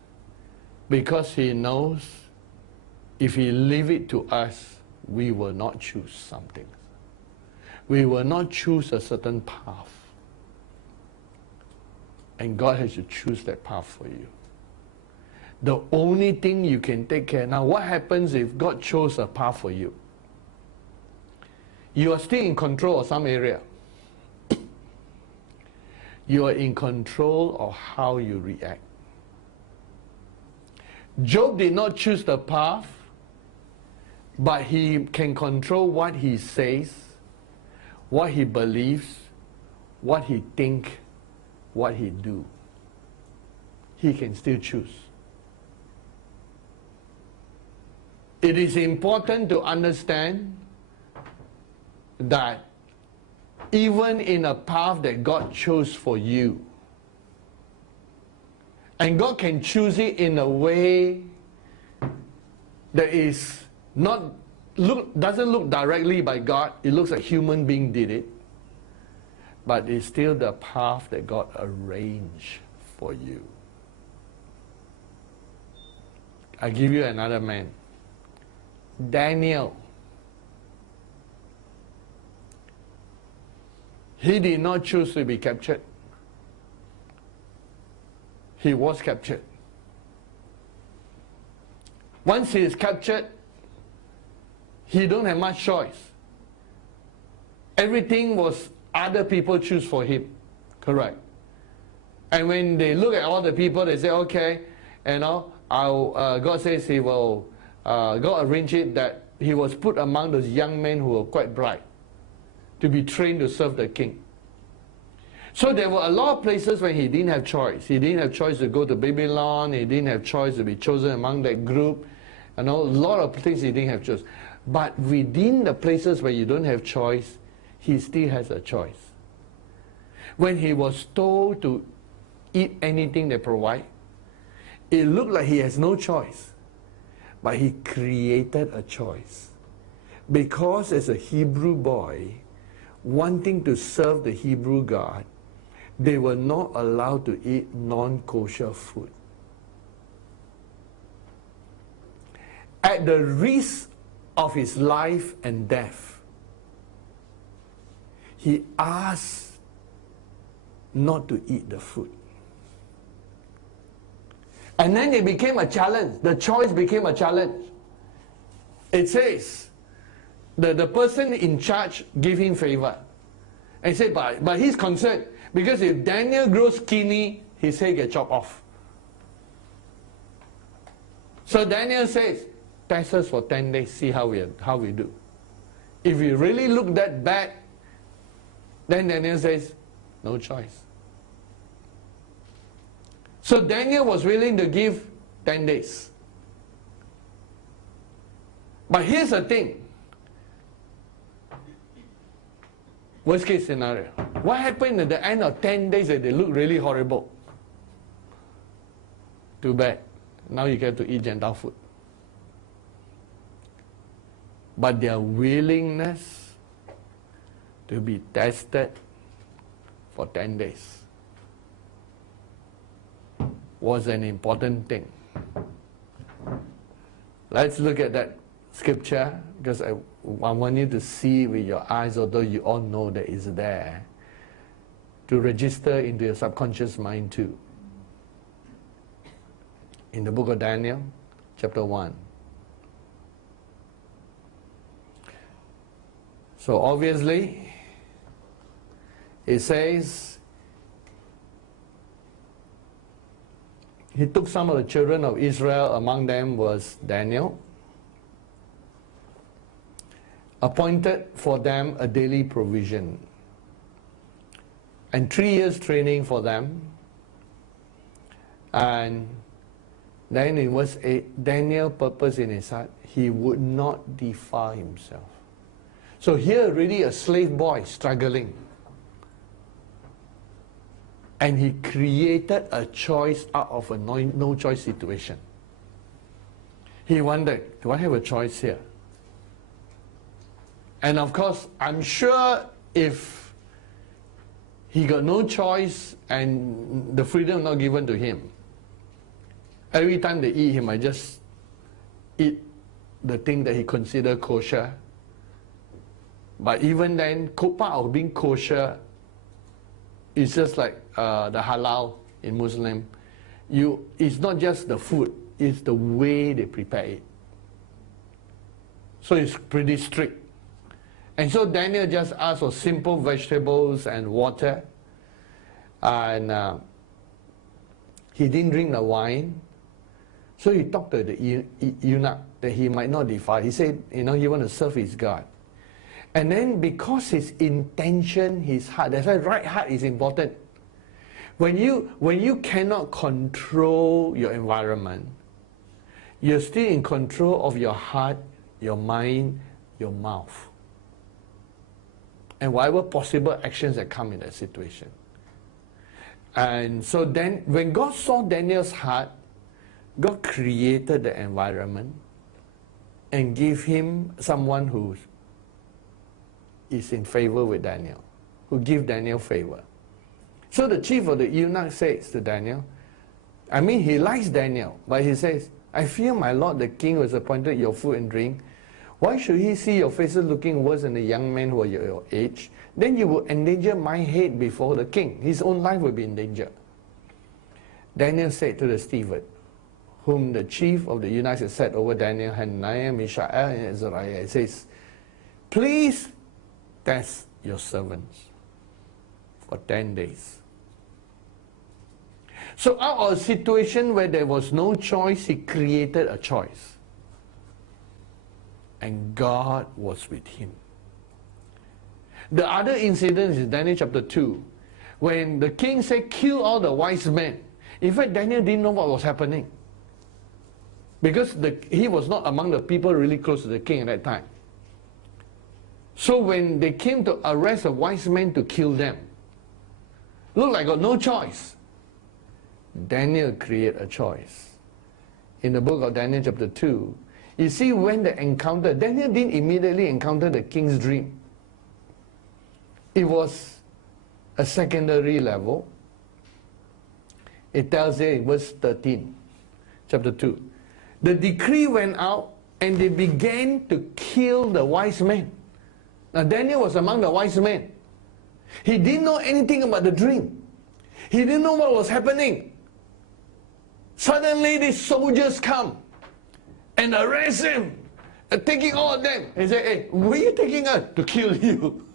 because He knows if He leave it to us, we will not choose something. We will not choose a certain path. And God has to choose that path for you. The only thing you can take care. Now, what happens if God chose a path for you? You are still in control of some area. You are in control of how you react. Job did not choose the path, but he can control what he says, what he believes, what he thinks, what he do. He can still choose. It is important to understand that even in a path that God chose for you, and God can choose it in a way that is not doesn't look directly by God. It looks like human being did it, but it's still the path that God arranged for you. I give you another man, Daniel. He did not choose to be captured. He was captured. Once he is captured, he don't have much choice. Everything was other people choose for him. Correct. And when they look at all the people, they say, okay, you know, God says He will, God arranged it that he was put among those young men who were quite bright, to be trained to serve the king. So there were a lot of places when he didn't have choice. He didn't have choice to go to Babylon. He didn't have choice to be chosen among that group. You know, a lot of things he didn't have choice. But within the places where you don't have choice, he still has a choice. When he was told to eat anything they provide, it looked like he has no choice. But he created a choice. Because as a Hebrew boy, wanting to serve the Hebrew God, they were not allowed to eat non-kosher food. At the risk of his life and death, he asked not to eat the food. And then it became a challenge. The choice became a challenge. it says, the person in charge gave him favor. And he said, but he's concerned, because if Daniel grows skinny, his head gets chopped off. So Daniel says, test us for 10 days, see how we do. If we really look that bad, then Daniel says, no choice. So Daniel was willing to give 10 days. But here's the thing. Worst case scenario. What happened at the end of 10 days that they look really horrible? Too bad. Now you get to eat Gentile food. But their willingness to be tested for 10 days was an important thing. Let's look at that scripture, because I want you to see with your eyes, although you all know that it's there, to register into your subconscious mind too. In the book of Daniel, chapter 1. So obviously, it says, he took some of the children of Israel, among them was Daniel, appointed for them a daily provision, and 3 years training for them. And then in verse 8, Daniel purposed in his heart, he would not defile himself. So here really a slave boy struggling. And he created a choice out of a no choice situation. He wondered, do I have a choice here? And of course, I'm sure if he got no choice and the freedom not given to him, every time they eat, he might just eat the thing that he considered kosher. But even then, part of being kosher is just like the halal in Muslim. It's not just the food, it's the way they prepare it. So it's pretty strict. And so Daniel just asked for simple vegetables and water. And he didn't drink the wine. So he talked to the eunuch that he might not defile. He said, he want to serve his God. And then because his intention, his heart, that's why right heart is important. When you cannot control your environment, you're still in control of your heart, your mind, your mouth, and whatever possible actions that come in that situation. And so then, when God saw Daniel's heart, God created the environment and gave him someone who is in favor with Daniel, who give Daniel favor. So the chief of the eunuch says to Daniel, I mean, he likes Daniel, but he says, I fear my lord the king who has appointed your food and drink. Why should he see your faces looking worse than the young men who are your age? Then you will endanger my head before the king. His own life will be in danger. Daniel said to the steward, whom the chief of the eunuchs had set over Daniel, Hananiah, Mishael, and Azariah, it says, please test your servants for 10 days. So out of a situation where there was no choice, he created a choice. And God was with him. The other incident is Daniel chapter 2, when the king said, kill all the wise men. In fact, Daniel didn't know what was happening, because he was not among the people really close to the king at that time. So when they came to arrest the wise men to kill them, looked like got no choice. Daniel created a choice. In the book of Daniel chapter 2, you see when they encountered, Daniel didn't immediately encounter the king's dream. It was a secondary level. It tells you in verse 13, chapter 2. The decree went out and they began to kill the wise men. Now Daniel was among the wise men. He didn't know anything about the dream. He didn't know what was happening. Suddenly these soldiers come and arrest him, taking all of them. He said, hey, where are you taking us? To kill you.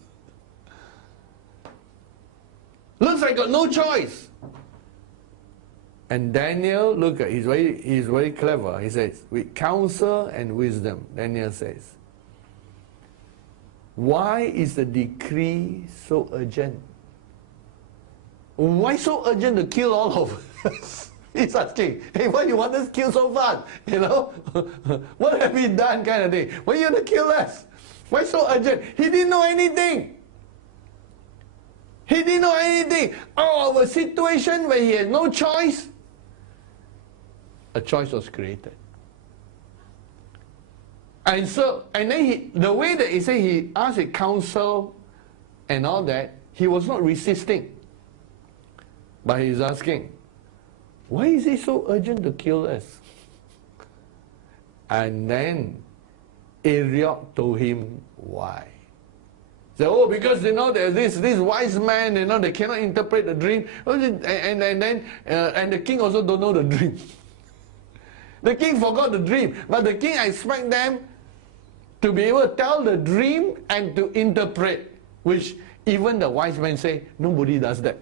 Looks like I got no choice. And Daniel, look, he's very clever. He says, with counsel and wisdom, Daniel says, why is the decree so urgent? Why so urgent to kill all of us? He's asking, hey, why do you want us killed so fast? You know? What have we done kind of thing? Why you want to kill us? Why so urgent? He didn't know anything. He didn't know anything. Out of a situation where he had no choice, a choice was created. And so, and then the way that he said he asked his counsel and all that, he was not resisting. But he's asking, why is it so urgent to kill us? And then Ariok told him why. He said, oh, because there's this wise man, they cannot interpret the dream. And the king also don't know the dream. The king forgot the dream, but the king expect them to be able to tell the dream and to interpret, which even the wise men say, nobody does that.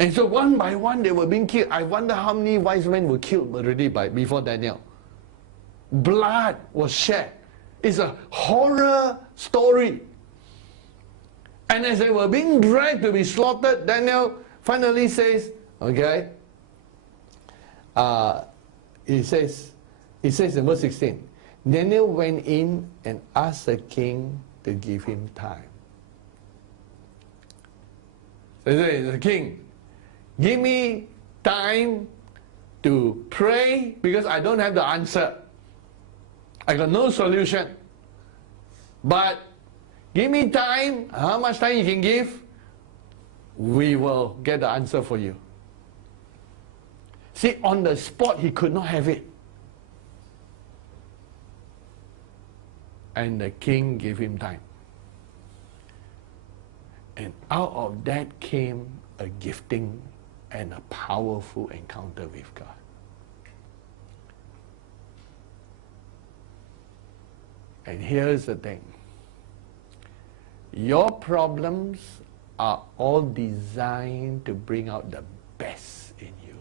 And so one by one they were being killed. I wonder how many wise men were killed already before Daniel. Blood was shed. It's a horror story. And as they were being dragged to be slaughtered, Daniel finally says, okay, he says in verse 16, Daniel went in and asked the king to give him time. So he says, the king, give me time to pray because I don't have the answer. I got no solution. But give me time. How much time you can give? We will get the answer for you. See, on the spot, he could not have it. And the king gave him time. And out of that came a gifting and a powerful encounter with God. And here's the thing. Your problems are all designed to bring out the best in you.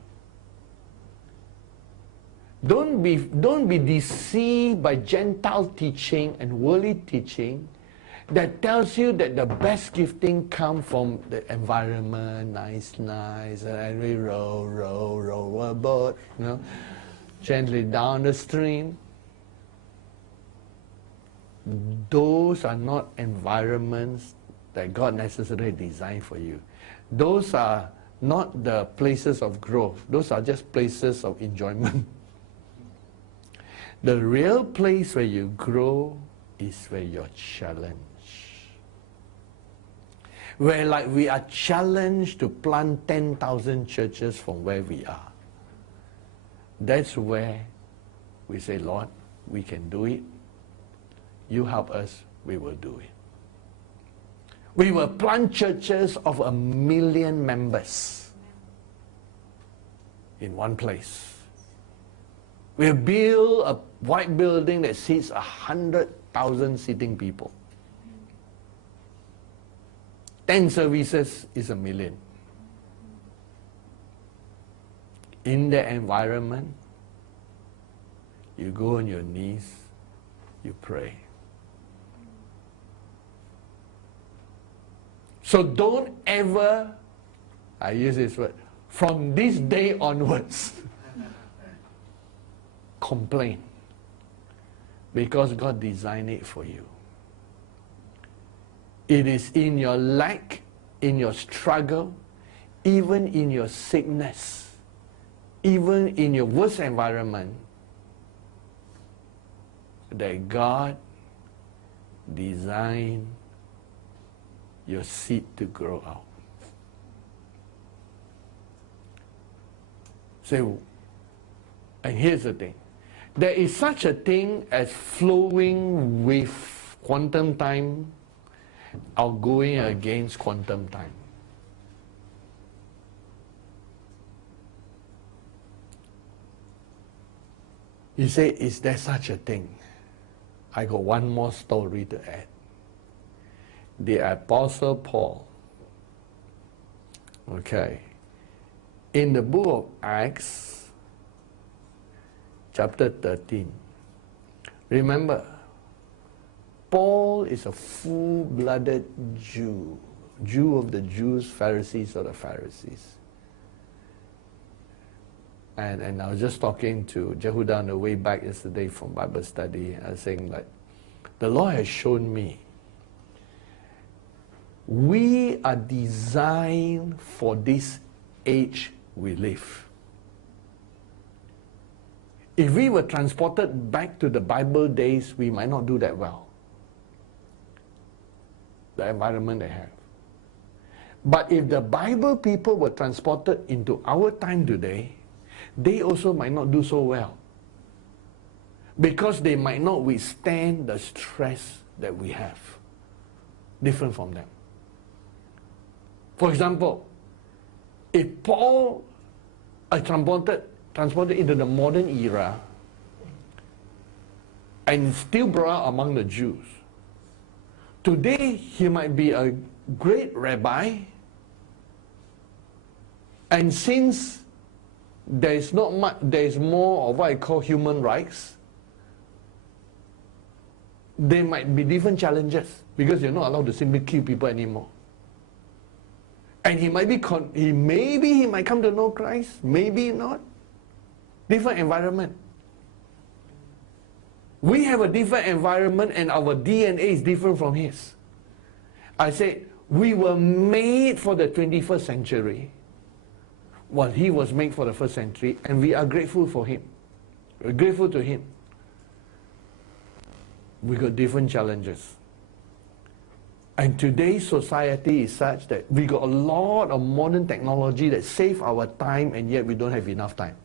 Don't be deceived by Gentile teaching and worldly teaching that tells you that the best gifting comes from the environment, nice, and we row a boat, gently down the stream. Those are not environments that God necessarily designed for you. Those are not the places of growth. Those are just places of enjoyment. The real place where you grow is where you're challenged. Where like we are challenged to plant 10,000 churches from where we are. That's where we say, Lord, we can do it. You help us, we will do it. We will plant churches of 1 million members in one place. We'll build a white building that seats 100,000 seating people. 10 services is 1 million. In the environment, you go on your knees, you pray. So don't ever, I use this word, from this day onwards, complain. Because God designed it for you. It is in your lack, in your struggle, even in your sickness, even in your worst environment, that God designed your seed to grow out. So, and here's the thing. There is such a thing as flowing with quantum time or going against quantum time. You say, is there such a thing? I got one more story to add. The Apostle Paul, okay, in the book of Acts, chapter 13, remember, Paul is a full-blooded Jew, Jew of the Jews, Pharisees of the Pharisees. And I was just talking to Jehuda on the way back yesterday from Bible study. I was saying, like, the Lord has shown me we are designed for this age we live. If we were transported back to the Bible days, we might not do that well. The environment they have. But if the Bible people were transported into our time today, they also might not do so well. Because they might not withstand the stress that we have. Different from them. For example, if Paul is transported into the modern era and still brought up among the Jews, today he might be a great rabbi, and since there is not much, there is more of what I call human rights, there might be different challenges because you're not allowed to simply kill people anymore. And he might be, maybe he might come to know Christ, maybe not. Different environment. We have a different environment and our DNA is different from his. I say, we were made for the 21st century. Well, he was made for the first century, and we are grateful for him. We're grateful to him. We got different challenges. And today's society is such that we got a lot of modern technology that save our time, and yet we don't have enough time.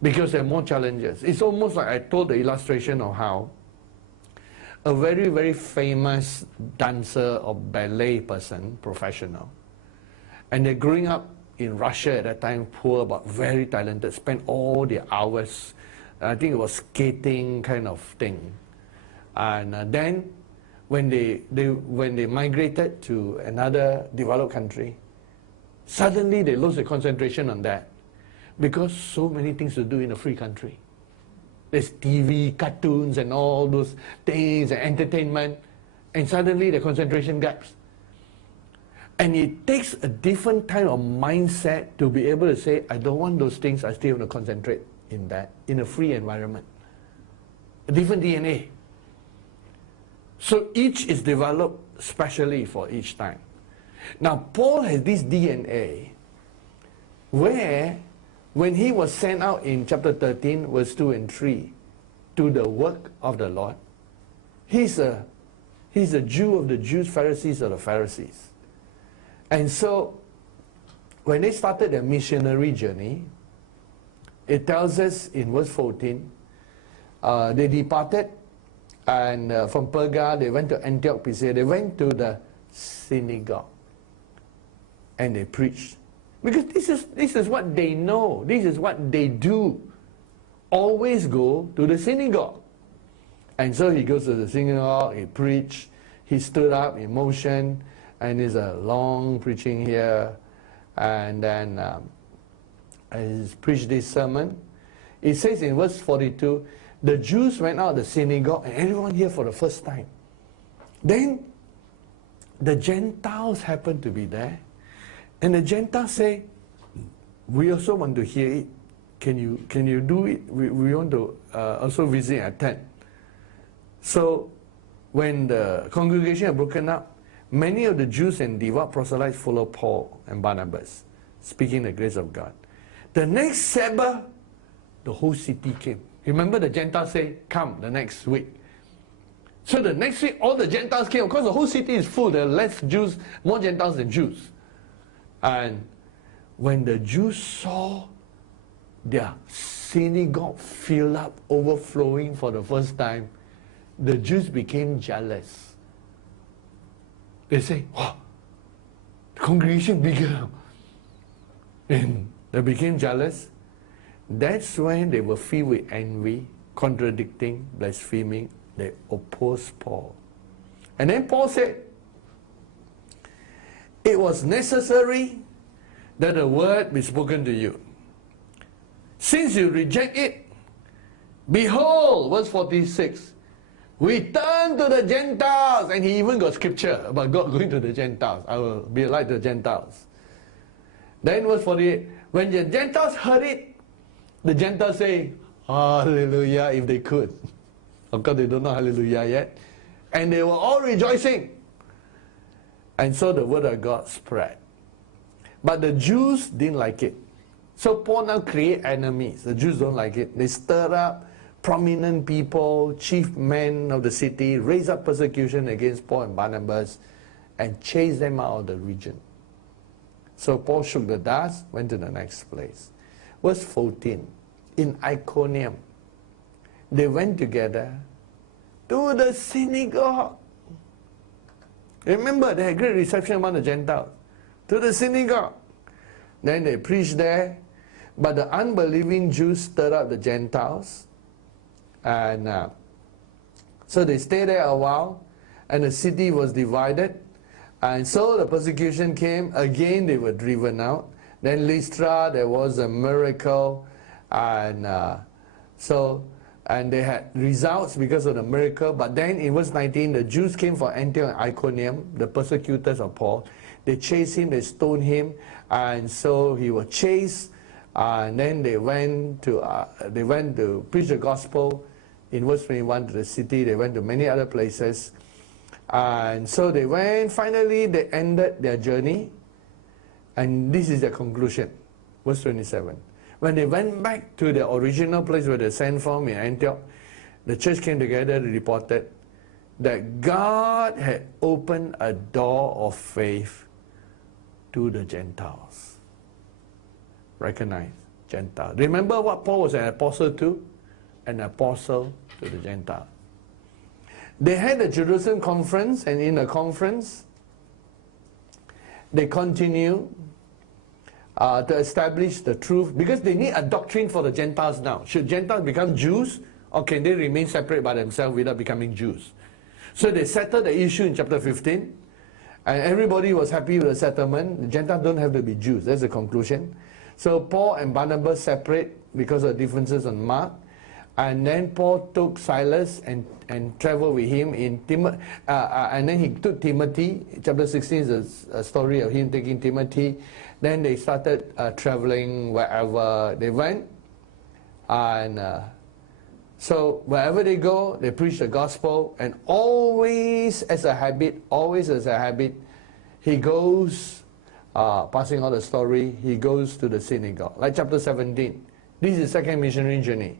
Because there are more challenges. It's almost like I told the illustration of how a very, very famous dancer or ballet person, professional, and they're growing up in Russia at that time, poor but very talented, spent all their hours, I think it was skating kind of thing. And then when they migrated to another developed country, suddenly they lost the concentration on that because so many things to do in a free country. There's TV, cartoons and all those things and entertainment, and suddenly the concentration gaps. And it takes a different kind of mindset to be able to say, I don't want those things, I still want to concentrate in that, in a free environment. A different DNA. So each is developed specially for each time. Now Paul has this DNA where when he was sent out in chapter 13, verse 2 and 3, to the work of the Lord, he's a Jew of the Jews, Pharisees of the Pharisees. And so, when they started their missionary journey, it tells us in verse 14, they departed, and from Perga, they went to Antioch, Pisidia. They went to the synagogue, and they preached. Because this is what they know. This is what they do. Always go to the synagogue. And so he goes to the synagogue, he preached, he stood up in motion, and there's a long preaching here, and then he's preached this sermon. It says in verse 42, the Jews went out of the synagogue, and everyone here for the first time. Then the Gentiles happened to be there, and the Gentiles say, we also want to hear it. Can you do it? We want to also visit and attend. So when the congregation had broken up, many of the Jews and devout proselytes followed Paul and Barnabas, speaking the grace of God. The next Sabbath, the whole city came. Remember the Gentiles say, come the next week. So the next week, all the Gentiles came. Of course, the whole city is full. There are less Jews, more Gentiles than Jews. And when the Jews saw their synagogue filled up, overflowing for the first time, the Jews became jealous. They say, wow, the congregation bigger. And they became jealous. That's when they were filled with envy, contradicting, blaspheming. They opposed Paul. And then Paul said, it was necessary that the word be spoken to you. Since you reject it, behold, verse 46, we turn to the Gentiles. And he even got scripture about God going to the Gentiles. I will be like the Gentiles. Then verse 48, when the Gentiles heard it, the Gentiles say, hallelujah, if they could. Of course, they don't know hallelujah yet. And they were all rejoicing. And so the word of God spread. But the Jews didn't like it. So Paul now create enemies. The Jews don't like it. They stir up prominent people, chief men of the city, raise up persecution against Paul and Barnabas, and chase them out of the region. So Paul shook the dust, went to the next place. Verse 14, in Iconium, they went together to the synagogue. Remember, they had great reception among the Gentiles. To the synagogue. Then they preached there. But the unbelieving Jews stirred up the Gentiles. And so they stayed there a while. And the city was divided. And so the persecution came. Again, they were driven out. Then Lystra, there was a miracle. And and they had results because of the miracle. But then in verse 19, the Jews came from Antioch and Iconium, the persecutors of Paul. They chased him, they stoned him, and so he was chased. And then they went to preach the gospel in verse 21 to the city. They went to many other places. And so they went, finally they ended their journey. And this is the conclusion. Verse 27. When they went back to the original place where they sent from in Antioch, the church came together and reported that God had opened a door of faith to the Gentiles. Recognize, Gentiles. Remember what Paul was an apostle to? An apostle to the Gentiles. They had a Jerusalem conference, and in the conference, they continue to establish the truth, because they need a doctrine for the Gentiles now. Should Gentiles become Jews, or can they remain separate by themselves without becoming Jews? So they settled the issue in chapter 15, and everybody was happy with the settlement. The Gentiles don't have to be Jews. That's the conclusion. So Paul and Barnabas separate because of differences on Mark, and then Paul took Silas and traveled with him in and then he took Timothy. Chapter 16 is a story of him taking Timothy. Then they started traveling wherever they went, and so wherever they go, they preach the gospel. And always as a habit, he goes, passing on the story, he goes to the synagogue. Like chapter 17, this is the second missionary journey.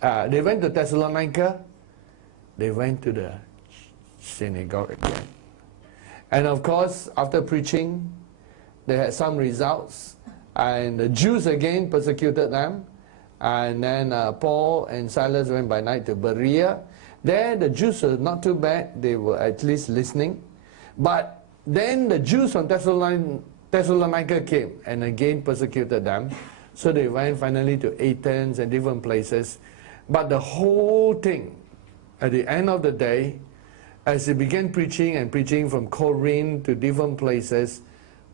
They went to Thessalonica, they went to the synagogue again. And of course, after preaching, they had some results, and the Jews again persecuted them. And then Paul and Silas went by night to Berea. There the Jews were not too bad, they were at least listening. But then the Jews from Thessalonica came and again persecuted them. So they went finally to Athens and different places. But the whole thing, at the end of the day, as he began preaching and preaching from Corinth to different places,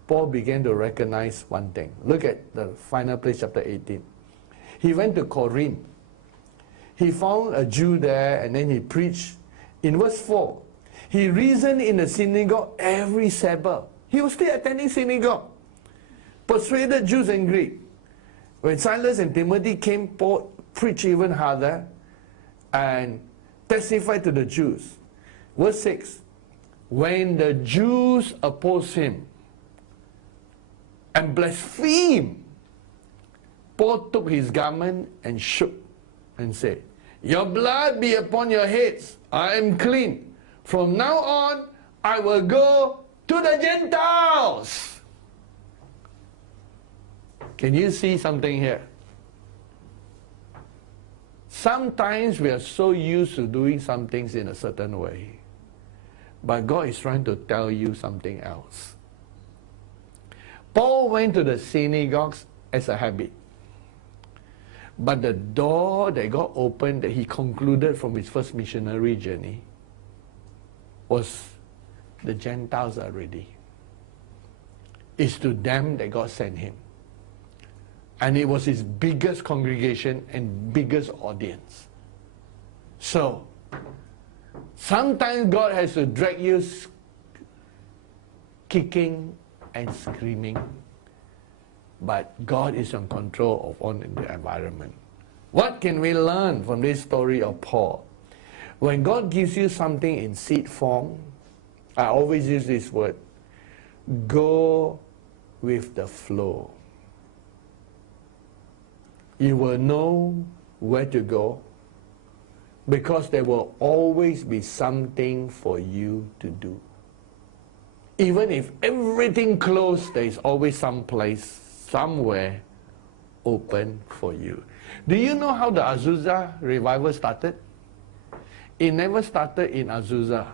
Paul began to recognize one thing. Look at the final place, chapter 18. He went to Corinth. He found a Jew there, and then he preached. In verse 4, he reasoned in the synagogue every Sabbath. He was still attending synagogue. Persuaded Jews and Greeks. When Silas and Timothy came, Paul preached even harder and testified to the Jews. Verse 6, when the Jews opposed him and blasphemed, Paul took his garment and shook and said, your blood be upon your heads. I am clean. From now on, I will go to the Gentiles. Can you see something here? Sometimes we are so used to doing some things in a certain way, but God is trying to tell you something else. Paul went to the synagogues as a habit. But the door that got opened, that he concluded from his first missionary journey, was the Gentiles are ready. It's to them that God sent him. And it was his biggest congregation and biggest audience. So, sometimes God has to drag you kicking and screaming, but God is in control of the environment. What can we learn from this story of Paul? When God gives you something in seed form, I always use this word, go with the flow. You will know where to go, because there will always be something for you to do. Even if everything closed, there is always some place, somewhere open for you. Do you know how the Azusa revival started? It never started in Azusa.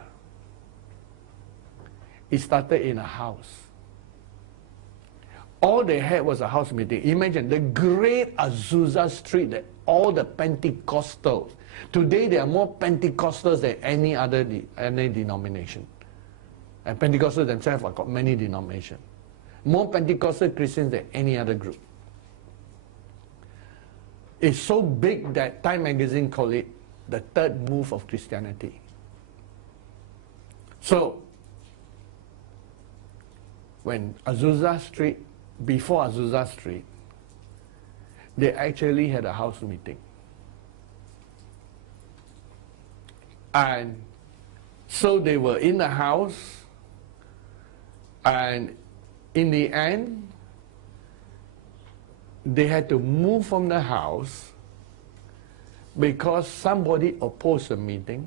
It started in a house. All they had was a house meeting. Imagine the great Azusa Street, that all the Pentecostals. Today there are more Pentecostals than any other denomination. And Pentecostals themselves have got many denominations. More Pentecostal Christians than any other group. It's so big that Time magazine called it the third move of Christianity. So, when Azusa Street, before Azusa Street, they actually had a house meeting. And so they were in the house, and in the end, they had to move from the house because somebody opposed the meeting.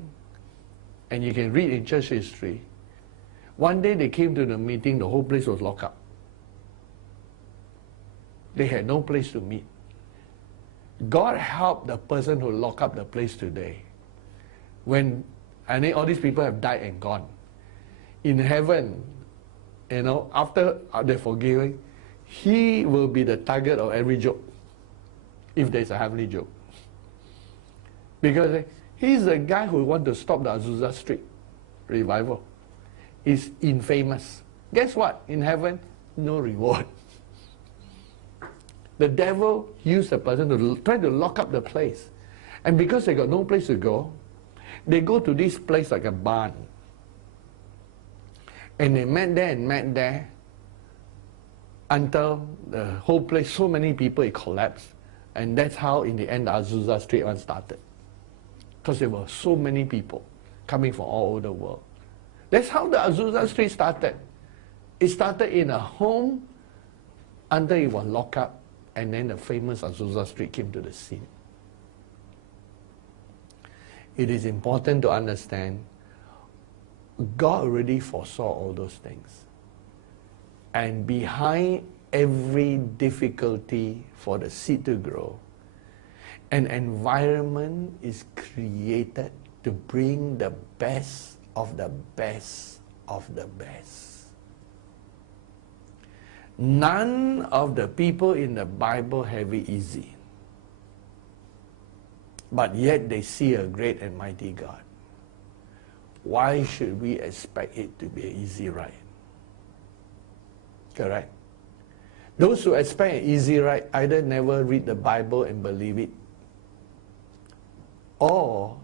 And you can read in church history, one day they came to the meeting, the whole place was locked up. They had no place to meet. God help the person who locked up the place today. When all these people have died and gone. In heaven, after they're forgiven, he will be the target of every joke, if there's a heavenly joke. Because he's the guy who wants to stop the Azusa Street revival. He's infamous. Guess what? In heaven, no reward. The devil used the person to try to lock up the place. And because they got no place to go, they go to this place like a barn. And they met there until the whole place, so many people, it collapsed. And that's how in the end the Azusa Street one started. Because there were so many people coming from all over the world. That's how the Azusa Street started. It started in a home until it was locked up, and then the famous Azusa Street came to the scene. It is important to understand God already foresaw all those things. And behind every difficulty for the seed to grow, an environment is created to bring the best of the best of the best. None of the people in the Bible have it easy. But yet they see a great and mighty God. Why should we expect it to be an easy ride? Correct? Those who expect an easy ride either never read the Bible and believe it, or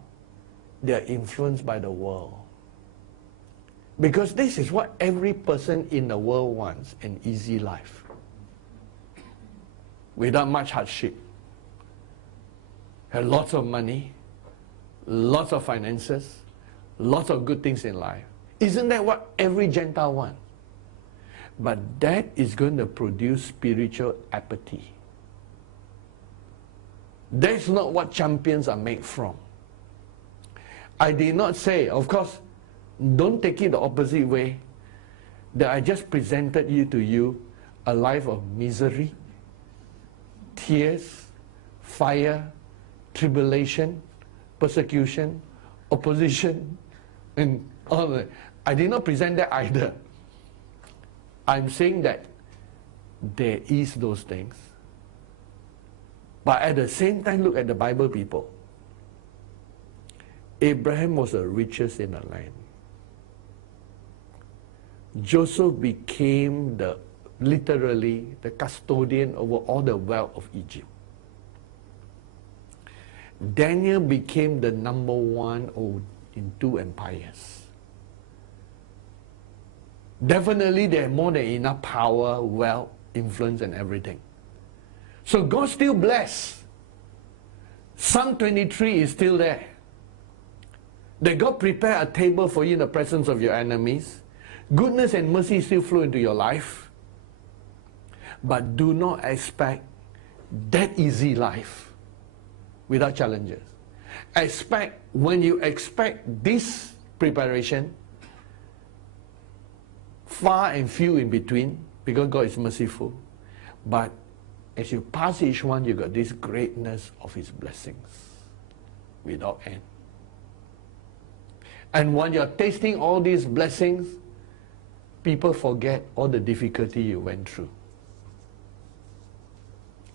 they are influenced by the world. Because this is what every person in the world wants, an easy life. Without much hardship. Have lots of money, lots of finances, lots of good things in life. Isn't that what every Gentile wants? But that is going to produce spiritual apathy. That's not what champions are made from. I did not say, of course, don't take it the opposite way, that I just presented to you a life of misery, tears, fire, tribulation, persecution, opposition, and all that. I did not present that either. I'm saying that there is those things. But at the same time, look at the Bible people. Abraham was the richest in the land. Joseph became literally the custodian over all the wealth of Egypt. Daniel became the number one in 2 empires. Definitely they have more than enough power, wealth, influence and everything. So God still bless. Psalm 23 is still there. That God prepare a table for you in the presence of your enemies. Goodness and mercy still flow into your life. But do not expect that easy life without challenges. When you expect this preparation, far and few in between, because God is merciful. But as you pass each one, you got this greatness of His blessings without end. And when you're tasting all these blessings, people forget all the difficulty you went through.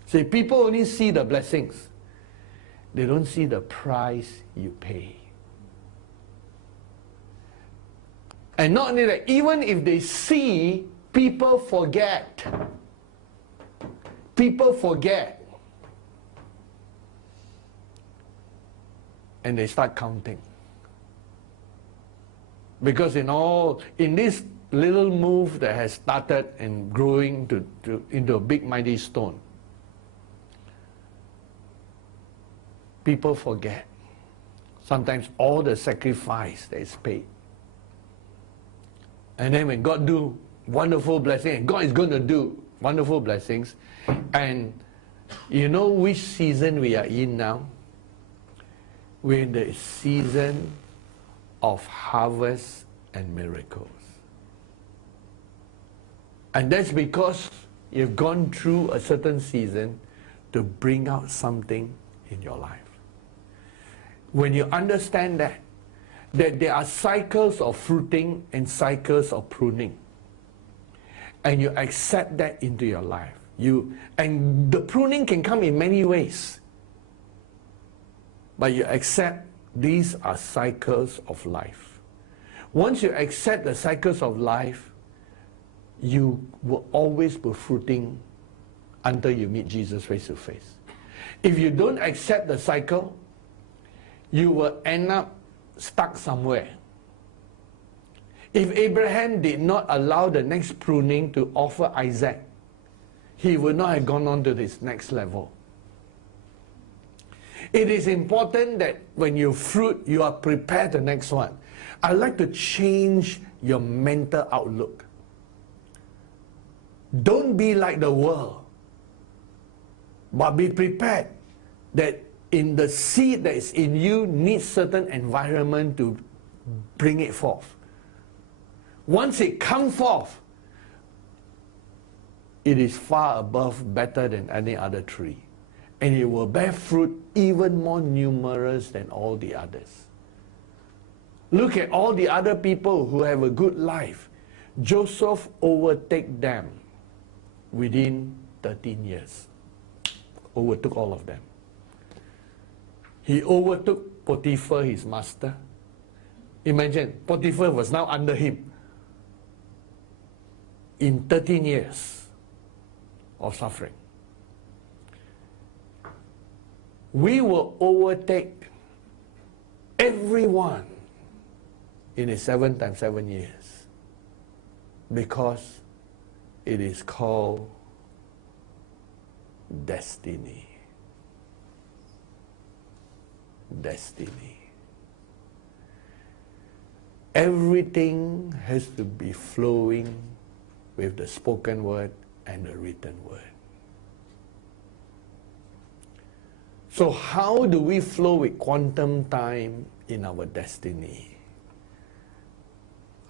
See, people only see the blessings. They don't see the price you pay. And not only that, even if they see, people forget. People forget. And they start counting. Because in this little move that has started and growing into a big mighty stone, people forget sometimes all the sacrifice that is paid. And then when God do wonderful blessings, God is going to do wonderful blessings, and you know which season we are in now? We're in the season of harvest and miracles. And that's because you've gone through a certain season to bring out something in your life. When you understand that there are cycles of fruiting and cycles of pruning, and you accept that into your life, and the pruning can come in many ways, but you accept these are cycles of life. Once you accept the cycles of life, you will always be fruiting until you meet Jesus face to face. If you don't accept the cycle, you will end up stuck somewhere. If Abraham did not allow the next pruning to offer Isaac, he would not have gone on to this next level. It is important that when you fruit, you are prepared the next one. I'd like to change your mental outlook. Don't be like the world, but be prepared that in the seed that is in you needs certain environment to bring it forth. Once it comes forth, it is far above, better than any other tree. And it will bear fruit even more numerous than all the others. Look at all the other people who have a good life. Joseph overtook them within 13 years. Overtook all of them. He overtook Potiphar, his master. Imagine, Potiphar was now under him. In 13 years of suffering. We will overtake everyone in a 7 times 7 years, because it is called destiny. Destiny. Everything has to be flowing with the spoken word and the written word. So how do we flow with quantum time in our destiny?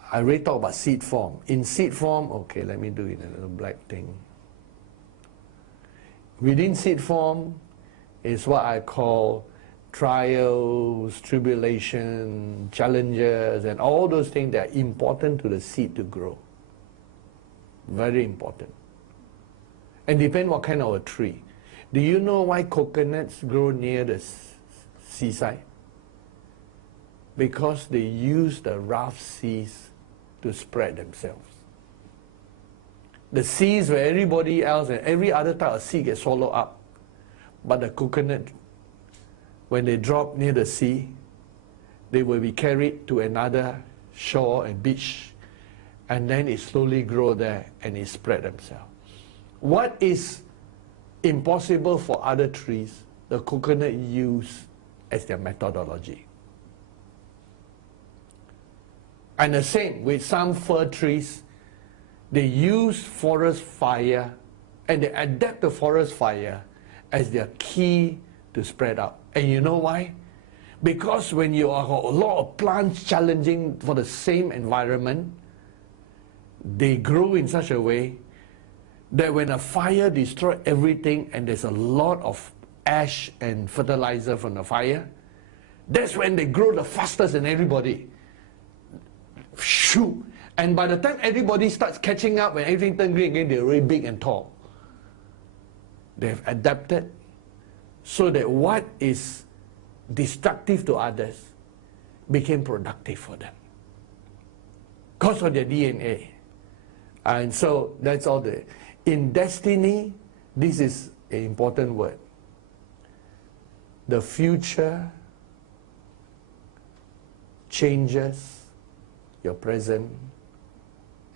I already talked about seed form. In seed form, okay, let me do it in a little black thing. Within seed form is what I call trials, tribulation, challenges, and all those things that are important to the seed to grow. Very important. And depend what kind of a tree. Do you know why coconuts grow near the seaside? Because they use the rough seas to spread themselves. The seas where everybody else and every other type of sea gets swallowed up. But the coconut, when they drop near the sea, they will be carried to another shore and beach, and then it slowly grow there and it spread themselves. What is impossible for other trees, the coconut use as their methodology. And the same with some fir trees, they use forest fire and they adapt the forest fire as their key to spread out. And you know why? Because when you have a lot of plants challenging for the same environment, they grow in such a way that when a fire destroys everything and there's a lot of ash and fertilizer from the fire, that's when they grow the fastest in everybody. Shoo! And by the time everybody starts catching up and everything turns green again, they're really big and tall. They've adapted so that what is destructive to others became productive for them because of their DNA. And so that's all the... In destiny, this is an important word. The future changes your present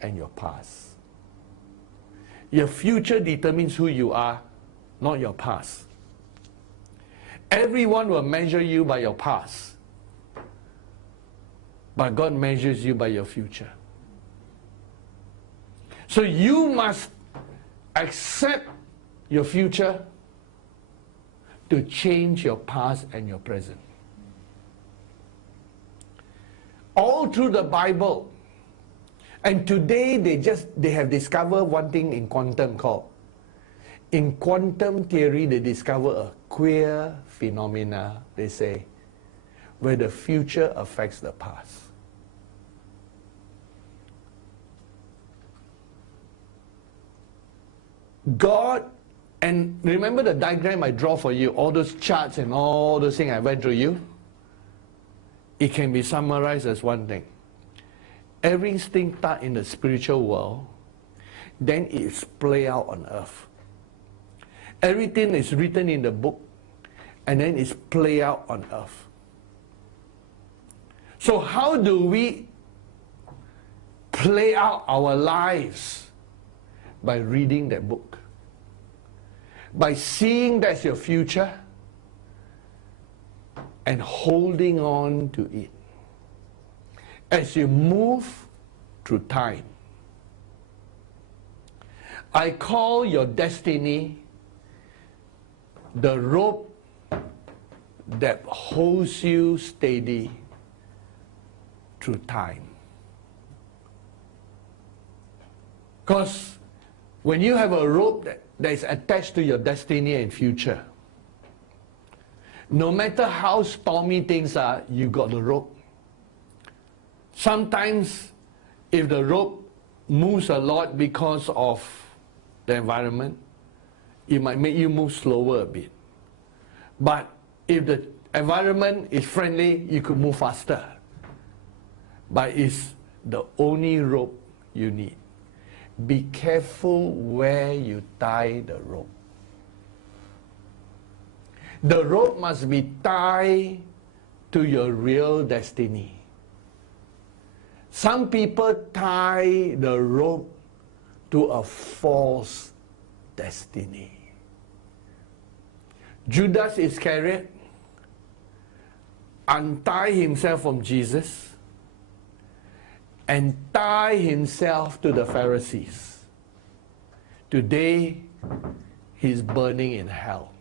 and your past. Your future determines who you are, not your past. Everyone will measure you by your past, but God measures you by your future. So you must accept your future to change your past and your present. All through the Bible. And today they have discovered one thing in quantum called, in quantum theory they discover a queer phenomena, they say, where the future affects the past. God, and remember the diagram I draw for you, all those charts and all those things I went through you? It can be summarized as one thing. Everything starts in the spiritual world, then it's play out on earth. Everything is written in the book, and then it's play out on earth. So how do we play out our lives? By reading that book. By seeing that's your future and holding on to it. As you move through time. I call your destiny the rope that holds you steady through time. Because when you have a rope that is attached to your destiny and future, no matter how stormy things are, you got the rope. Sometimes, if the rope moves a lot because of the environment, it might make you move slower a bit. But if the environment is friendly, you could move faster. But it's the only rope you need. Be careful where you tie the rope. The rope must be tied to your real destiny. Some people tie the rope to a false destiny. Judas Iscariot untied himself from Jesus and tie himself to the Pharisees. Today, he's burning in hell.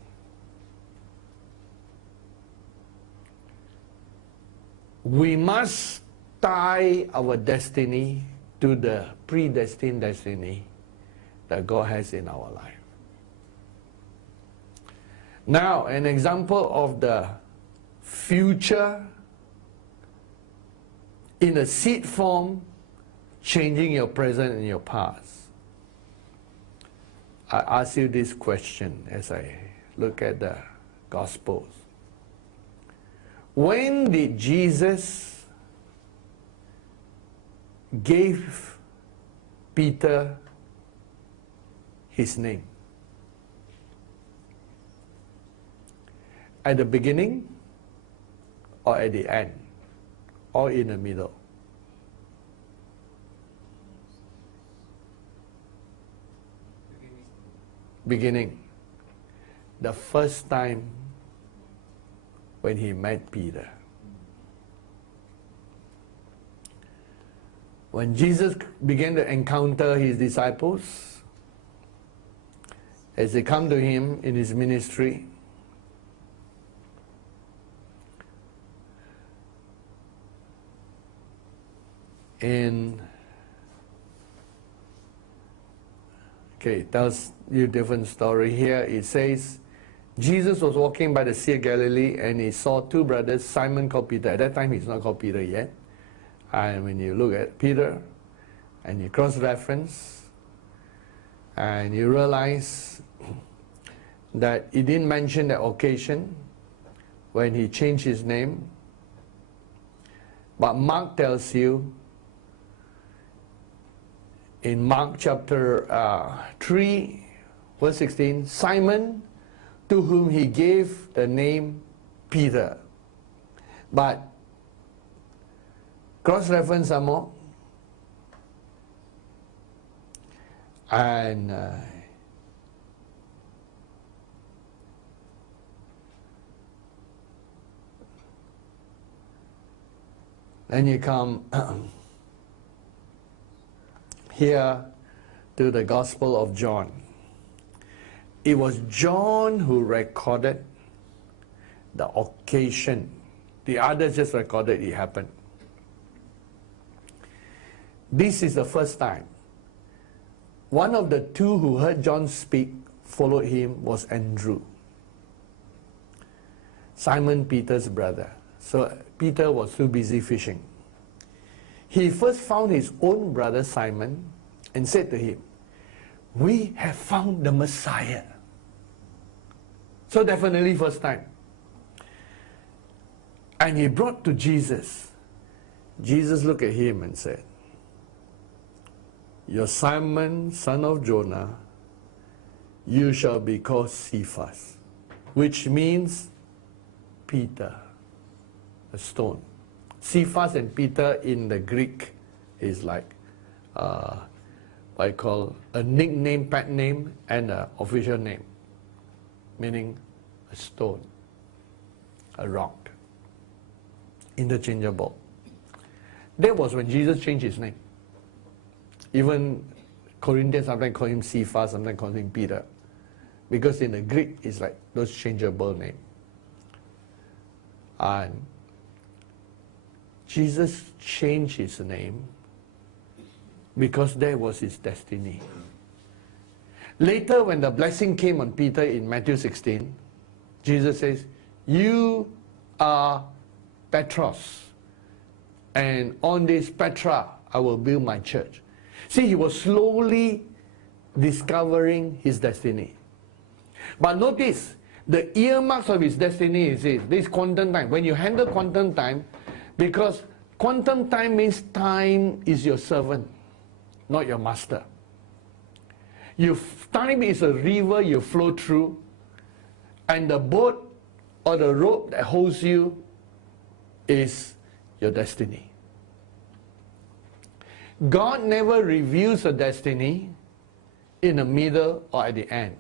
We must tie our destiny to the predestined destiny that God has in our life. Now, an example of the future in a seed form, changing your present and your past. I ask you this question as I look at the Gospels. When did Jesus give Peter his name? At the beginning or at the end or in the middle? Beginning. The first time when he met Peter. When Jesus began to encounter his disciples, as they come to him in his ministry, it tells you a different story here. It says, Jesus was walking by the Sea of Galilee and he saw two brothers, Simon called Peter. At that time, he's not called Peter yet. And when you look at Peter and you cross-reference and you realize that he didn't mention the occasion when he changed his name, but Mark tells you in Mark chapter 3, verse 16, Simon, to whom he gave the name Peter. But cross-reference some more. And then you come here to the Gospel of John. It was John who recorded the occasion. The others just recorded it happened. This is the first time. One of the two who heard John speak, followed him, was Andrew, Simon Peter's brother. So Peter was too busy fishing. He first found his own brother Simon and said to him, "We have found the Messiah." So definitely first time. And he brought to Jesus. Jesus looked at him and said, "You're Simon, son of Jonah. You shall be called Cephas," which means Peter, a stone. Cephas and Peter in the Greek is like what I call a nickname, pet name, and an official name, meaning a stone, a rock, interchangeable. That was when Jesus changed his name. Even Corinthians sometimes call him Cephas, sometimes call him Peter, because in the Greek it's like those changeable names. And Jesus changed his name because that was his destiny. Later, when the blessing came on Peter in Matthew 16, Jesus says, "You are Petros, and on this Petra I will build my church." See, he was slowly discovering his destiny. But notice, the earmarks of his destiny is this quantum time. When you handle quantum time, because quantum time means time is your servant, not your master. Time is a river you flow through, and the boat or the rope that holds you is your destiny. God never reveals a destiny in the middle or at the end,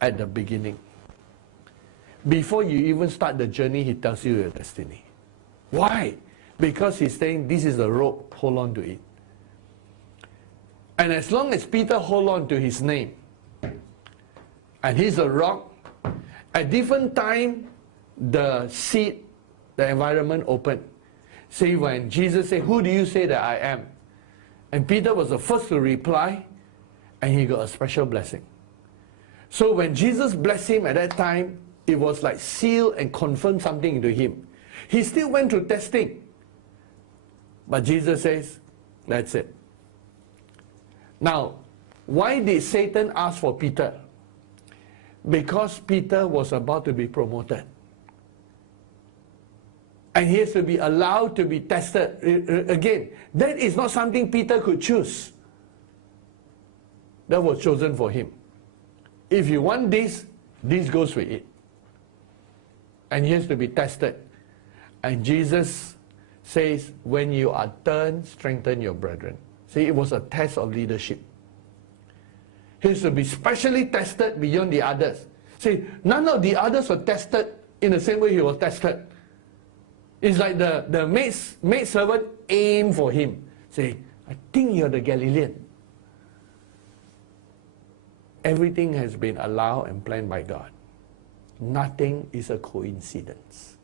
at the beginning. Before you even start the journey, he tells you your destiny. Why? Because he's saying, this is the rope, hold on to it. And as long as Peter hold on to his name, and he's a rock, at different time, the seed, the environment opened. See, when Jesus said, "Who do you say that I am?" And Peter was the first to reply, and he got a special blessing. So when Jesus blessed him at that time, it was like seal and confirm something into him. He still went through testing. But Jesus says, that's it. Now, why did Satan ask for Peter? because Peter was about to be promoted. And he has to be allowed to be tested. Again, that is not something Peter could choose. That was chosen for him. If you want this, this goes with it. And he has to be tested. And Jesus says, when you are turned, strengthen your brethren. See, it was a test of leadership. He has to be specially tested beyond the others. See, none of the others were tested in the same way he was tested. It's like the maid servant aimed for him. Say, I think you're the Galilean. Everything has been allowed and planned by God. Nothing is a coincidence.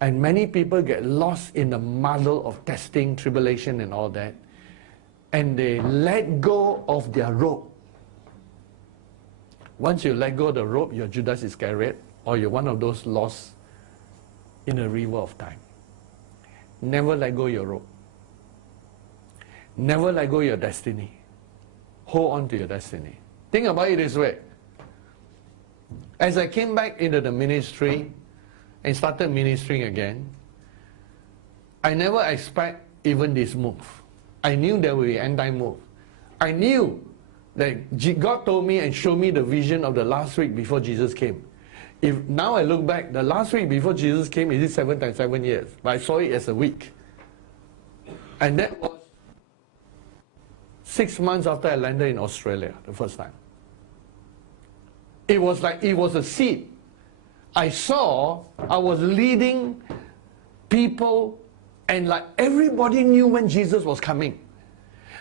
And many people get lost in the muddle of testing, tribulation and all that. And they let go of their rope. Once you let go of the rope, you're Judas Iscariot, or you're one of those lost in a river of time. Never let go your rope. Never let go your destiny. Hold on to your destiny. Think about it this way. As I came back into the ministry and started ministering again, I never expect even this move. I knew there would be an end-time move. I knew that God told me and showed me the vision of the last week before Jesus came. If now I look back, the last week before Jesus came, it is 7 times 7 years. But I saw it as a week. And that was 6 months after I landed in Australia the first time. It was like it was a seed. I was leading people, and like everybody knew when Jesus was coming.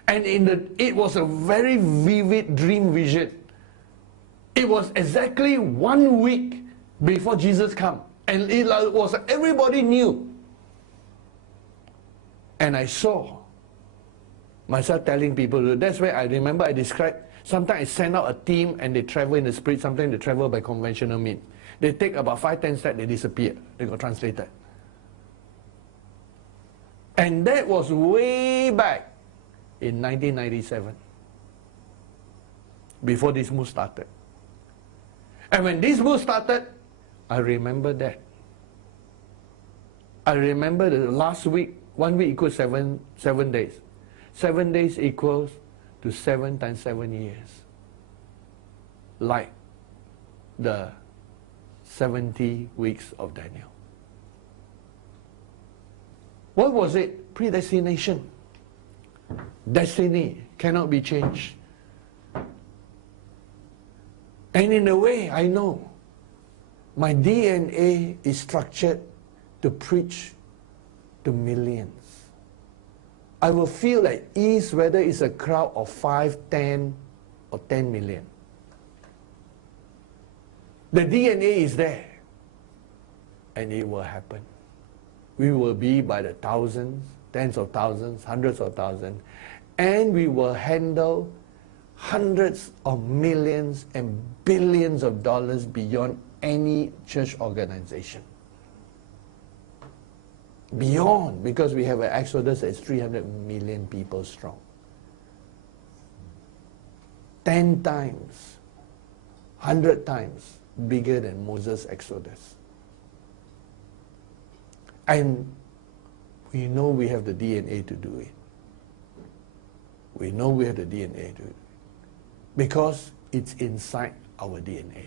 And it was a very vivid dream vision. It was exactly 1 week before Jesus came. And it was everybody knew. And I saw myself telling people, that's where I remember I described, sometimes I send out a team and they travel in the spirit, sometimes they travel by conventional means. They take about 5-10 steps, they disappear. They got translated. And that was way back in 1997, before this move started. And when this move started, I remember that. I remember the last week, 1 week equals 7 days. 7 days equals to 7 times 7 years. Like the 70 weeks of Daniel. What was it? Predestination. Destiny cannot be changed. And in a way, I know my DNA is structured to preach to millions. I will feel at ease whether it's a crowd of 5, 10, or 10 million. The DNA is there. And it will happen. We will be by the thousands, tens of thousands, hundreds of thousands. And we will handle hundreds of millions and billions of dollars beyond any church organization. Beyond, because we have an exodus that is 300 million people strong. 10 times, 100 times bigger than Moses' exodus. And we know we have the DNA to do it. We know we have the DNA to do it. Because it's inside our DNA.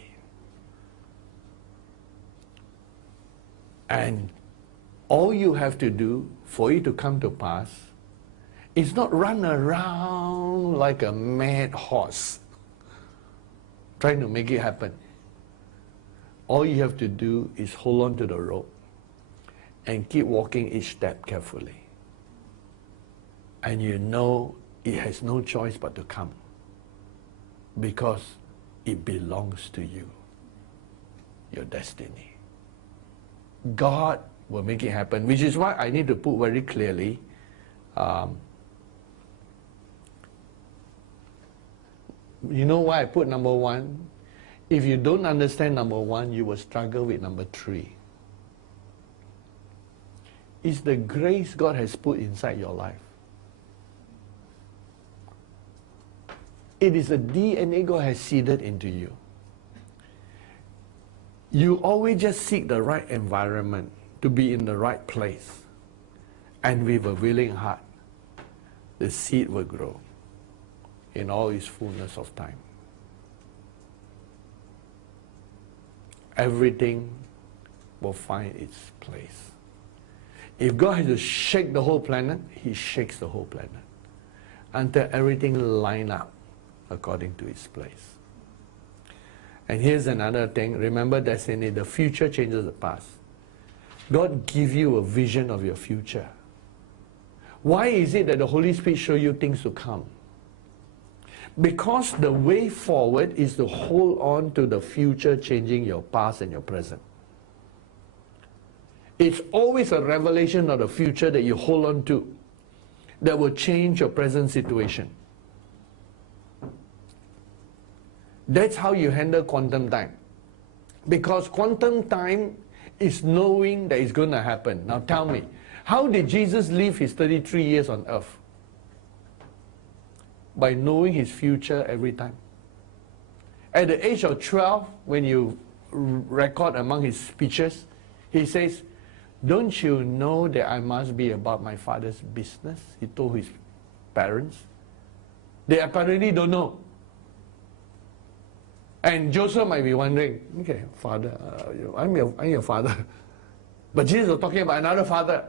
And all you have to do for it to come to pass is not run around like a mad horse trying to make it happen. All you have to do is hold on to the rope and keep walking each step carefully. And you know it has no choice but to come, because it belongs to you, your destiny. God will make it happen, which is why I need to put very clearly, you know why I put number 1? If you don't understand number 1, you will struggle with number 3. It's the grace God has put inside your life. It is a DNA God has seeded into you. You always just seek the right environment to be in the right place. And with a willing heart, the seed will grow in all its fullness of time. Everything will find its place. If God has to shake the whole planet, He shakes the whole planet until everything lines up according to its place. And here's another thing. Remember, destiny, the future changes the past. God gives you a vision of your future. Why is it that the Holy Spirit shows you things to come? Because the way forward is to hold on to the future changing your past and your present. It's always a revelation of the future that you hold on to that will change your present situation. That's how you handle quantum time. Because quantum time is knowing that it's going to happen. Now tell me, how did Jesus live his 33 years on earth? By knowing his future every time. At the age of 12, when you record among his speeches, he says, "Don't you know that I must be about my Father's business?" He told his parents. They apparently don't know. And Joseph might be wondering, okay, Father, I'm your father. But Jesus was talking about another father.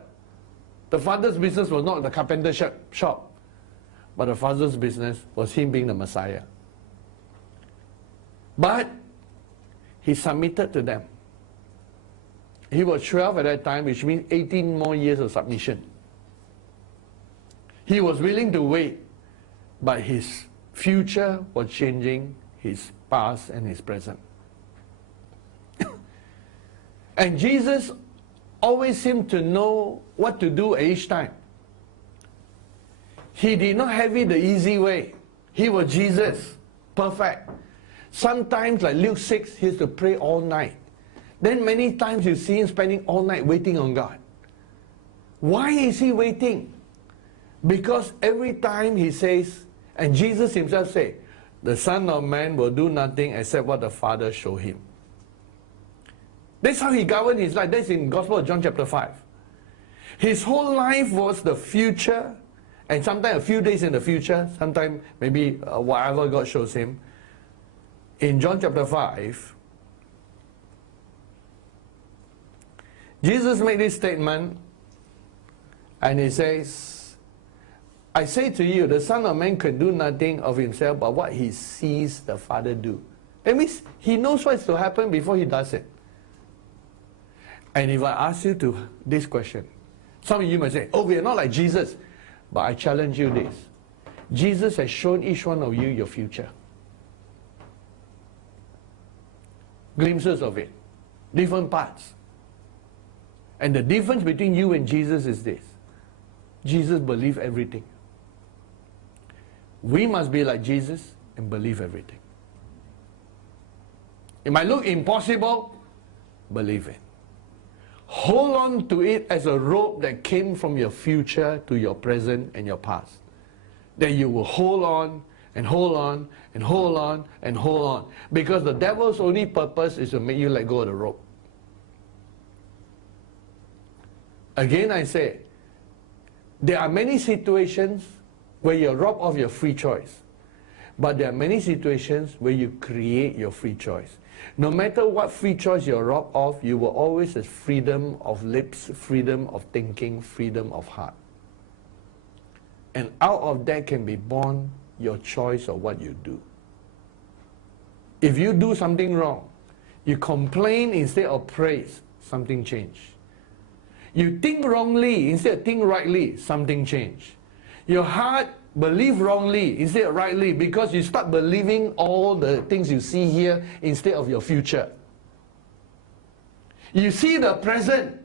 The father's business was not the carpenter shop, but the father's business was him being the Messiah. But he submitted to them. He was 12 at that time, which means 18 more years of submission. He was willing to wait, but his future was changing his past and his present. And Jesus always seemed to know what to do at each time. He did not have it the easy way. He was Jesus, perfect. Sometimes, like Luke 6, he has to pray all night. Then many times you see him spending all night waiting on God. Why is he waiting? Because every time he says, and Jesus himself said, the Son of Man will do nothing except what the Father showed him. That's how he governed his life. That's in Gospel of John chapter 5. His whole life was the future, and sometimes a few days in the future, sometimes maybe whatever God shows him. In John chapter 5, Jesus made this statement, and he says, I say to you, the Son of Man can do nothing of himself but what he sees the Father do. That means he knows what's to happen before he does it. And if I ask you to this question, some of you might say, oh, we are not like Jesus. But I challenge you this. Jesus has shown each one of you your future. Glimpses of it. Different parts. And the difference between you and Jesus is this. Jesus believed everything. We must be like Jesus and believe everything. It might look impossible, believe it. Hold on to it as a rope that came from your future to your present and your past. That you will hold on and hold on and hold on and hold on. Because the devil's only purpose is to make you let go of the rope. Again, I say, there are many situations where you're robbed of your free choice. But there are many situations where you create your free choice. No matter what free choice you're robbed of, you will always have freedom of lips, freedom of thinking, freedom of heart. And out of that can be born your choice of what you do. If you do something wrong, you complain instead of praise, something changed. You think wrongly instead of think rightly, something changed. Your heart believe wrongly instead of rightly because you start believing all the things you see here instead of your future. You see the present,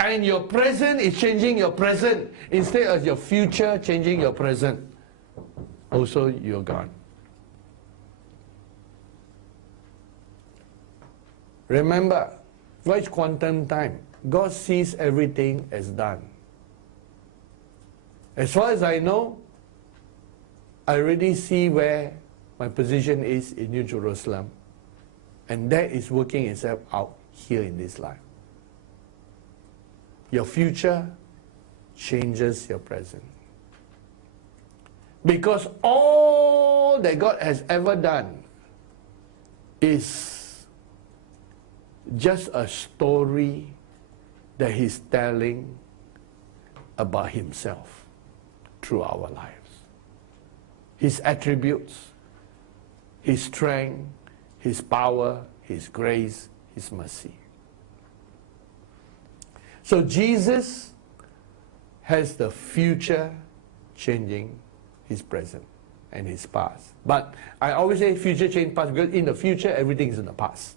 and your present is changing your present instead of your future changing your present. Also, you're gone. Remember, what is quantum time? God sees everything as done. As far as I know, I already see where my position is in New Jerusalem, and that is working itself out here in this life. Your future changes your present. Because all that God has ever done is just a story that He's telling about Himself through our lives. His attributes, His strength, His power, His grace, His mercy. So Jesus has the future changing His present and His past. But I always say future change past, because in the future everything is in the past.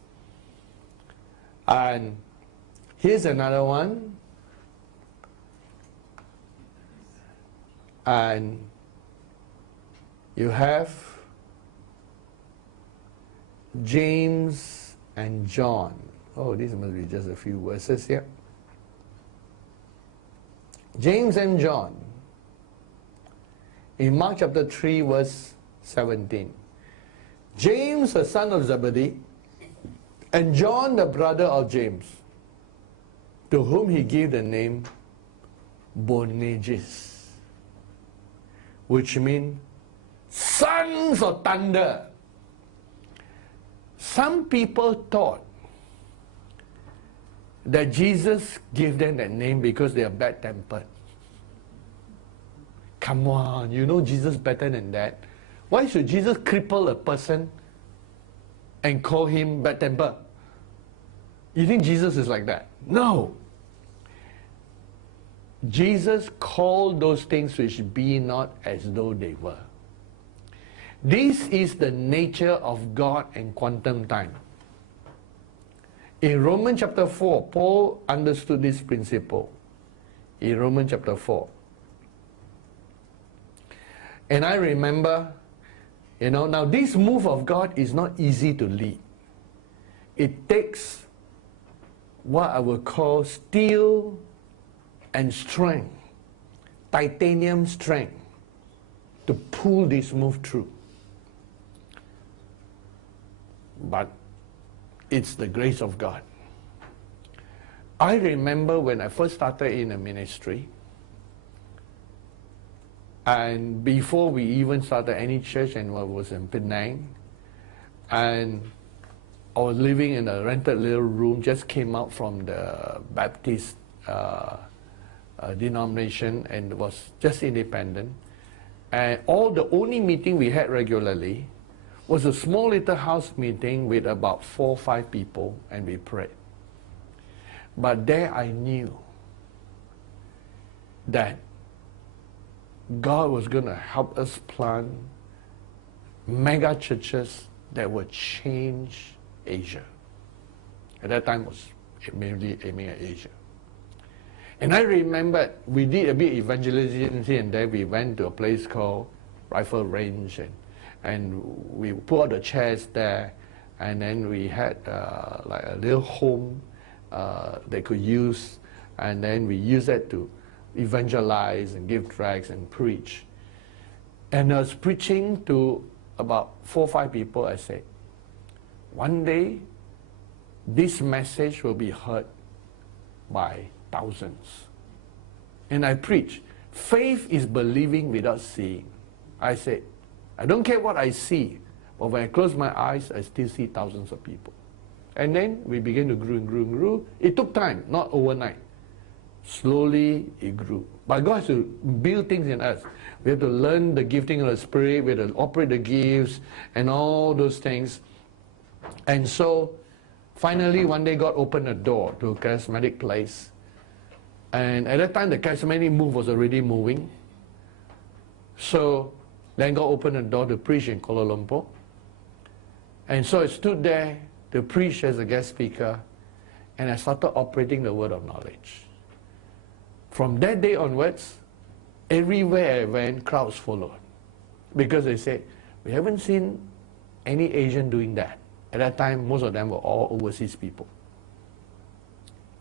And here's another one. And you have James and John. Oh, these must be just a few verses here. James and John. In Mark chapter 3, verse 17. James, the son of Zebedee, and John, the brother of James, to whom he gave the name Boanerges, which means sons of thunder. Some people thought that Jesus gave them that name because they are bad-tempered. Come on, you know Jesus better than that. Why should Jesus cripple a person and call him bad-tempered? You think Jesus is like that? No. Jesus called those things which be not as though they were. This is the nature of God and quantum time. In Romans chapter 4, Paul understood this principle. In Romans chapter 4. And I remember, now this move of God is not easy to lead. It takes what I would call steel and strength, titanium strength, to pull this move through. But it's the grace of God. I remember when I first started in a ministry, and before we even started any church, and I was in Penang, and I was living in a rented little room, just came out from the Baptist denomination, and was just independent. And the only meeting we had regularly was a small little house meeting with about 4 or 5 people, and we prayed. But there I knew that God was going to help us plant mega churches that would change Asia. At that time, was mainly aiming at Asia. And I remember we did a bit of evangelization here and there. We went to a place called Rifle Range, and we put all the chairs there, and then we had like a little home they could use, and then we used that to evangelize and give tracts and preach. And I was preaching to about 4 or 5 people. I said, one day this message will be heard by thousands. And I preach, faith is believing without seeing. I said, I don't care what I see, but when I close my eyes, I still see thousands of people. And then we began to grow and grow and grow. It took time, not overnight. Slowly it grew. But God has to build things in us. We have to learn the gifting of the Spirit, we have to operate the gifts and all those things. And so finally one day God opened a door to a charismatic place. And at that time the charismatic move was already moving. So then God opened a door to preach in Kuala Lumpur. And so I stood there to preach as a guest speaker, and I started operating the word of knowledge. From that day onwards, everywhere I went, crowds followed. Because they said, we haven't seen any Asian doing that. At that time, most of them were all overseas people.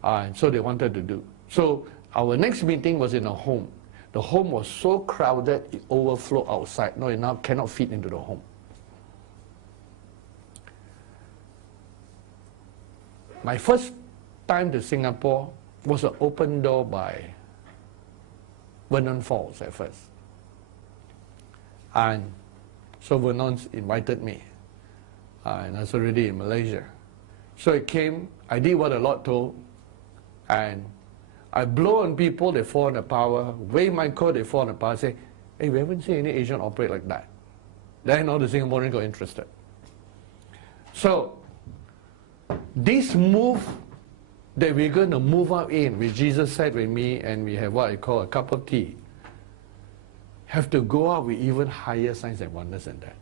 And so they wanted to do. So our next meeting was in a home. The home was so crowded, it overflowed outside. No, it now cannot fit into the home. My first time to Singapore was an open door by Vernon Falls at first. And so Vernon invited me. And I was already in Malaysia. So I came, I did what the Lord told, and I blow on people, they fall under power, wave my coat, they fall under power, say, hey, we haven't seen any Asian operate like that. Then all the Singaporeans got interested. So, this move that we're going to move out in, which Jesus said with me, and we have what I call a cup of tea, have to go out with even higher signs and wonders than that.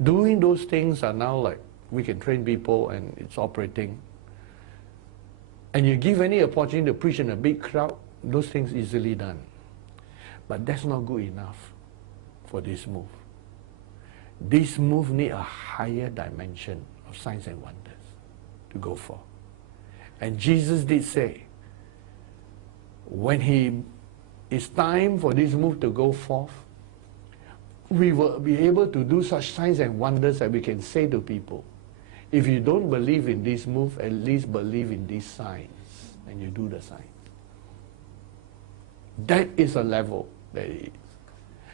Doing those things are now like, we can train people and it's operating. And you give any opportunity to preach in a big crowd, those things easily done. But that's not good enough for this move. This move needs a higher dimension of signs and wonders to go for. And Jesus did say, when it's time for this move to go forth, we will be able to do such signs and wonders that we can say to people, if you don't believe in this move, at least believe in these signs, and you do the signs. That is a level that it is.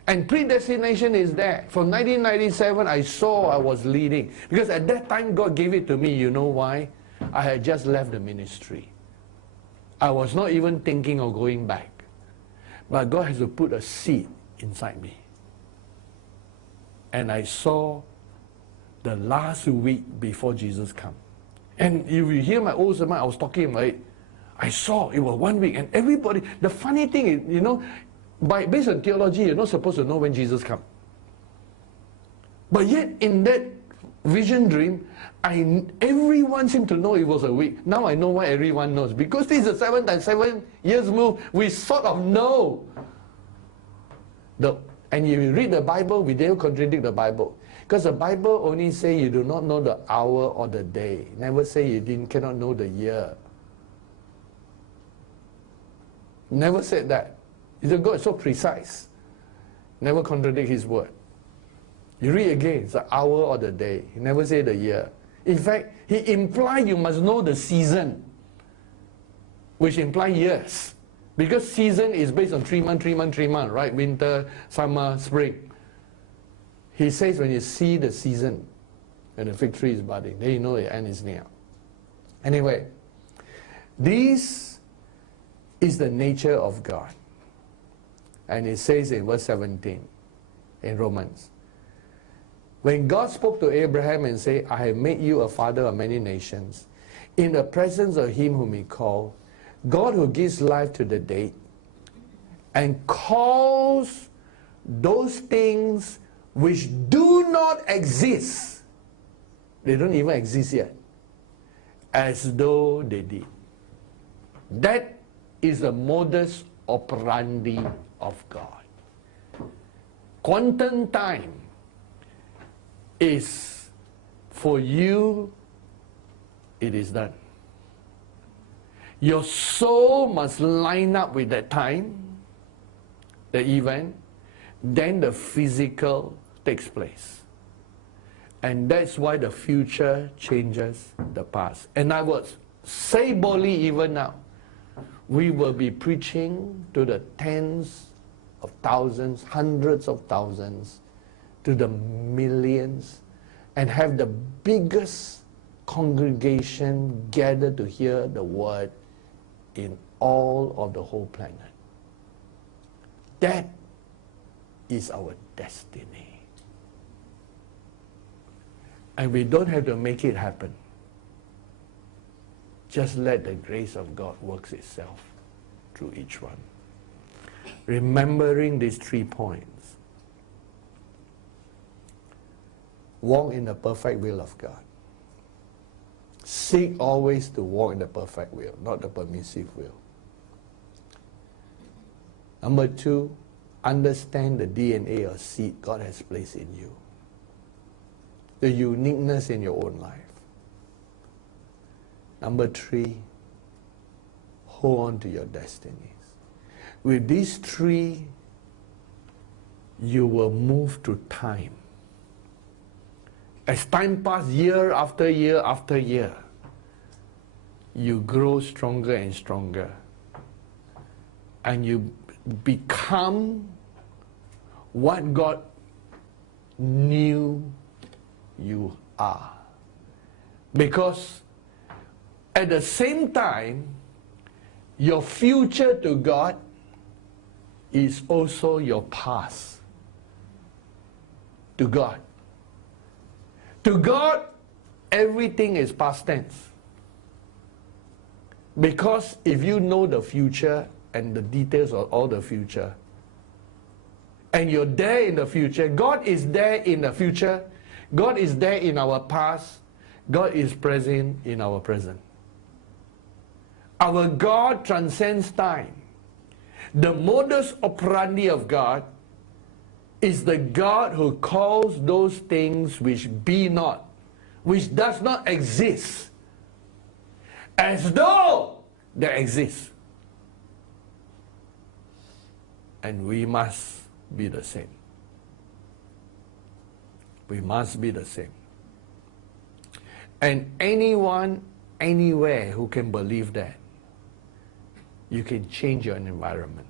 And predestination is there. From 1997, I saw I was leading. Because at that time, God gave it to me. You know why? I had just left the ministry. I was not even thinking of going back. But God has to put a seed inside me. And I saw the last week before Jesus come. And if you hear my old sermon, I was talking about it. I saw it was 1 week. And everybody, the funny thing is, you know, based on theology, you're not supposed to know when Jesus come. But yet, in that vision dream, everyone seemed to know it was a week. Now I know why everyone knows. Because this is a 7 times 7 years move, we sort of know. And if you read the Bible, we don't contradict the Bible. Because the Bible only say you do not know the hour or the day. Never say you cannot know the year. Never said that. God is so precise. Never contradict His word. You read again, it's the hour or the day. He never say the year. In fact, He implied you must know the season, which implies years. Because season is based on 3 months, 3 months, 3 months, right? Winter, summer, spring. He says when you see the season, when the fig tree is budding, then you know the end is near. Anyway, this is the nature of God. And it says in verse 17 in Romans, when God spoke to Abraham and said, I have made you a father of many nations, in the presence of Him whom He called, God who gives life to the dead and calls those things which do not exist, they don't even exist yet, as though they did. That is the modus operandi of God. Quantum time is for you, it is done. Your soul must line up with that time, the event, then the physical takes place. And that's why the future changes the past. In other words, say boldly even now, we will be preaching to the tens of thousands, hundreds of thousands, to the millions, and have the biggest congregation gathered to hear the word in all of the whole planet. That is our destiny. And we don't have to make it happen. Just let the grace of God work itself through each one. Remembering these 3 points. Walk in the perfect will of God. Seek always to walk in the perfect will, not the permissive will. Number 2, understand the DNA or seed God has placed in you. The uniqueness in your own life. Number 3, hold on to your destinies. With these 3, you will move through time. As time passes, year after year after year, you grow stronger and stronger. And you become what God knew you are. Because at the same time, your future to God is also your past to God. To God, everything is past tense. Because if you know the future and the details of all the future, and you're there in the future, God is there in the future, God is there in our past, God is present in our present. Our God transcends time. The modus operandi of God is the God who calls those things which be not, which does not exist, as though they exist. And we must be the same. We must be the same. And anyone, anywhere who can believe that, you can change your environment.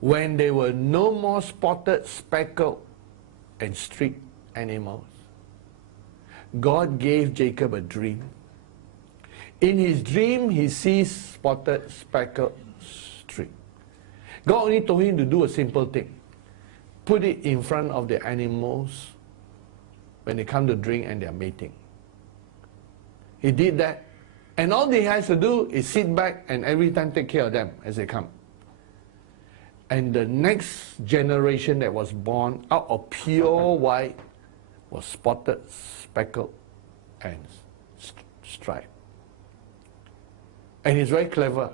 When there were no more spotted, speckled, and streaked animals, God gave Jacob a dream. In his dream, he sees spotted, speckled, streaked. God only told him to do a simple thing. Put it in front of the animals when they come to drink and they are mating. He did that. And all he has to do is sit back and every time take care of them as they come. And the next generation that was born out of pure white was spotted, speckled, and striped. And he's very clever.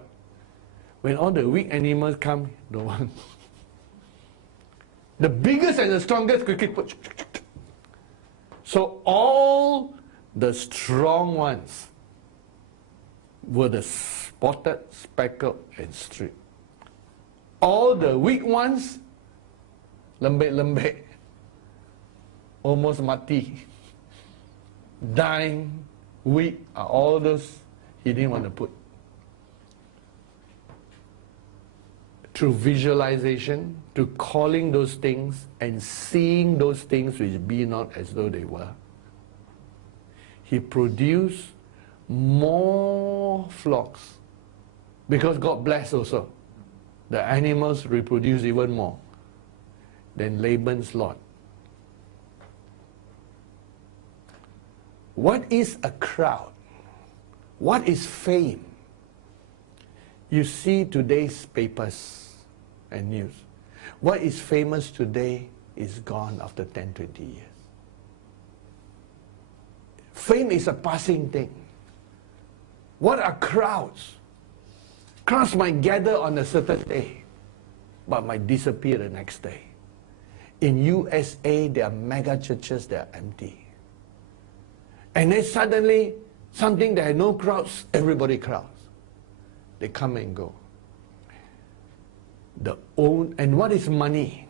When all the weak animals come, the one, the biggest and the strongest quickly put. So all the strong ones were the spotted, speckled, and streaked. All the weak ones, lembek-lembek, almost mati, dying, weak, are all those he didn't want to put. Through visualization, to calling those things and seeing those things which be not as though they were, he produced more flocks. Because God blessed also. The animals reproduce even more than Laban's lot. What is a crowd? What is fame? You see today's papers and news. What is famous today is gone after 10, 20 years. Fame is a passing thing. What are crowds? Crowds might gather on a certain day, but might disappear the next day. In USA, there are mega churches that are empty. And then suddenly, something that had no crowds, everybody crowds. They come and go. And what is money?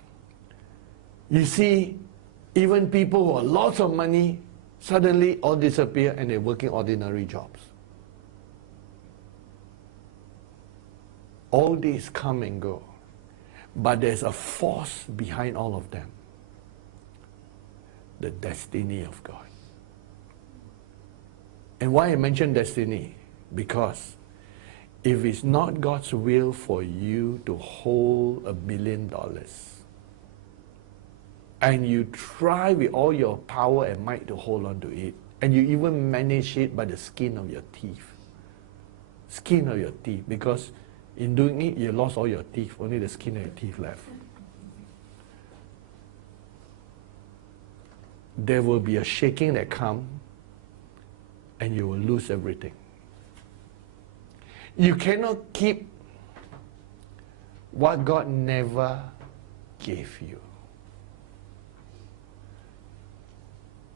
You see, even people who have lots of money, suddenly all disappear and they're working ordinary jobs. All these come and go. But there's a force behind all of them. The destiny of God. And why I mention destiny? Because if it's not God's will for you to hold $1 billion, and you try with all your power and might to hold on to it, and you even manage it by the skin of your teeth. Skin of your teeth, because in doing it, you lost all your teeth, only the skin of your teeth left. There will be a shaking that comes, and you will lose everything. You cannot keep what God never gave you.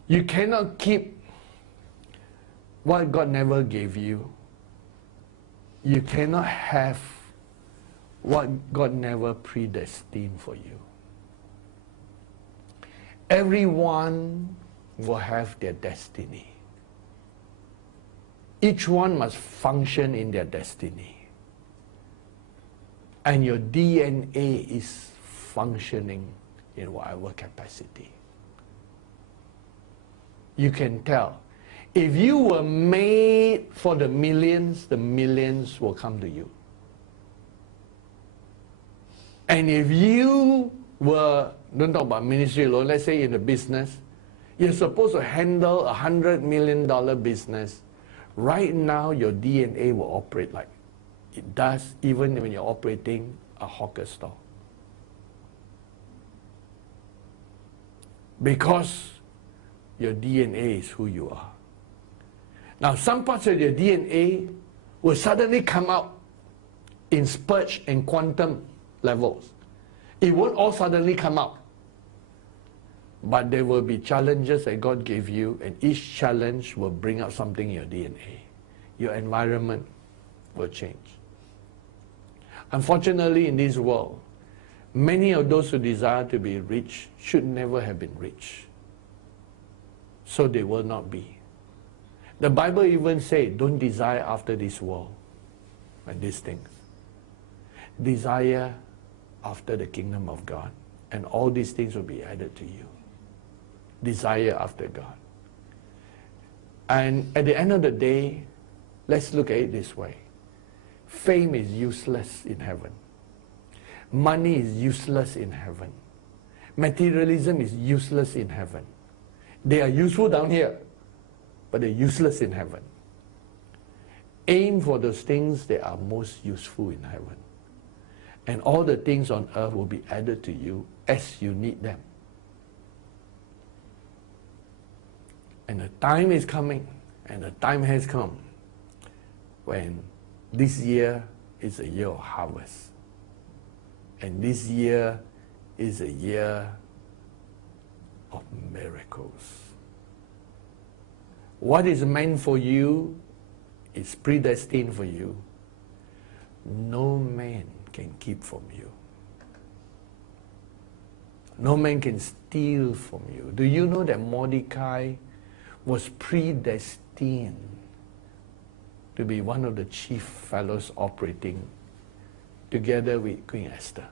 You cannot keep what God never gave you. You cannot have what God never predestined for you. Everyone will have their destiny. Each one must function in their destiny. And your DNA is functioning in whatever capacity. You can tell. If you were made for the millions will come to you. And if you were, don't talk about ministry alone, let's say in the business, you're supposed to handle $100 million business. Right now, your DNA will operate like it does even when you're operating a hawker store. Because your DNA is who you are. Now, some parts of your DNA will suddenly come out in spurge and quantum levels. It won't all suddenly come out. But there will be challenges that God gave you, and each challenge will bring out something in your DNA. Your environment will change. Unfortunately, in this world, many of those who desire to be rich should never have been rich. So they will not be. The Bible even says, don't desire after this world and these things. Desire after the kingdom of God, and all these things will be added to you. Desire after God. And at the end of the day, let's look at it this way. Fame is useless in heaven. Money is useless in heaven. Materialism is useless in heaven. They are useful down here, but they're useless in heaven. Aim for those things that are most useful in heaven. And all the things on earth will be added to you as you need them. And the time is coming, and the time has come, when this year is a year of harvest. And this year is a year of miracles. What is meant for you is predestined for you. No man can keep from you. No man can steal from you. Do you know that Mordecai was predestined to be one of the chief fellows operating together with Queen Esther?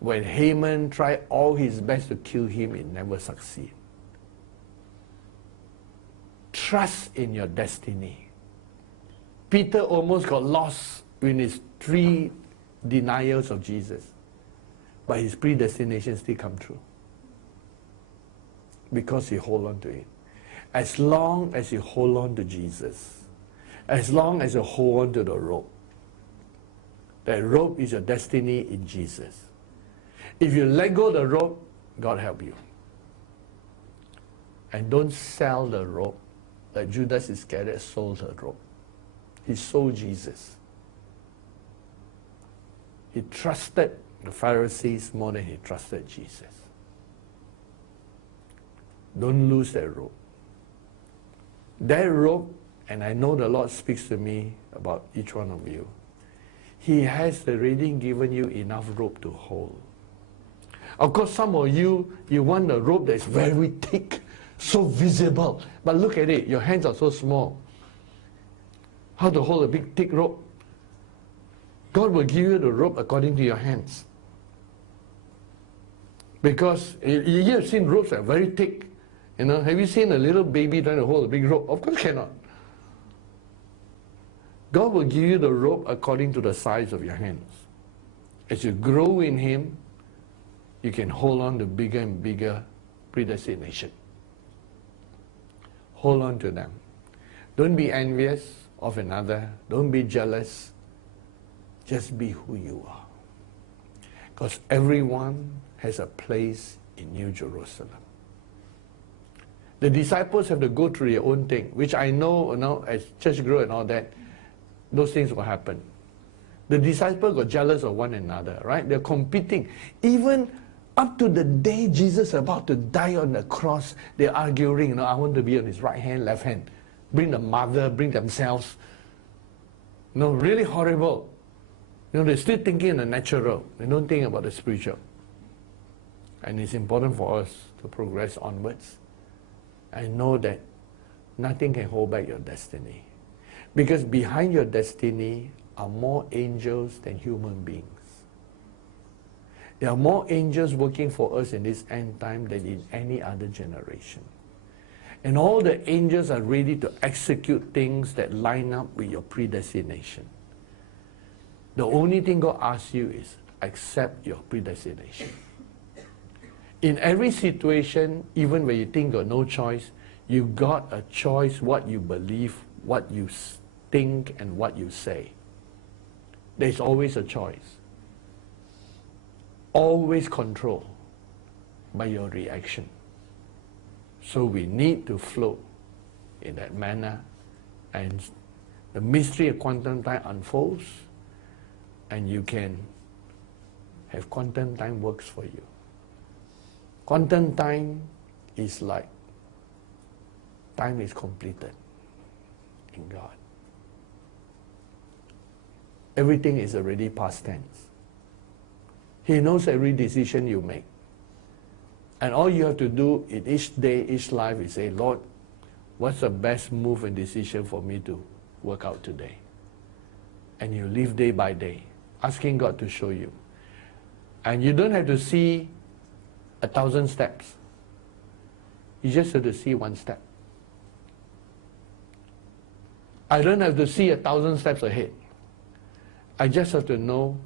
When Haman tried all his best to kill him, it never succeeded. Trust in your destiny. Peter almost got lost in his 3 denials of Jesus, but his predestination still come true because he hold on to it. As long as you hold on to Jesus, as long as you hold on to the rope, that rope is your destiny in Jesus. If you let go the rope, God help you. And don't sell the rope like Judas Iscariot sold the rope. He sold Jesus. He trusted the Pharisees more than he trusted Jesus. Don't lose that rope. That rope, and I know the Lord speaks to me about each one of you, He has already given you enough rope to hold. Of course, some of you, you want a rope that is very thick, so visible. But look at it, your hands are so small. How to hold a big thick rope? God will give you the rope according to your hands. Because you have seen ropes that are very thick. You know, have you seen a little baby trying to hold a big rope? Of course cannot. God will give you the rope according to the size of your hands. As you grow in Him, you can hold on to bigger and bigger predestination. Hold on to them. Don't be envious of another. Don't be jealous. Just be who you are. Because everyone has a place in New Jerusalem. The disciples have to go through their own thing, which I know, as church grow and all that, those things will happen. The disciples got jealous of one another, right? They're competing. Even up to the day Jesus is about to die on the cross, they're arguing, I want to be on his right hand, left hand. Bring the mother, bring themselves. Really horrible. They're still thinking in the natural. They don't think about the spiritual. And it's important for us to progress onwards. I know that nothing can hold back your destiny. Because behind your destiny are more angels than human beings. There are more angels working for us in this end time than in any other generation. And all the angels are ready to execute things that line up with your predestination. The only thing God asks you is accept your predestination. In every situation, even when you think you got no choice, you got a choice what you believe, what you think, and what you say. There's always a choice. Always controlled by your reaction. So we need to flow in that manner, and the mystery of quantum time unfolds, and you can have quantum time works for you. Quantum time is like time is completed in God. Everything is already past tense. He knows every decision you make. And all you have to do in each day, each life is say, Lord, what's the best move and decision for me to work out today? And you live day by day, asking God to show you. And you don't have to see 1,000 steps. You just have to see one step. I don't have to see 1,000 steps ahead. I just have to know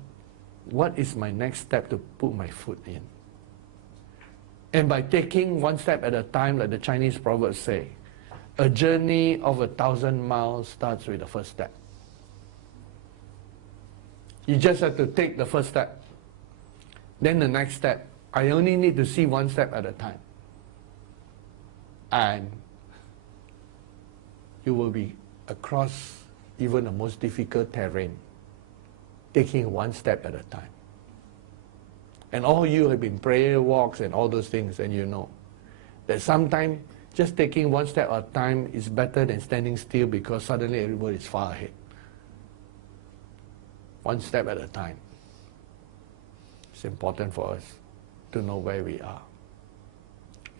what is my next step to put my foot in. And by taking one step at a time, like the Chinese proverbs say, a journey of 1,000 miles starts with the first step. You just have to take the first step. Then the next step. I only need to see one step at a time. And you will be across even the most difficult terrain, taking one step at a time. And all you have been prayer walks and all those things, and you know that sometimes just taking one step at a time is better than standing still because suddenly everybody is far ahead. One step at a time. It's important for us to know where we are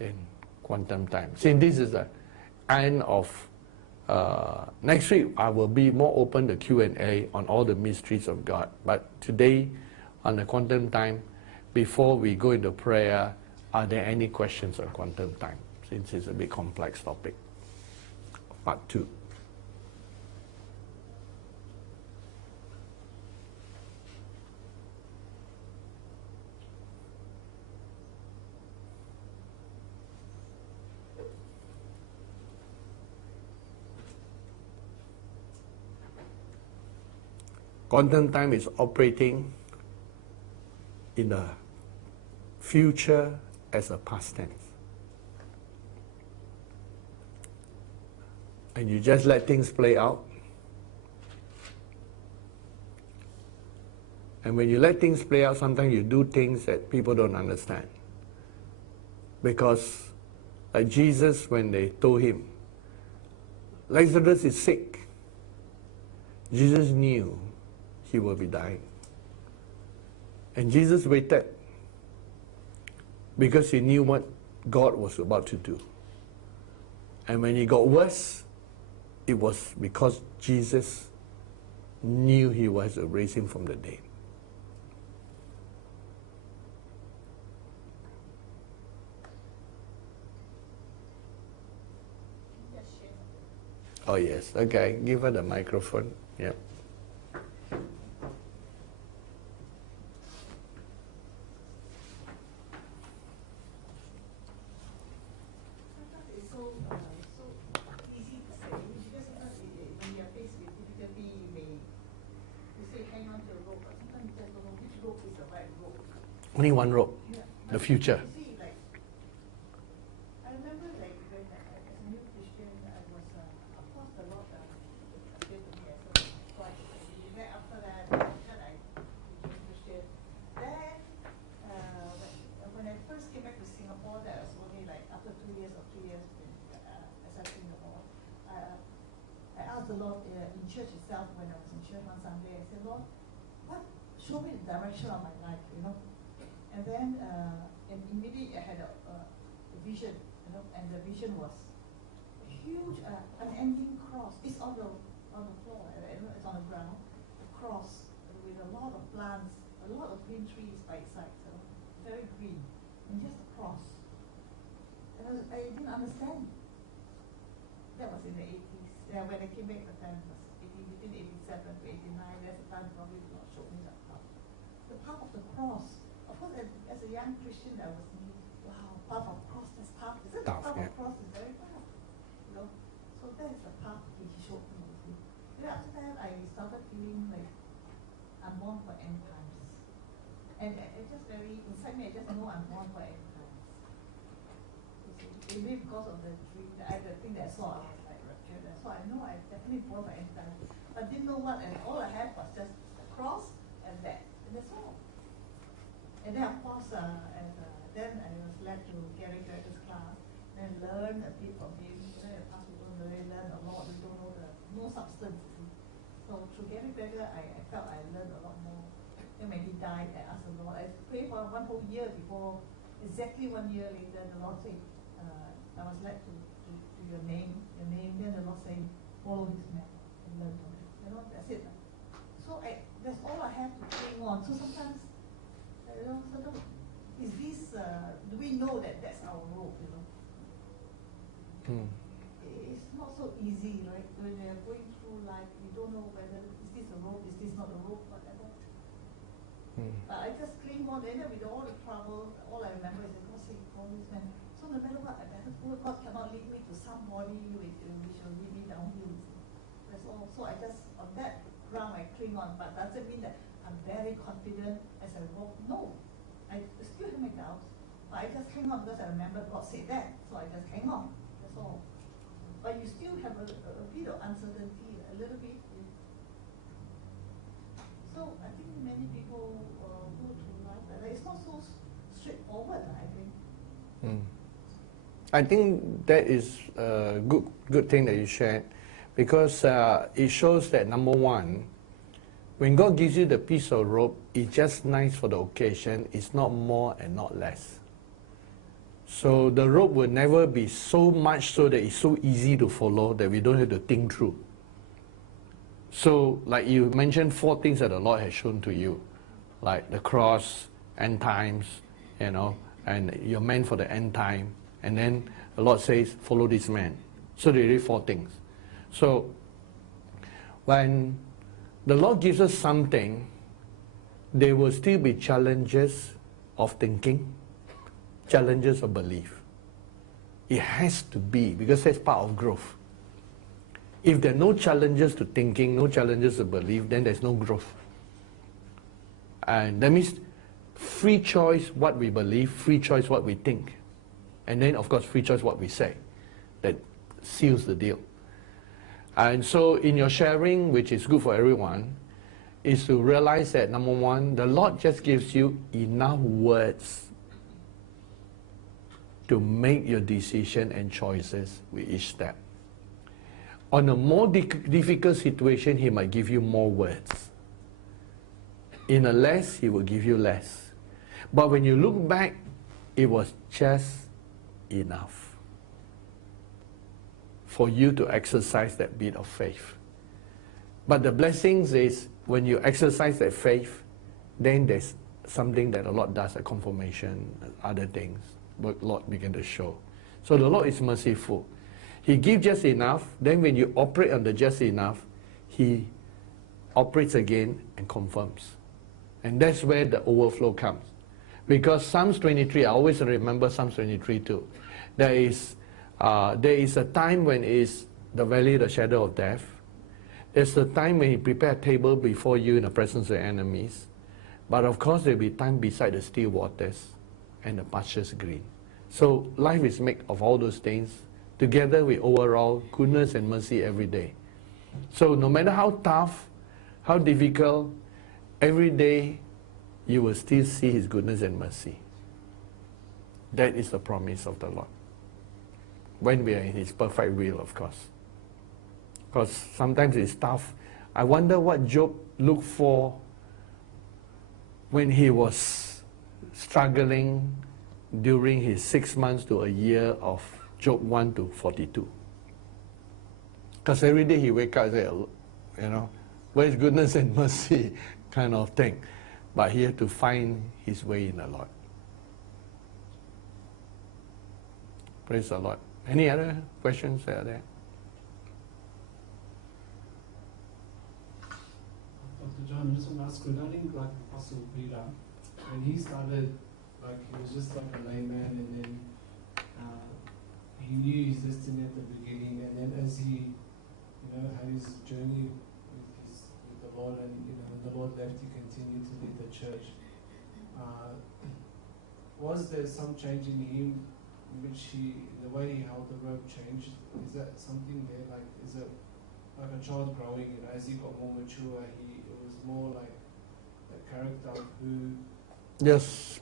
in quantum time. Since this is the end of next week, I will be more open to Q&A on all the mysteries of God. But today, on the quantum time, before we go into prayer, are there any questions on quantum time? Since it's a bit complex topic. Part 2. Quantum time is operating in the future as a past tense. And you just let things play out. And when you let things play out, sometimes you do things that people don't understand. Because like Jesus, when they told him, Lazarus is sick, Jesus knew he will be dying. And Jesus waited because he knew what God was about to do. And when it got worse, it was because Jesus knew he was raising from the dead. Oh yes, okay, give her the microphone. Yeah. Only one rope, the future. I remember like when as a new Christian, I was, of course the Lord appeared to me as a twice. Then after that, I became Christian. Then when I first came back to Singapore, that was only like after 2 years or 3 years accepting the Lord. I asked the Lord in church itself when I was in church on Sunday. I said, Lord, what? Show me the direction of my life, you know. And then and immediately I had a vision, you know, and the vision was a huge, unending cross. It's on the floor, it's on the ground. A cross with a lot of plants, a lot of green trees by its side, so very green, and just a cross. And I didn't understand. That was in the 80s. Yeah, when I came back, the time was between 87 to 89. That's the time probably the Lord showed me that path. The path of the cross. Of course, as a young Christian, I was thinking, wow, path of cross, that's tough. Isn't the path of cross is very tough? You know? So that's the path he showed me. You see. Then after that, I started feeling like I'm born for end times. And it just very, inside me, I just know I'm born for end times. You see. Maybe because of the dream, the thing that I saw, I was like raptured. So I know I definitely born for end times. But didn't know what, and all I had was just the cross and that. And that's all. And then of course, then I was led to Gary Gregor's class, then learn a bit from him. Then the past people really learn a lot. We don't know no substance. So through Gary Gregor, I felt I learned a lot more. Then when he died, I asked the Lord. I prayed for 1 whole year before, exactly 1 year later, the Lord said, I was led to your name. Then the Lord said, follow this man and learn from him. You know, that's it. So that's all I have to cling on. So sometimes, you know, sort of, is this, do we know that that's our rope, you know? It's not so easy, right? When we are going through life, we don't know whether, is this a rope, is this not a rope, whatever. But I just cling on, and then with all the trouble, all I remember is that God said, follow this man. So no matter what, I better follow. God cannot lead me to somebody which will lead me downhill. That's all. So I just, on that ground, I cling on, but doesn't mean that I'm very confident as I walk. No, I still have my doubts, but I just hang on because I remember God said that, so I just hang on. That's all. But you still have a bit of uncertainty, a little bit. So I think many people go through life, but it's not so straightforward, I think. I think that is a good thing that you shared, because it shows that, number one, when God gives you the piece of rope, it's just nice for the occasion. It's not more and not less. So the rope will never be so much so that it's so easy to follow that we don't have to think through. So like you mentioned 4 things that the Lord has shown to you, like the cross, end times, you know, and you're meant for the end time. And then the Lord says, follow this man. So there are 4 things. So when the Lord gives us something, there will still be challenges of thinking, challenges of belief. It has to be, because that's part of growth. If there are no challenges to thinking, no challenges to belief, then there's no growth. And that means free choice what we believe, free choice what we think. And then, of course, free choice what we say. That seals the deal. And so in your sharing, which is good for everyone, is to realize that, number one, the Lord just gives you enough words to make your decision and choices with each step. On a more difficult situation, He might give you more words. In a less, He will give you less. But when you look back, it was just enough for you to exercise that bit of faith. But the blessings is, when you exercise that faith, then there's something that the Lord does, a confirmation, other things, what the Lord began to show. So the Lord is merciful. He gives just enough, then when you operate on the just enough, He operates again and confirms. And that's where the overflow comes. Because Psalms 23, I always remember Psalms 23 too. There is a time when it's the valley of the shadow of death. There's a time when He prepares a table before you in the presence of enemies. But of course, there will be time beside the still waters and the pastures green. So life is made of all those things, together with overall goodness and mercy every day. So no matter how tough, how difficult, every day you will still see His goodness and mercy. That is the promise of the Lord. When we are in His perfect will, of course. Because sometimes it's tough. I wonder what Job looked for when he was struggling during his 6 months to a year of Job 1 to 42. Because every day he wake up and say, you know, where's goodness and mercy kind of thing. But he had to find his way in the Lord. Praise the Lord. Any other questions out there? Dr. John, I just want to ask regarding like Apostle Peter, when he started, like he was just like a layman, and then he knew his destiny at the beginning, and then as he, you know, had his journey with the Lord, and you know, when the Lord left, he continued to lead the church. Was there some change in him, in which the way he held the rope changed? Is that something there? Like, is it like a child growing? You know, as he got more mature, it was more like the character of who. Just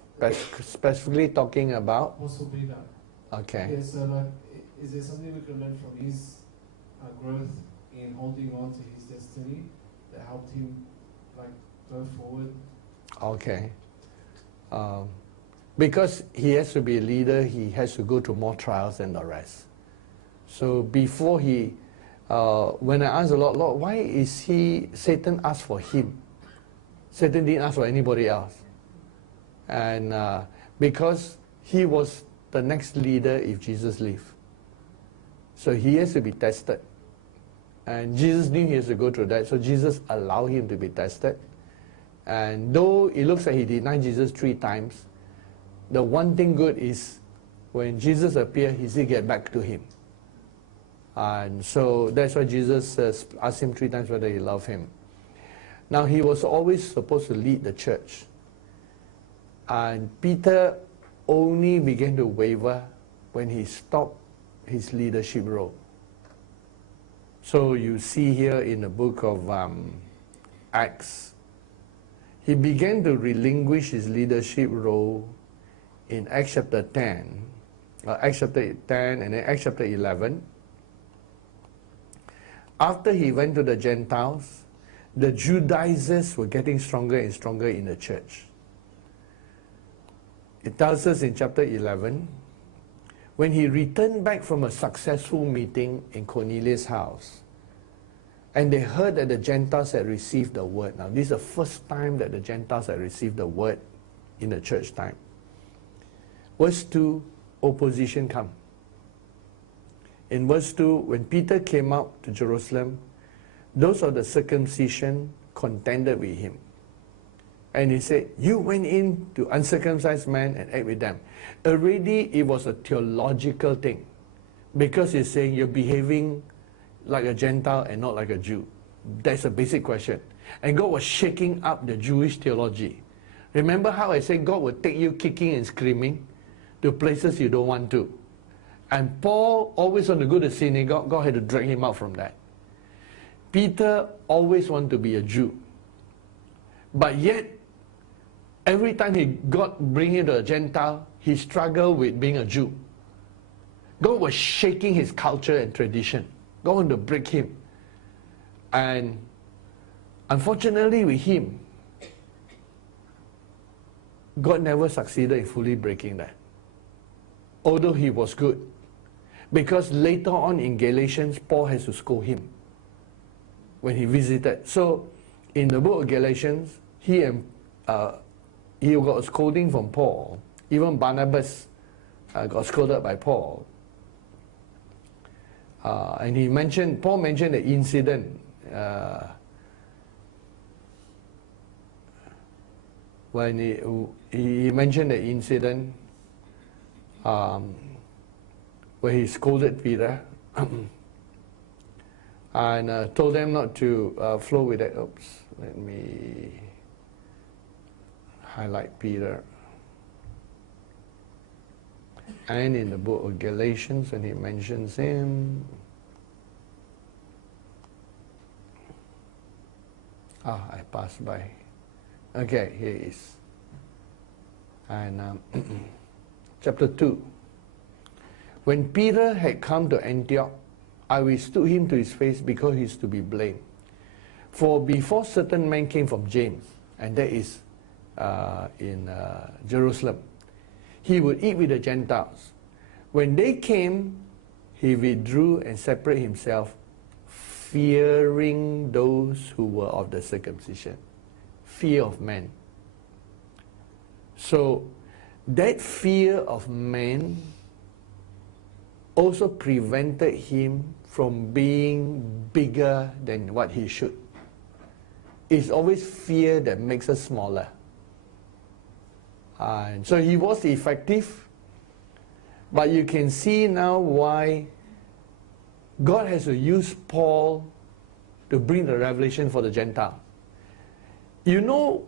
specifically talking about. Apostle Peter. Okay. Yeah, so like, is there something we can learn from his growth in holding on to his destiny that helped him like go forward? Okay. Because he has to be a leader, he has to go through more trials than the rest. So before when I asked the Lord, why is Satan asked for him? Satan didn't ask for anybody else. And because he was the next leader if Jesus leaves. So he has to be tested. And Jesus knew he has to go through that, so Jesus allowed him to be tested. And though it looks like he denied Jesus 3 times, the one thing good is when Jesus appeared, he said get back to him. And so that's why Jesus asked him 3 times whether he loved him. Now he was always supposed to lead the church. And Peter only began to waver when he stopped his leadership role. So you see here in the book of Acts, he began to relinquish his leadership role in Acts chapter 10, Acts chapter 10 and then Acts chapter 11. After he went to the Gentiles, the Judaizers were getting stronger and stronger in the church. It tells us in chapter 11, when he returned back from a successful meeting in Cornelius' house, and they heard that the Gentiles had received the word. Now, this is the first time that the Gentiles had received the word in the church time. Verse 2, opposition come. In verse 2, when Peter came up to Jerusalem, those of the circumcision contended with him. And he said, you went in to uncircumcised men and ate with them. Already it was a theological thing. Because he's saying you're behaving like a Gentile and not like a Jew. That's a basic question. And God was shaking up the Jewish theology. Remember how I said God would take you kicking and screaming to places you don't want to. And Paul always wanted to go to synagogue. God had to drag him out from that. Peter always wanted to be a Jew. But yet, every time he got bring him to a Gentile, he struggled with being a Jew. God was shaking his culture and tradition. God wanted to break him. And unfortunately with him, God never succeeded in fully breaking that. Although he was good. Because later on in Galatians, Paul has to scold him when he visited. So in the book of Galatians, he got a scolding from Paul. Even Barnabas got scolded by Paul. And Paul mentioned the incident when he mentioned the incident where he scolded Peter and told them not to flow with that. Oops, let me highlight Peter. And in the book of Galatians, when he mentions him, I passed by. Okay, here he is. And chapter 2. When Peter had come to Antioch, I withstood him to his face because he is to be blamed. For before certain men came from James, and that is in Jerusalem, he would eat with the Gentiles. When they came, he withdrew and separated himself fearing those who were of the circumcision. Fear of man. So that fear of man also prevented him from being bigger than what he should. It's always fear that makes us smaller. And so he was effective, but you can see now why God has to use Paul to bring the revelation for the Gentile. You know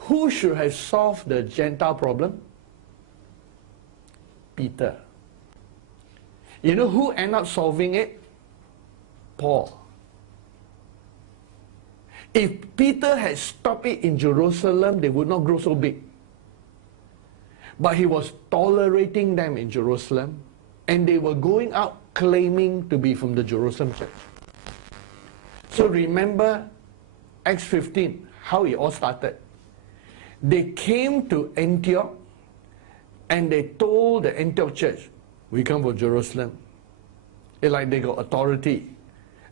who should have solved the Gentile problem? Peter. You know who ended up solving it? Paul. If Peter had stopped it in Jerusalem, they would not grow so big. But he was tolerating them in Jerusalem, and they were going out claiming to be from the Jerusalem church. So remember Acts 15, how it all started. They came to Antioch, and they told the Antioch church, we come from Jerusalem. It's like they got authority.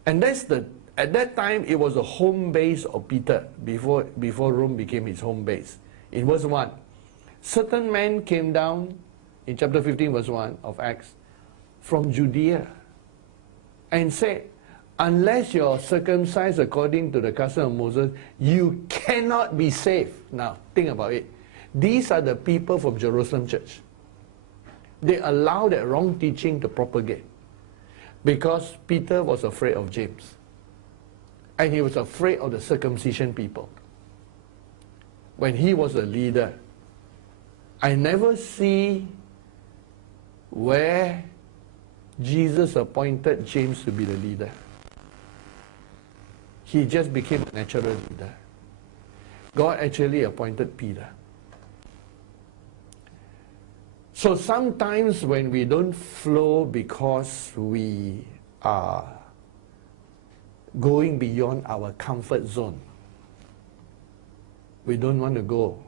And at that time, it was a home base of Peter, before Rome became his home base. In verse 1, certain men came down, in chapter 15, verse 1 of Acts, from Judea, and said, unless you're circumcised according to the custom of Moses, you cannot be saved. Now, think about it. These are the people from Jerusalem church. They allow that wrong teaching to propagate because Peter was afraid of James. And he was afraid of the circumcision people. When he was a leader, I never see where Jesus appointed James to be the leader. He just became a natural leader. God actually appointed Peter. So sometimes when we don't flow because we are going beyond our comfort zone, we don't want to go,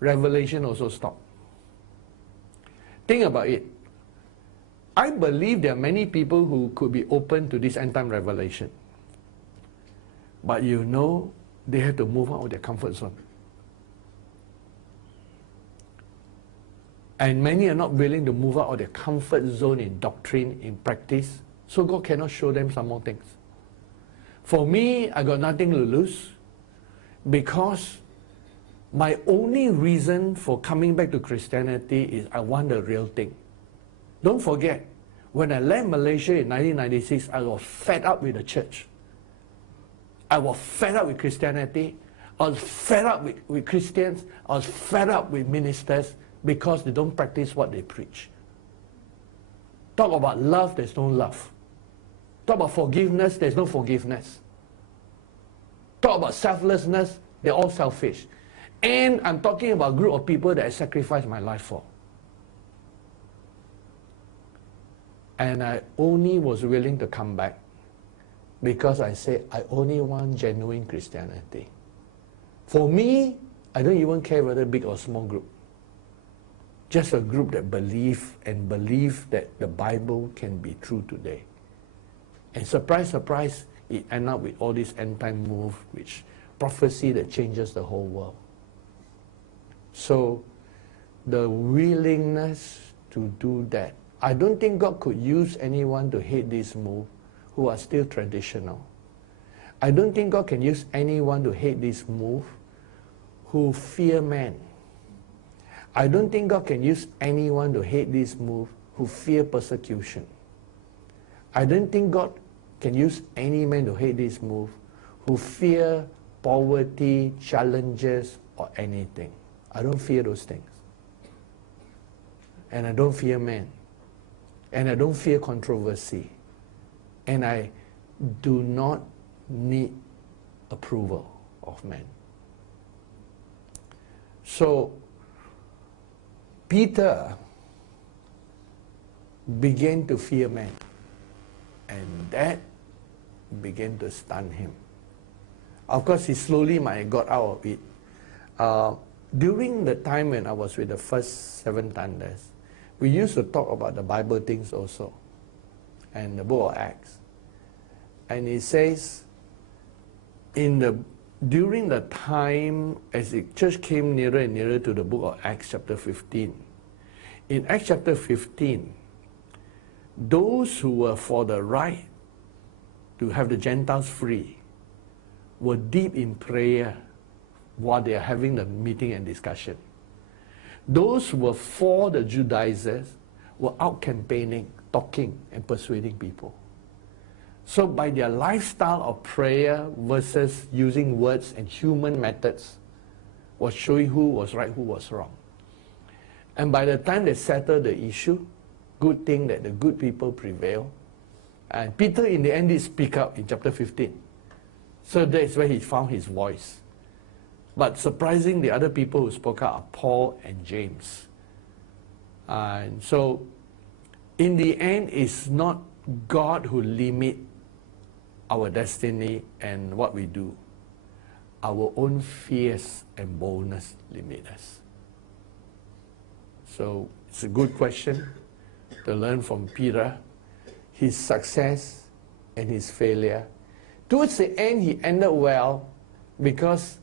revelation also stops. Think about it. I believe there are many people who could be open to this end-time revelation. But you know, they have to move out of their comfort zone. And many are not willing to move out of their comfort zone in doctrine, in practice, so God cannot show them some more things. For me, I got nothing to lose, because my only reason for coming back to Christianity is I want the real thing. Don't forget, when I left Malaysia in 1996, I was fed up with the church. I was fed up with Christianity. I was fed up with Christians. I was fed up with ministers because they don't practice what they preach. Talk about love, there's no love. Talk about forgiveness, there's no forgiveness. Talk about selflessness, they're all selfish. And I'm talking about a group of people that I sacrificed my life for. And I only was willing to come back because I said, I only want genuine Christianity. For me, I don't even care whether big or small group. Just a group that believe that the Bible can be true today. And surprise, surprise, it ended up with all this end-time move, which prophecy that changes the whole world. So, the willingness to do that. I don't think God could use anyone to hate this move who are still traditional. I don't think God can use anyone to hate this move who fear man. I don't think God can use anyone to hate this move who fear persecution. I don't think God can use any man to hate this move who fear poverty, challenges, or anything. I don't fear those things. And I don't fear men. And I don't fear controversy. And I do not need approval of men. So, Peter began to fear men, and that began to stun him. Of course, he slowly might have got out of it. During the time when I was with the first 7 Thunders, we used to talk about the Bible things also, and the book of Acts. And it says, during the time as the church came nearer and nearer to the book of Acts chapter 15, in Acts chapter 15, those who were for the right to have the Gentiles free were deep in prayer while they are having the meeting and discussion. Those who were for the Judaizers were out campaigning, talking, and persuading people. So by their lifestyle of prayer versus using words and human methods was showing who was right, who was wrong. And by the time they settled the issue, good thing that the good people prevail. And Peter in the end did speak up in chapter 15. So that's where he found his voice. But surprising, the other people who spoke out are Paul and James. And so in the end, it's not God who limits our destiny and what we do. Our own fears and boldness limit us. So it's a good question to learn from Peter, his success and his failure. Towards the end, he ended well because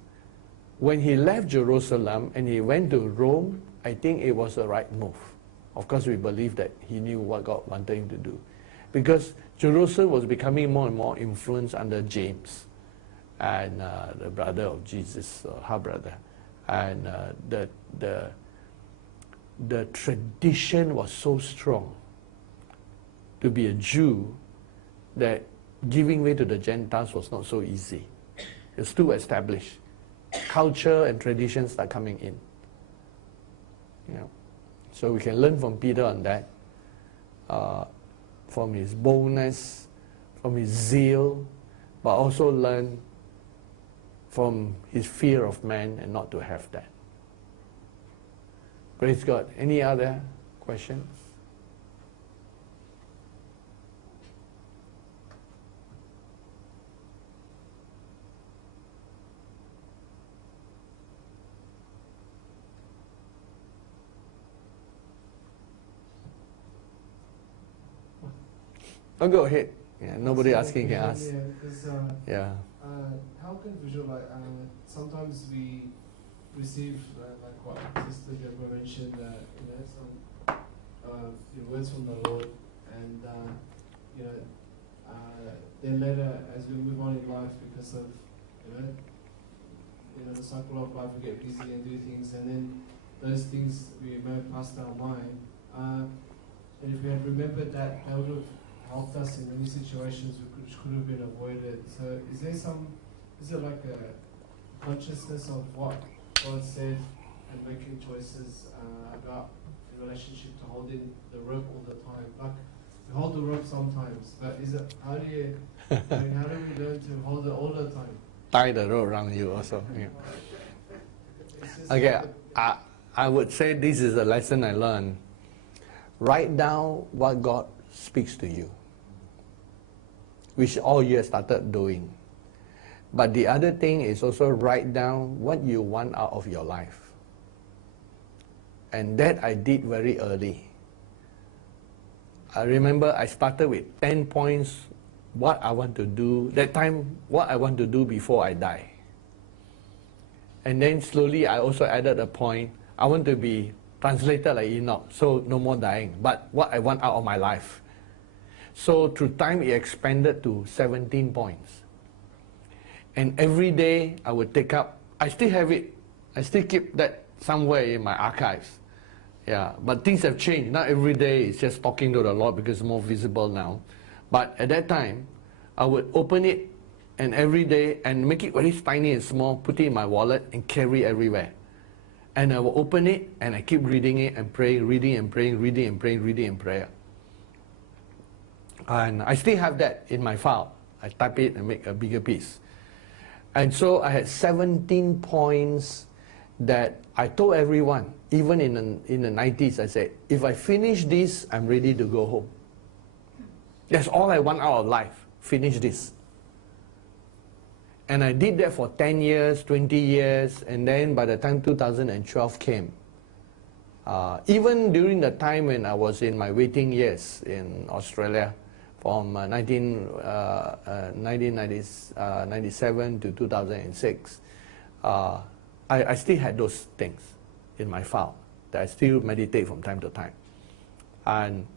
when he left Jerusalem and he went to Rome, I think it was the right move. Of course, we believe that he knew what God wanted him to do. Because Jerusalem was becoming more and more influenced under James, and the brother of Jesus, half brother. And the tradition was so strong to be a Jew that giving way to the Gentiles was not so easy. It's too established. Culture and traditions start coming in. You know. So we can learn from Peter on that, from his boldness, from his zeal, but also learn from his fear of man and not to have that. Praise God. Any other questions? Oh, go ahead. Yeah, nobody asking can ask. Yeah, because how can visualize? Sometimes we receive like what Sister Deborah mentioned, some words from the Lord, and then later as we move on in life, because of the cycle of life, we get busy and do things, and then those things we may have passed our mind, and if we had remembered that, that would have helped us in many situations which could have been avoided. So is it like a consciousness of what God said and making choices about in relationship to holding the rope all the time? Like we hold the rope sometimes, but how do we learn to hold it all the time? Tie the rope around you also. Yeah. Okay, I would say this is a lesson I learned. Write down what God speaks to you, which all you have started doing. But the other thing is also write down what you want out of your life. And that I did very early. I remember I started with 10 points, what I want to do, that time, what I want to do before I die. And then slowly I also added a point, I want to be translated like Enoch, so no more dying, but what I want out of my life. So through time it expanded to 17 points. And every day I would take up, I still have it, I still keep that somewhere in my archives. Yeah, but things have changed. Not every day it's just talking to the Lord because it's more visible now. But at that time, I would open it and every day and make it very tiny and small, put it in my wallet and carry everywhere. And I will open it and I keep reading it and praying, reading and praying, reading and praying, reading and prayer. And I still have that in my file. I type it and make a bigger piece. And so I had 17 points that I told everyone, even in the 90s, I said, if I finish this, I'm ready to go home. That's all I want out of life, finish this. And I did that for 10 years, 20 years, and then by the time 2012 came, even during the time when I was in my waiting years in Australia from 1997 to 2006, I still had those things in my file that I still meditate from time to time. And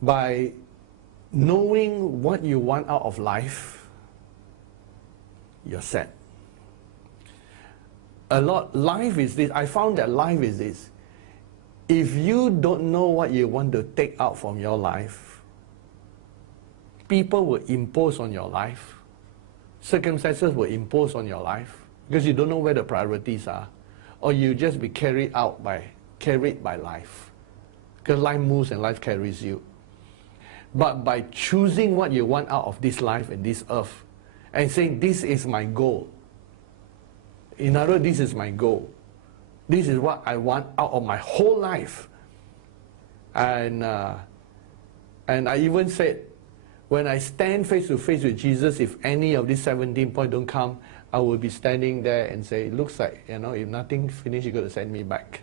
by knowing what you want out of life, you're set. Life is this. I found that life is this. If you don't know what you want to take out from your life, people will impose on your life. Circumstances will impose on your life because you don't know where the priorities are, or you just be carried by life, because life moves and life carries you. But by choosing what you want out of this life and this earth, and saying, this is my goal. In other words, this is my goal. This is what I want out of my whole life. And I even said, when I stand face to face with Jesus, if any of these 17 points don't come, I will be standing there and say, it looks like, if nothing finished, you're going to send me back.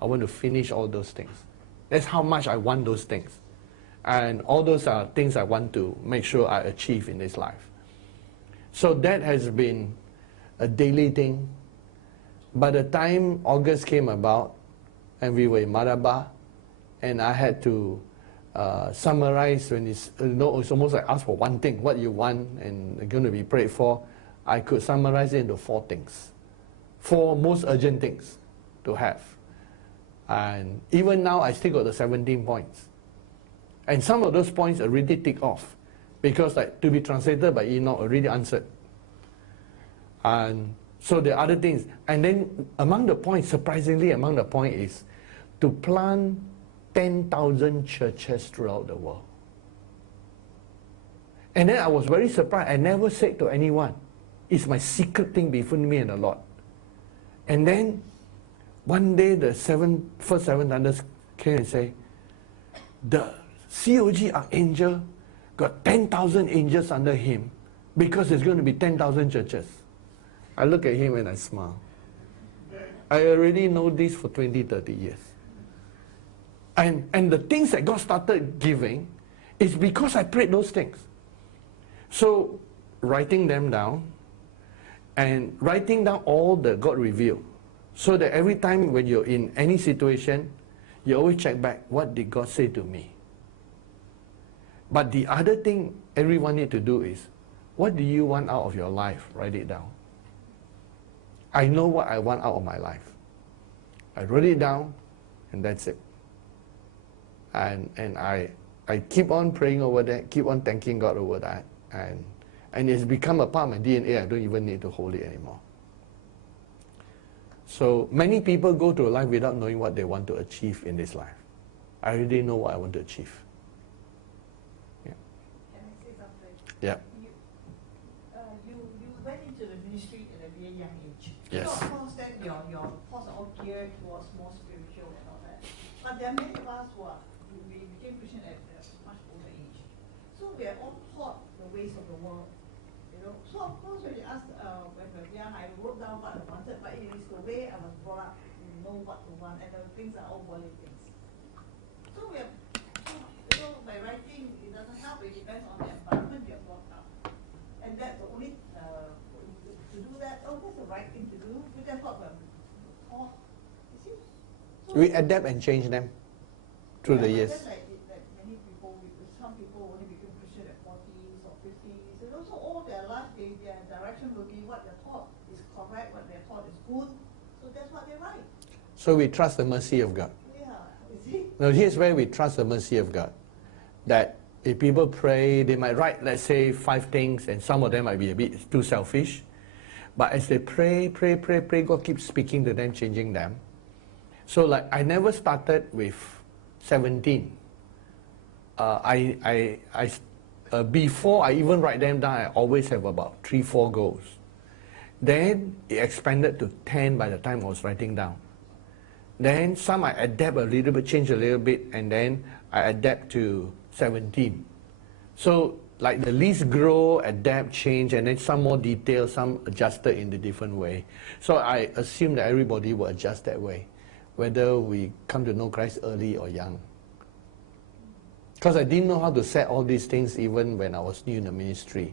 I want to finish all those things. That's how much I want those things. And all those are things I want to make sure I achieve in this life. So that has been a daily thing. By the time August came about, and we were in Maraba, and I had to summarize, when it's almost like ask for one thing, what you want and going to be prayed for, I could summarize it into 4 things. 4 most urgent things to have. And even now, I still got the 17 points. And some of those points already tick off, because to be translated by Enoch already answered. And so the other things, and then among the points, surprisingly among the point is to plant 10,000 churches throughout the world. And then I was very surprised. I never said to anyone. It's my secret thing between me and the Lord. And then one day the first 7 thunders came and say, the COG Archangel got 10,000 angels under him because there's going to be 10,000 churches. I look at him and I smile. I already know this for 20, 30 years. And the things that God started giving is because I prayed those things. So writing them down, and writing down all that God revealed, so that every time when you're in any situation, you always check back, what did God say to me? But the other thing everyone need to do is, what do you want out of your life? Write it down. I know what I want out of my life. I wrote it down, and that's it. And I keep on praying over that, keep on thanking God over that, and it's become a part of my DNA. I don't even need to hold it anymore. So many people go through life without knowing what they want to achieve in this life. I already know what I want to achieve. Yeah. Can I say something? Yeah. You went into the ministry at a very young age. Yes. So of course then your thoughts are all geared towards more spiritual and all that. But there are many of us who we became Christian at a much older age. So we are all taught the ways of the world. So of course when you ask when we were young, I wrote down what I wanted, but it is the way I was brought up to know what to want, and the things are all worldly things. So we are, by writing, it doesn't help. It depends on the environment we are brought up, and that's the only to do that. Oh, that's the right thing to do. But that's what we're taught. You see? So We adapt and change them through the years. That's like many people, some people only become Christian at 40s or 50s, and also all their life, their direction will be what they're taught is correct, what they're taught is good, so that's what they write. So we trust the mercy of God. Yeah, you see? Now here's where we trust the mercy of God. That if people pray, they might write, let's say, 5 things, and some of them might be a bit too selfish. But as they pray, God keeps speaking to them, changing them. So like, I never started with 17. Before I even write them down, I always have about 3, 4 goals. Then it expanded to 10 by the time I was writing down. Then some I adapt a little bit, change a little bit, and then I adapt to 17. So like the list grow, adapt, change, and then some more details, some adjusted in a different way. So I assume that everybody will adjust that way, whether we come to know Christ early or young. Because I didn't know how to set all these things even when I was new in the ministry.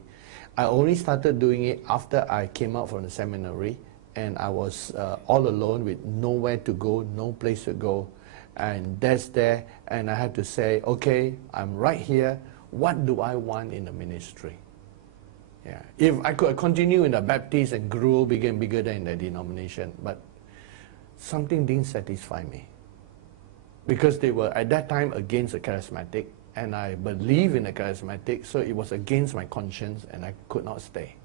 I only started doing it after I came out from the seminary and I was all alone with nowhere to go, no place to go. And that's there, and I had to say, okay, I'm right here. What do I want in the ministry? Yeah. If I could continue in the Baptist and grow bigger and bigger in the denomination, but something didn't satisfy me. Because they were at that time against the charismatic, and I believe in the charismatic, so it was against my conscience and I could not stay.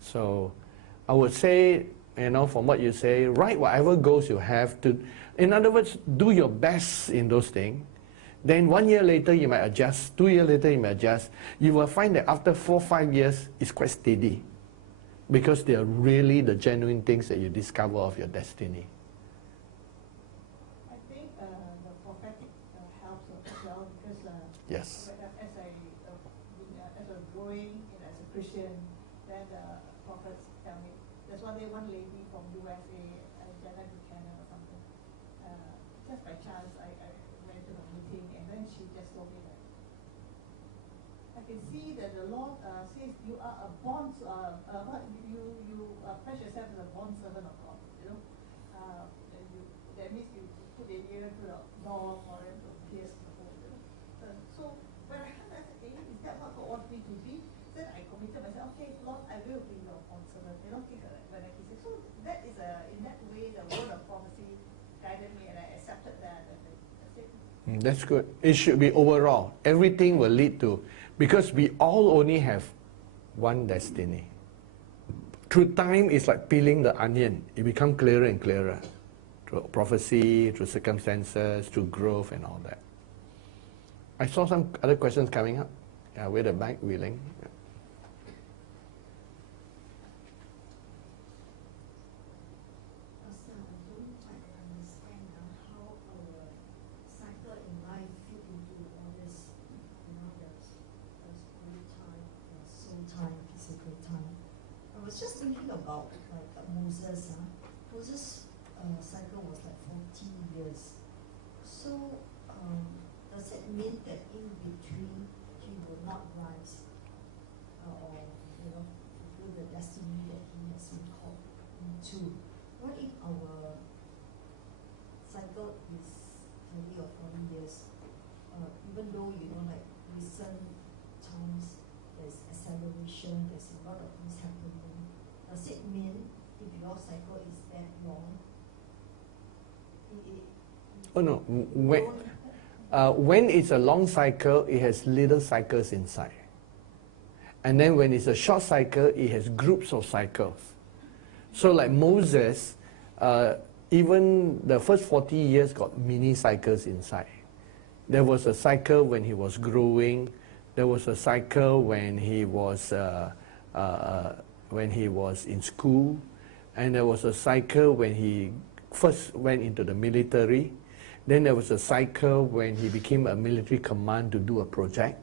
So I would say, from what you say, write whatever goals you have to. In other words, do your best in those things. Then 1 year later you might adjust, 2 years later you might adjust. You will find that after 4 or 5 years, it's quite steady. Because they are really the genuine things that you discover of your destiny. I think the prophetic helps as well because Yes. as a growing as a Christian, then the prophets tell me. There's one day one lady from USA, Janet Buchanan or something. Just by chance, I went to the meeting and then she just told me that I can see that the Lord says you are a bond. You pledge yourself as a bond servant of God. That means you put your ear to the door for him to pierce the hole. So when I heard that, I said, is that what God wants me to be? Then I committed myself. Okay, Lord, I will be your bond servant. Things like that. When I said, so that is in that way the word of prophecy guided me, and I accepted that. That's it. That's good. It should be overall. Everything will lead to, because we all only have one destiny. Through time, it's like peeling the onion. It becomes clearer and clearer. Through prophecy, through circumstances, through growth and all that. I saw some other questions coming up. Yeah, with the back wheeling. Yeah. I was just thinking about Moses. Moses' cycle was like 40 years. So does it mean that in between he will not rise or fulfill the destiny that he has been called into? What if our cycle is 30 or 40 years? Even though recent times there's acceleration, there's a lot of things happening. Does it mean if your cycle is that long? Oh no, when it's a long cycle, it has little cycles inside. And then when it's a short cycle, it has groups of cycles. So like Moses, even the first 40 years got mini cycles inside. There was a cycle when he was growing. There was a cycle when he was in school, and there was a cycle when he first went into the military. Then there was a cycle when he became a military command to do a project.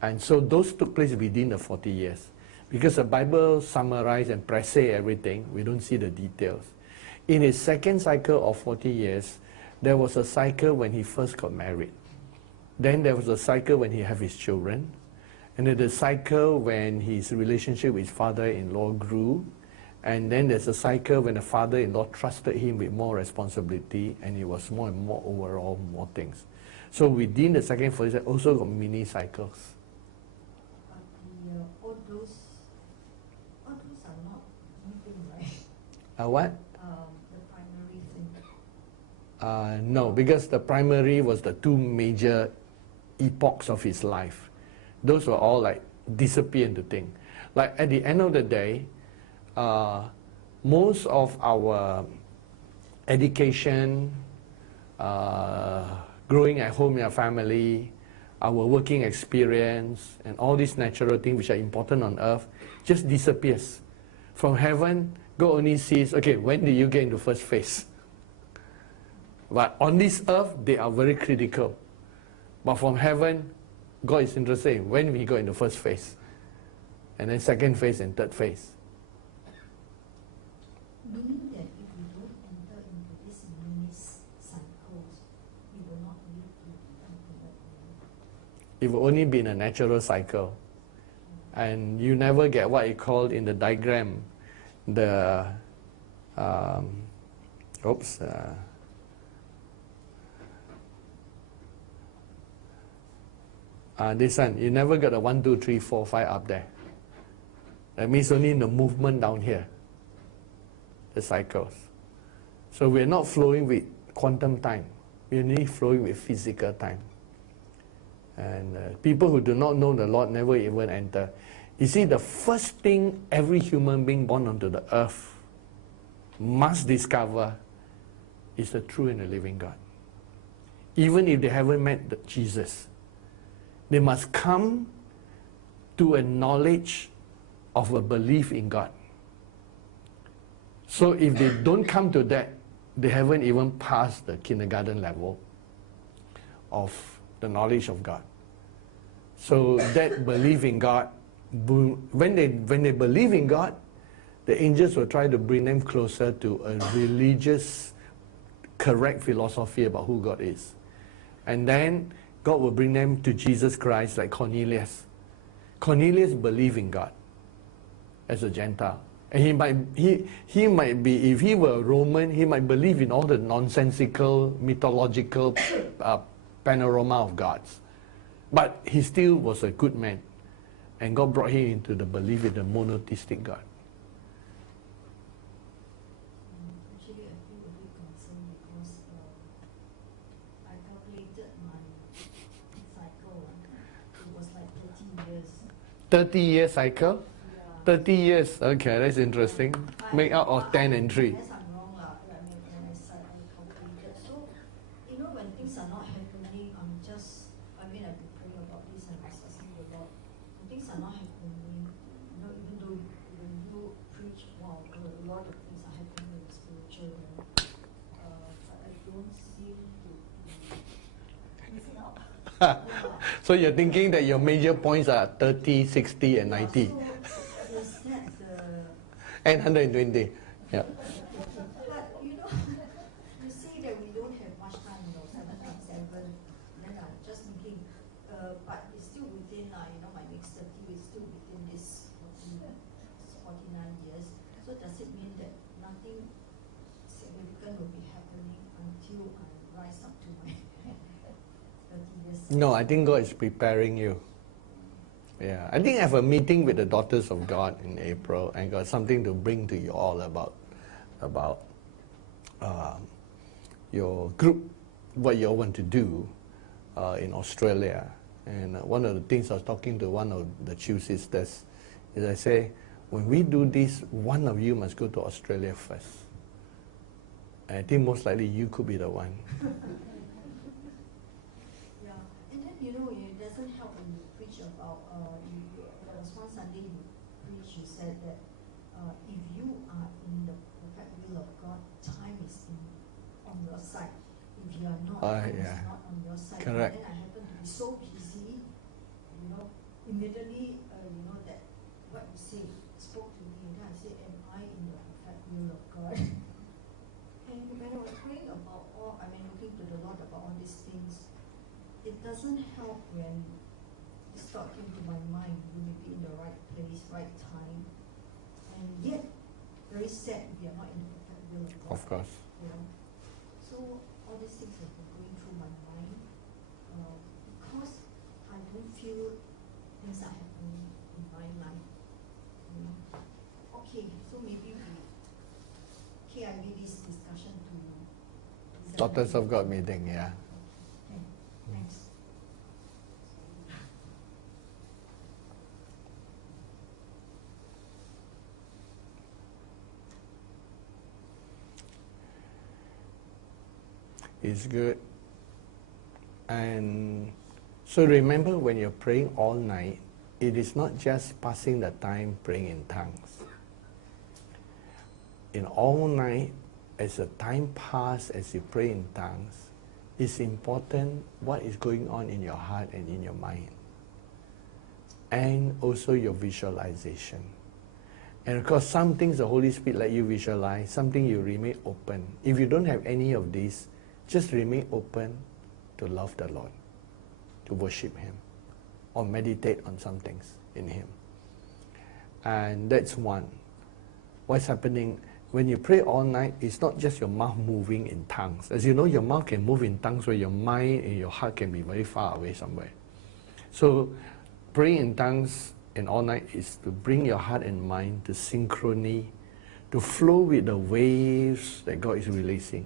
And so those took place within the 40 years. Because the Bible summarized and say everything, we don't see the details. In his second cycle of 40 years, there was a cycle when he first got married. Then there was a cycle when he had his children. And then the cycle when his relationship with his father-in-law grew. And then there's a cycle when the father-in-law trusted him with more responsibility, and it was more and more overall, more things. So within the second 40 years, also got mini cycles. But all those are not moving, right? What? The primary thing. No, because the primary was the two major epochs of his life. Those were all like disappear into things. Like at the end of the day, most of our education, growing at home in our family, our working experience, and all these natural things which are important on earth just disappears. From heaven, God only sees, okay, when did you get into first phase? But on this earth, they are very critical. But from heaven, God is interested in when we go into first phase, and then second phase and third phase. Meaning that if we don't enter into these mini cycles, we will not live to the ultimate It will only be in a natural cycle. And you never get what you call in the diagram, the, this one, you never got a 1, 2, 3, 4, 5 up there. That means only the movement down here, the cycles. So we're not flowing with quantum time. We're only flowing with physical time. And people who do not know the Lord never even enter. You see, the first thing every human being born onto the earth must discover is the true and the living God. Even if they haven't met Jesus, they must come to a knowledge of a belief in God. So if they don't come to that, they haven't even passed the kindergarten level of the knowledge of God. So that belief in God, when they believe in God, the angels will try to bring them closer to a religious, correct philosophy about who God is. And then God will bring them to Jesus Christ like Cornelius. Cornelius believed in God as a Gentile. And he might be, if he were a Roman, he might believe in all the nonsensical, mythological panorama of gods. But he still was a good man. And God brought him into the belief in the monotheistic God. Actually, I feel a bit concerned because I calculated my cycle. It was like 30 years. 30-year cycle? Yeah. 30 years, okay, that's interesting. Make out of 10 and 3. Unless I'm wrong, when I calculated. So, when things are not happening, I've been praying about this and discussing a lot. When things are not happening, even though when you preach, wow, a lot of things are happening in the spiritual realm, but I don't seem to be missing out. So you're thinking that your major points are 30, 60, and 90. So, is that And 120. Yeah. But you see that we don't have much time, 7 times 7. Then I'm just thinking, but it's still within, my next 30 is still within this 49 years. So does it mean that nothing significant will be happening until I rise up to my 30 years? No, I think God is preparing you. Yeah, I think I have a meeting with the Daughters of God in April and got something to bring to you all about your group, what you all want to do in Australia. And one of the things I was talking to one of the Chiu sisters is I say, when we do this, one of you must go to Australia first. And I think most likely you could be the one. Yeah, and then it doesn't help when you preach about, there was one Sunday you preached, you said that if you are in the perfect will of God, time is on your side. If you are not, time is not on your side. Correct. And then I happen to be so busy, immediately, that what you say spoke to me, and then I said, am I in the perfect will of God? And when I was praying about looking to the Lord about all these things, it doesn't help when this thought came to my mind, we may be in the right place, right time, and yet, very sad, we are not in the perfect will of God. Of course. So, all these things have been going through my mind, because I don't feel things are happening in my life. Okay, so maybe we KIV this discussion to Daughters of God meeting, yeah. Okay, thanks. It's good. And so remember, when you're praying all night, it is not just passing the time praying in tongues. In all night, as the time passes, as you pray in tongues, it's important what is going on in your heart and in your mind. And also your visualization. And of course, some things the Holy Spirit let you visualize, something you remain open. If you don't have any of these, just remain open to love the Lord, to worship Him. or meditate on some things in Him. And that's one. What's happening when you pray all night, it's not just your mouth moving in tongues. As you know, your mouth can move in tongues where your mind and your heart can be very far away somewhere. So praying in tongues in all night is to bring your heart and mind to synchrony, to flow with the waves that God is releasing.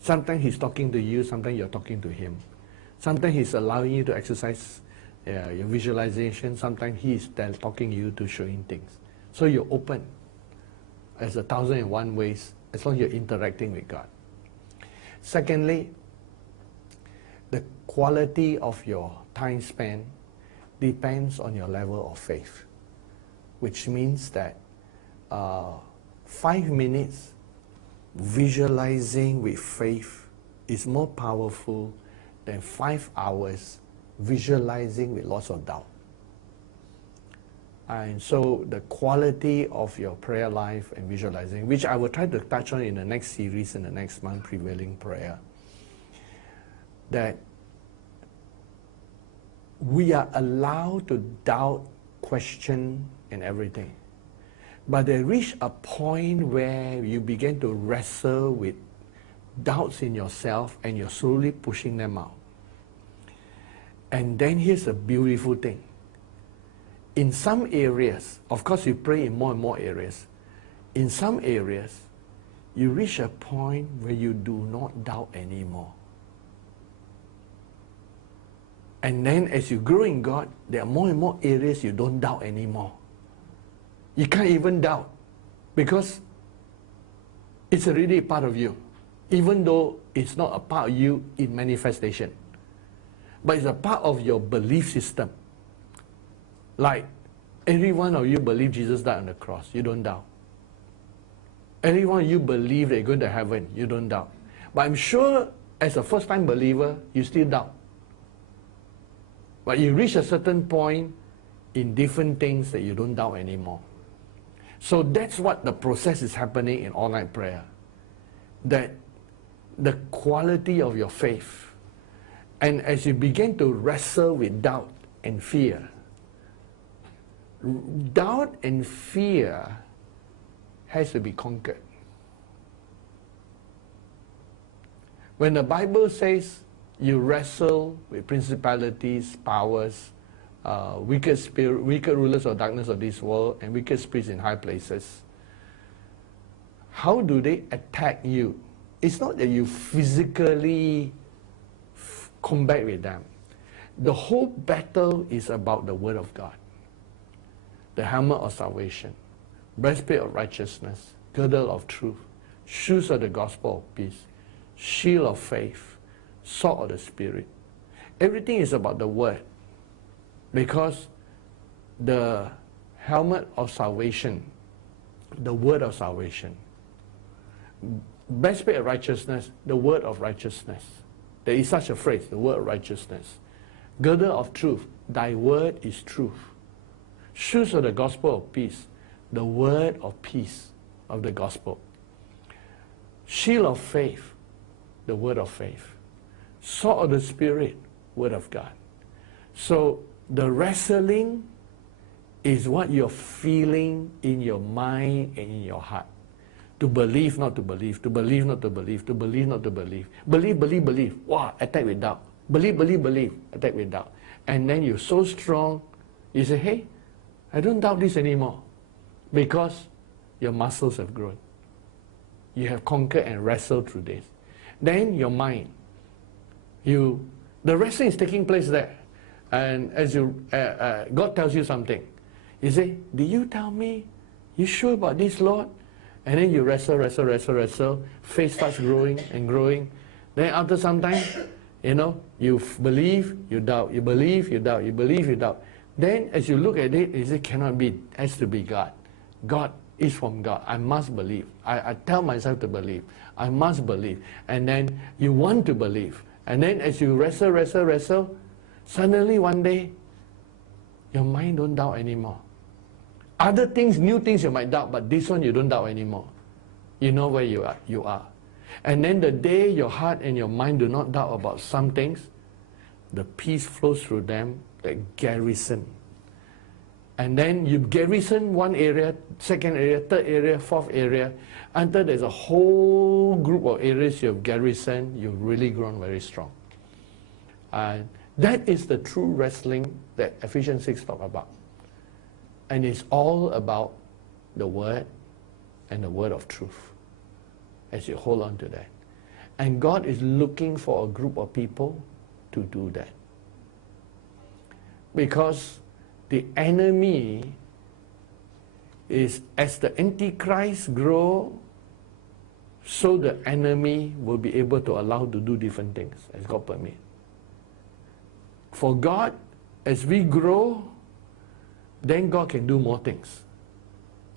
Sometimes He's talking to you, sometimes you're talking to Him. Sometimes He's allowing you to exercise your visualization, sometimes He's talking you to showing things. So you're open. There's 1,001 ways as long as you're interacting with God. Secondly, the quality of your time spent depends on your level of faith, which means that 5 minutes visualizing with faith is more powerful than 5 hours visualizing with lots of doubt. And so the quality of your prayer life and visualizing, which I will try to touch on in the next series in the next month, Prevailing Prayer, that we are allowed to doubt, question, and everything. But they reach a point where you begin to wrestle with doubts in yourself and you're slowly pushing them out. And then here's a beautiful thing. In some areas, of course you pray in more and more areas, in some areas, you reach a point where you do not doubt anymore. And then as you grow in God, there are more and more areas you don't doubt anymore. You can't even doubt because it's already a part of you, even though it's not a part of you in manifestation. But it's a part of your belief system. Like, every one of you believe Jesus died on the cross, you don't doubt. Every one of you believe that you're going to heaven, you don't doubt. But I'm sure as a first-time believer, you still doubt. But you reach a certain point in different things that you don't doubt anymore. So that's what the process is happening in all-night prayer. That the quality of your faith, and as you begin to wrestle with doubt and fear, doubt and fear has to be conquered. When the Bible says you wrestle with principalities, powers, wicked rulers of darkness of this world, and wicked spirits in high places, how do they attack you? It's not that you physically combat with them. The whole battle is about the Word of God. The helmet of salvation, breastplate of righteousness, girdle of truth, shoes of the gospel of peace, shield of faith, sword of the Spirit. Everything is about the Word. Because the helmet of salvation, the Word of salvation, breastplate of righteousness, the Word of righteousness. There is such a phrase, the Word of righteousness. Girdle of truth, thy Word is truth. Shoes of the gospel of peace, the word of peace of the gospel. Shield of faith, the word of faith. Sword of the Spirit, word of God. So the wrestling is what you're feeling in your mind and in your heart. To believe, not to believe, to believe, not to believe, to believe, not to believe. Believe, believe, believe. Wow, attack with doubt. Believe, believe, believe, attack with doubt. And then you're so strong, you say, hey, I don't doubt this anymore, because your muscles have grown. You have conquered and wrestled through this. Then your mind, the wrestling is taking place there. And as God tells you something, you say, did you tell me? You sure about this, Lord? And then you wrestle, wrestle, wrestle, wrestle. Faith starts growing and growing. Then after some time, you believe, you doubt. You believe, you doubt. You believe, you doubt. Then as you look at it, you say, cannot be, it has to be God. God is from God. I must believe. I tell myself to believe. I must believe. And then you want to believe. And then as you wrestle, wrestle, wrestle, suddenly one day, your mind don't doubt anymore. Other things, new things you might doubt, but this one you don't doubt anymore. You know where you are. And then the day your heart and your mind do not doubt about some things, the peace flows through them, that garrison. And then you garrison one area, second area, third area, fourth area, until there's a whole group of areas you've garrisoned, you've really grown very strong. And that is the true wrestling that Ephesians 6 talk about. And it's all about the word and the word of truth, as you hold on to that. And God is looking for a group of people to do that. Because the enemy is, as the Antichrist grow, so the enemy will be able to allow to do different things as God permit. For God, as we grow, then God can do more things.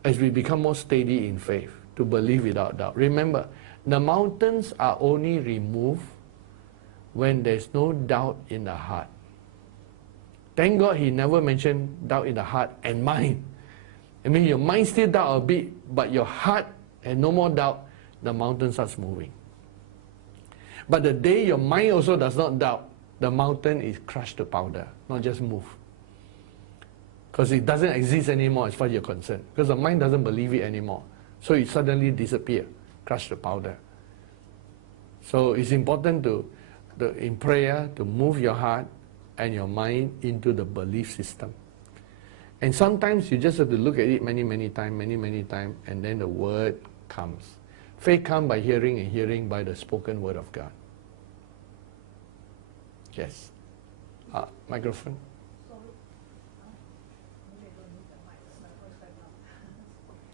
As we become more steady in faith, to believe without doubt. Remember, the mountains are only removed when there's no doubt in the heart. Thank God he never mentioned doubt in the heart and mind. I mean, your mind still doubt a bit, but your heart and no more doubt, the mountain starts moving. But the day your mind also does not doubt, the mountain is crushed to powder, not just move. Because it doesn't exist anymore as far as you're concerned. Because the mind doesn't believe it anymore. So it suddenly disappears, crushed to powder. So it's important to in prayer, to move your heart and your mind into the belief system. And sometimes you just have to look at it many times, and then the word comes. Faith comes by hearing, and hearing by the spoken word of God. Yes. Microphone.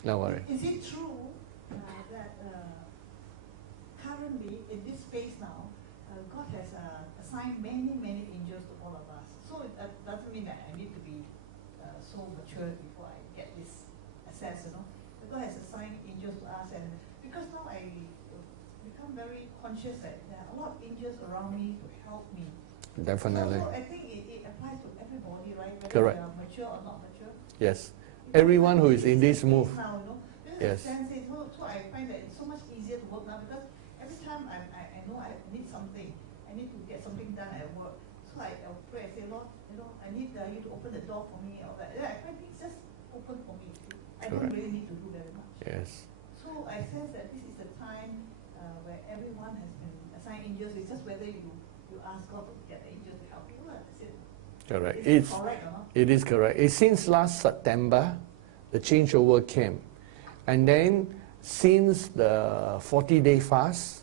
No worry. Is it true that currently in this space now, God has assigned many angels to all of us? So it doesn't mean that I need to be so mature before I get this access, you know. But God has assigned angels to us, and because now I become very conscious that there are a lot of angels around me to help me. Definitely. So I think it applies to everybody, right? Whether Correct. they are mature or not mature. Yes. Everyone who is in this move. Now, you know, Yes. So I find that it's so much easier to work now, because every time I know I need something, I need to get something done at work. So I pray, I say, Lord, you know, I need you to open the door for me. Or that. I find it's just open for me. I don't Correct. really need to do very much. Yes. So I sense that this is the time where everyone has been assigned angels. It's just whether you ask God to get the angels to help you. That's it. Correct. Is it correct or not? It is correct. Since last September, the changeover came. And then, since the 40-day fast,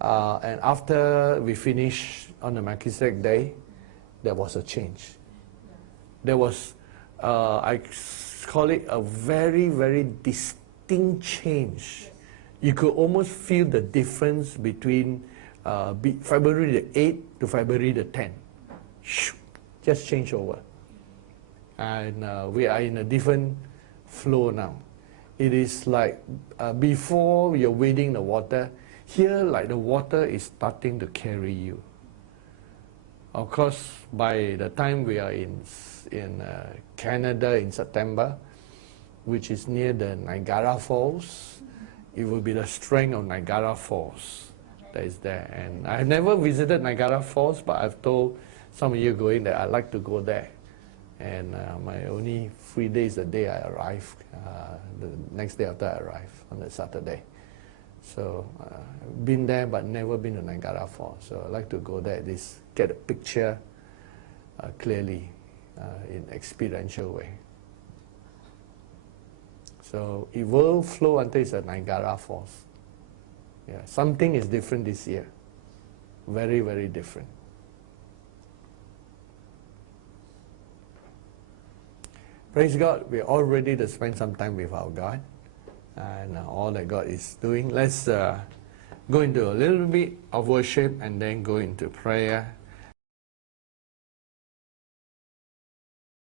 and after we finished on the Melchizedek day, there was a change. There was, I call it a very distinct change. You could almost feel the difference between February the 8th to February the 10th. Just change over. And we are in a different flow now. It is like before you're wading the water, here like the water is starting to carry you. Of course, by the time we are in Canada in September, which is near the Niagara Falls, it will be the strength of Niagara Falls that is there. And I've never visited Niagara Falls, but I've told some of you going that I'd like to go there. And my only free day is the day I arrive, the next day after I arrive, on the Saturday. So I've been there but never been to Niagara Falls. So I'd like to go there, at least get a picture clearly in experiential way. So it will flow until it's at Niagara Falls. Yeah, something is different this year. Very different. Praise God, we're all ready to spend some time with our God and all that God is doing. Let's go into a little bit of worship and then go into prayer.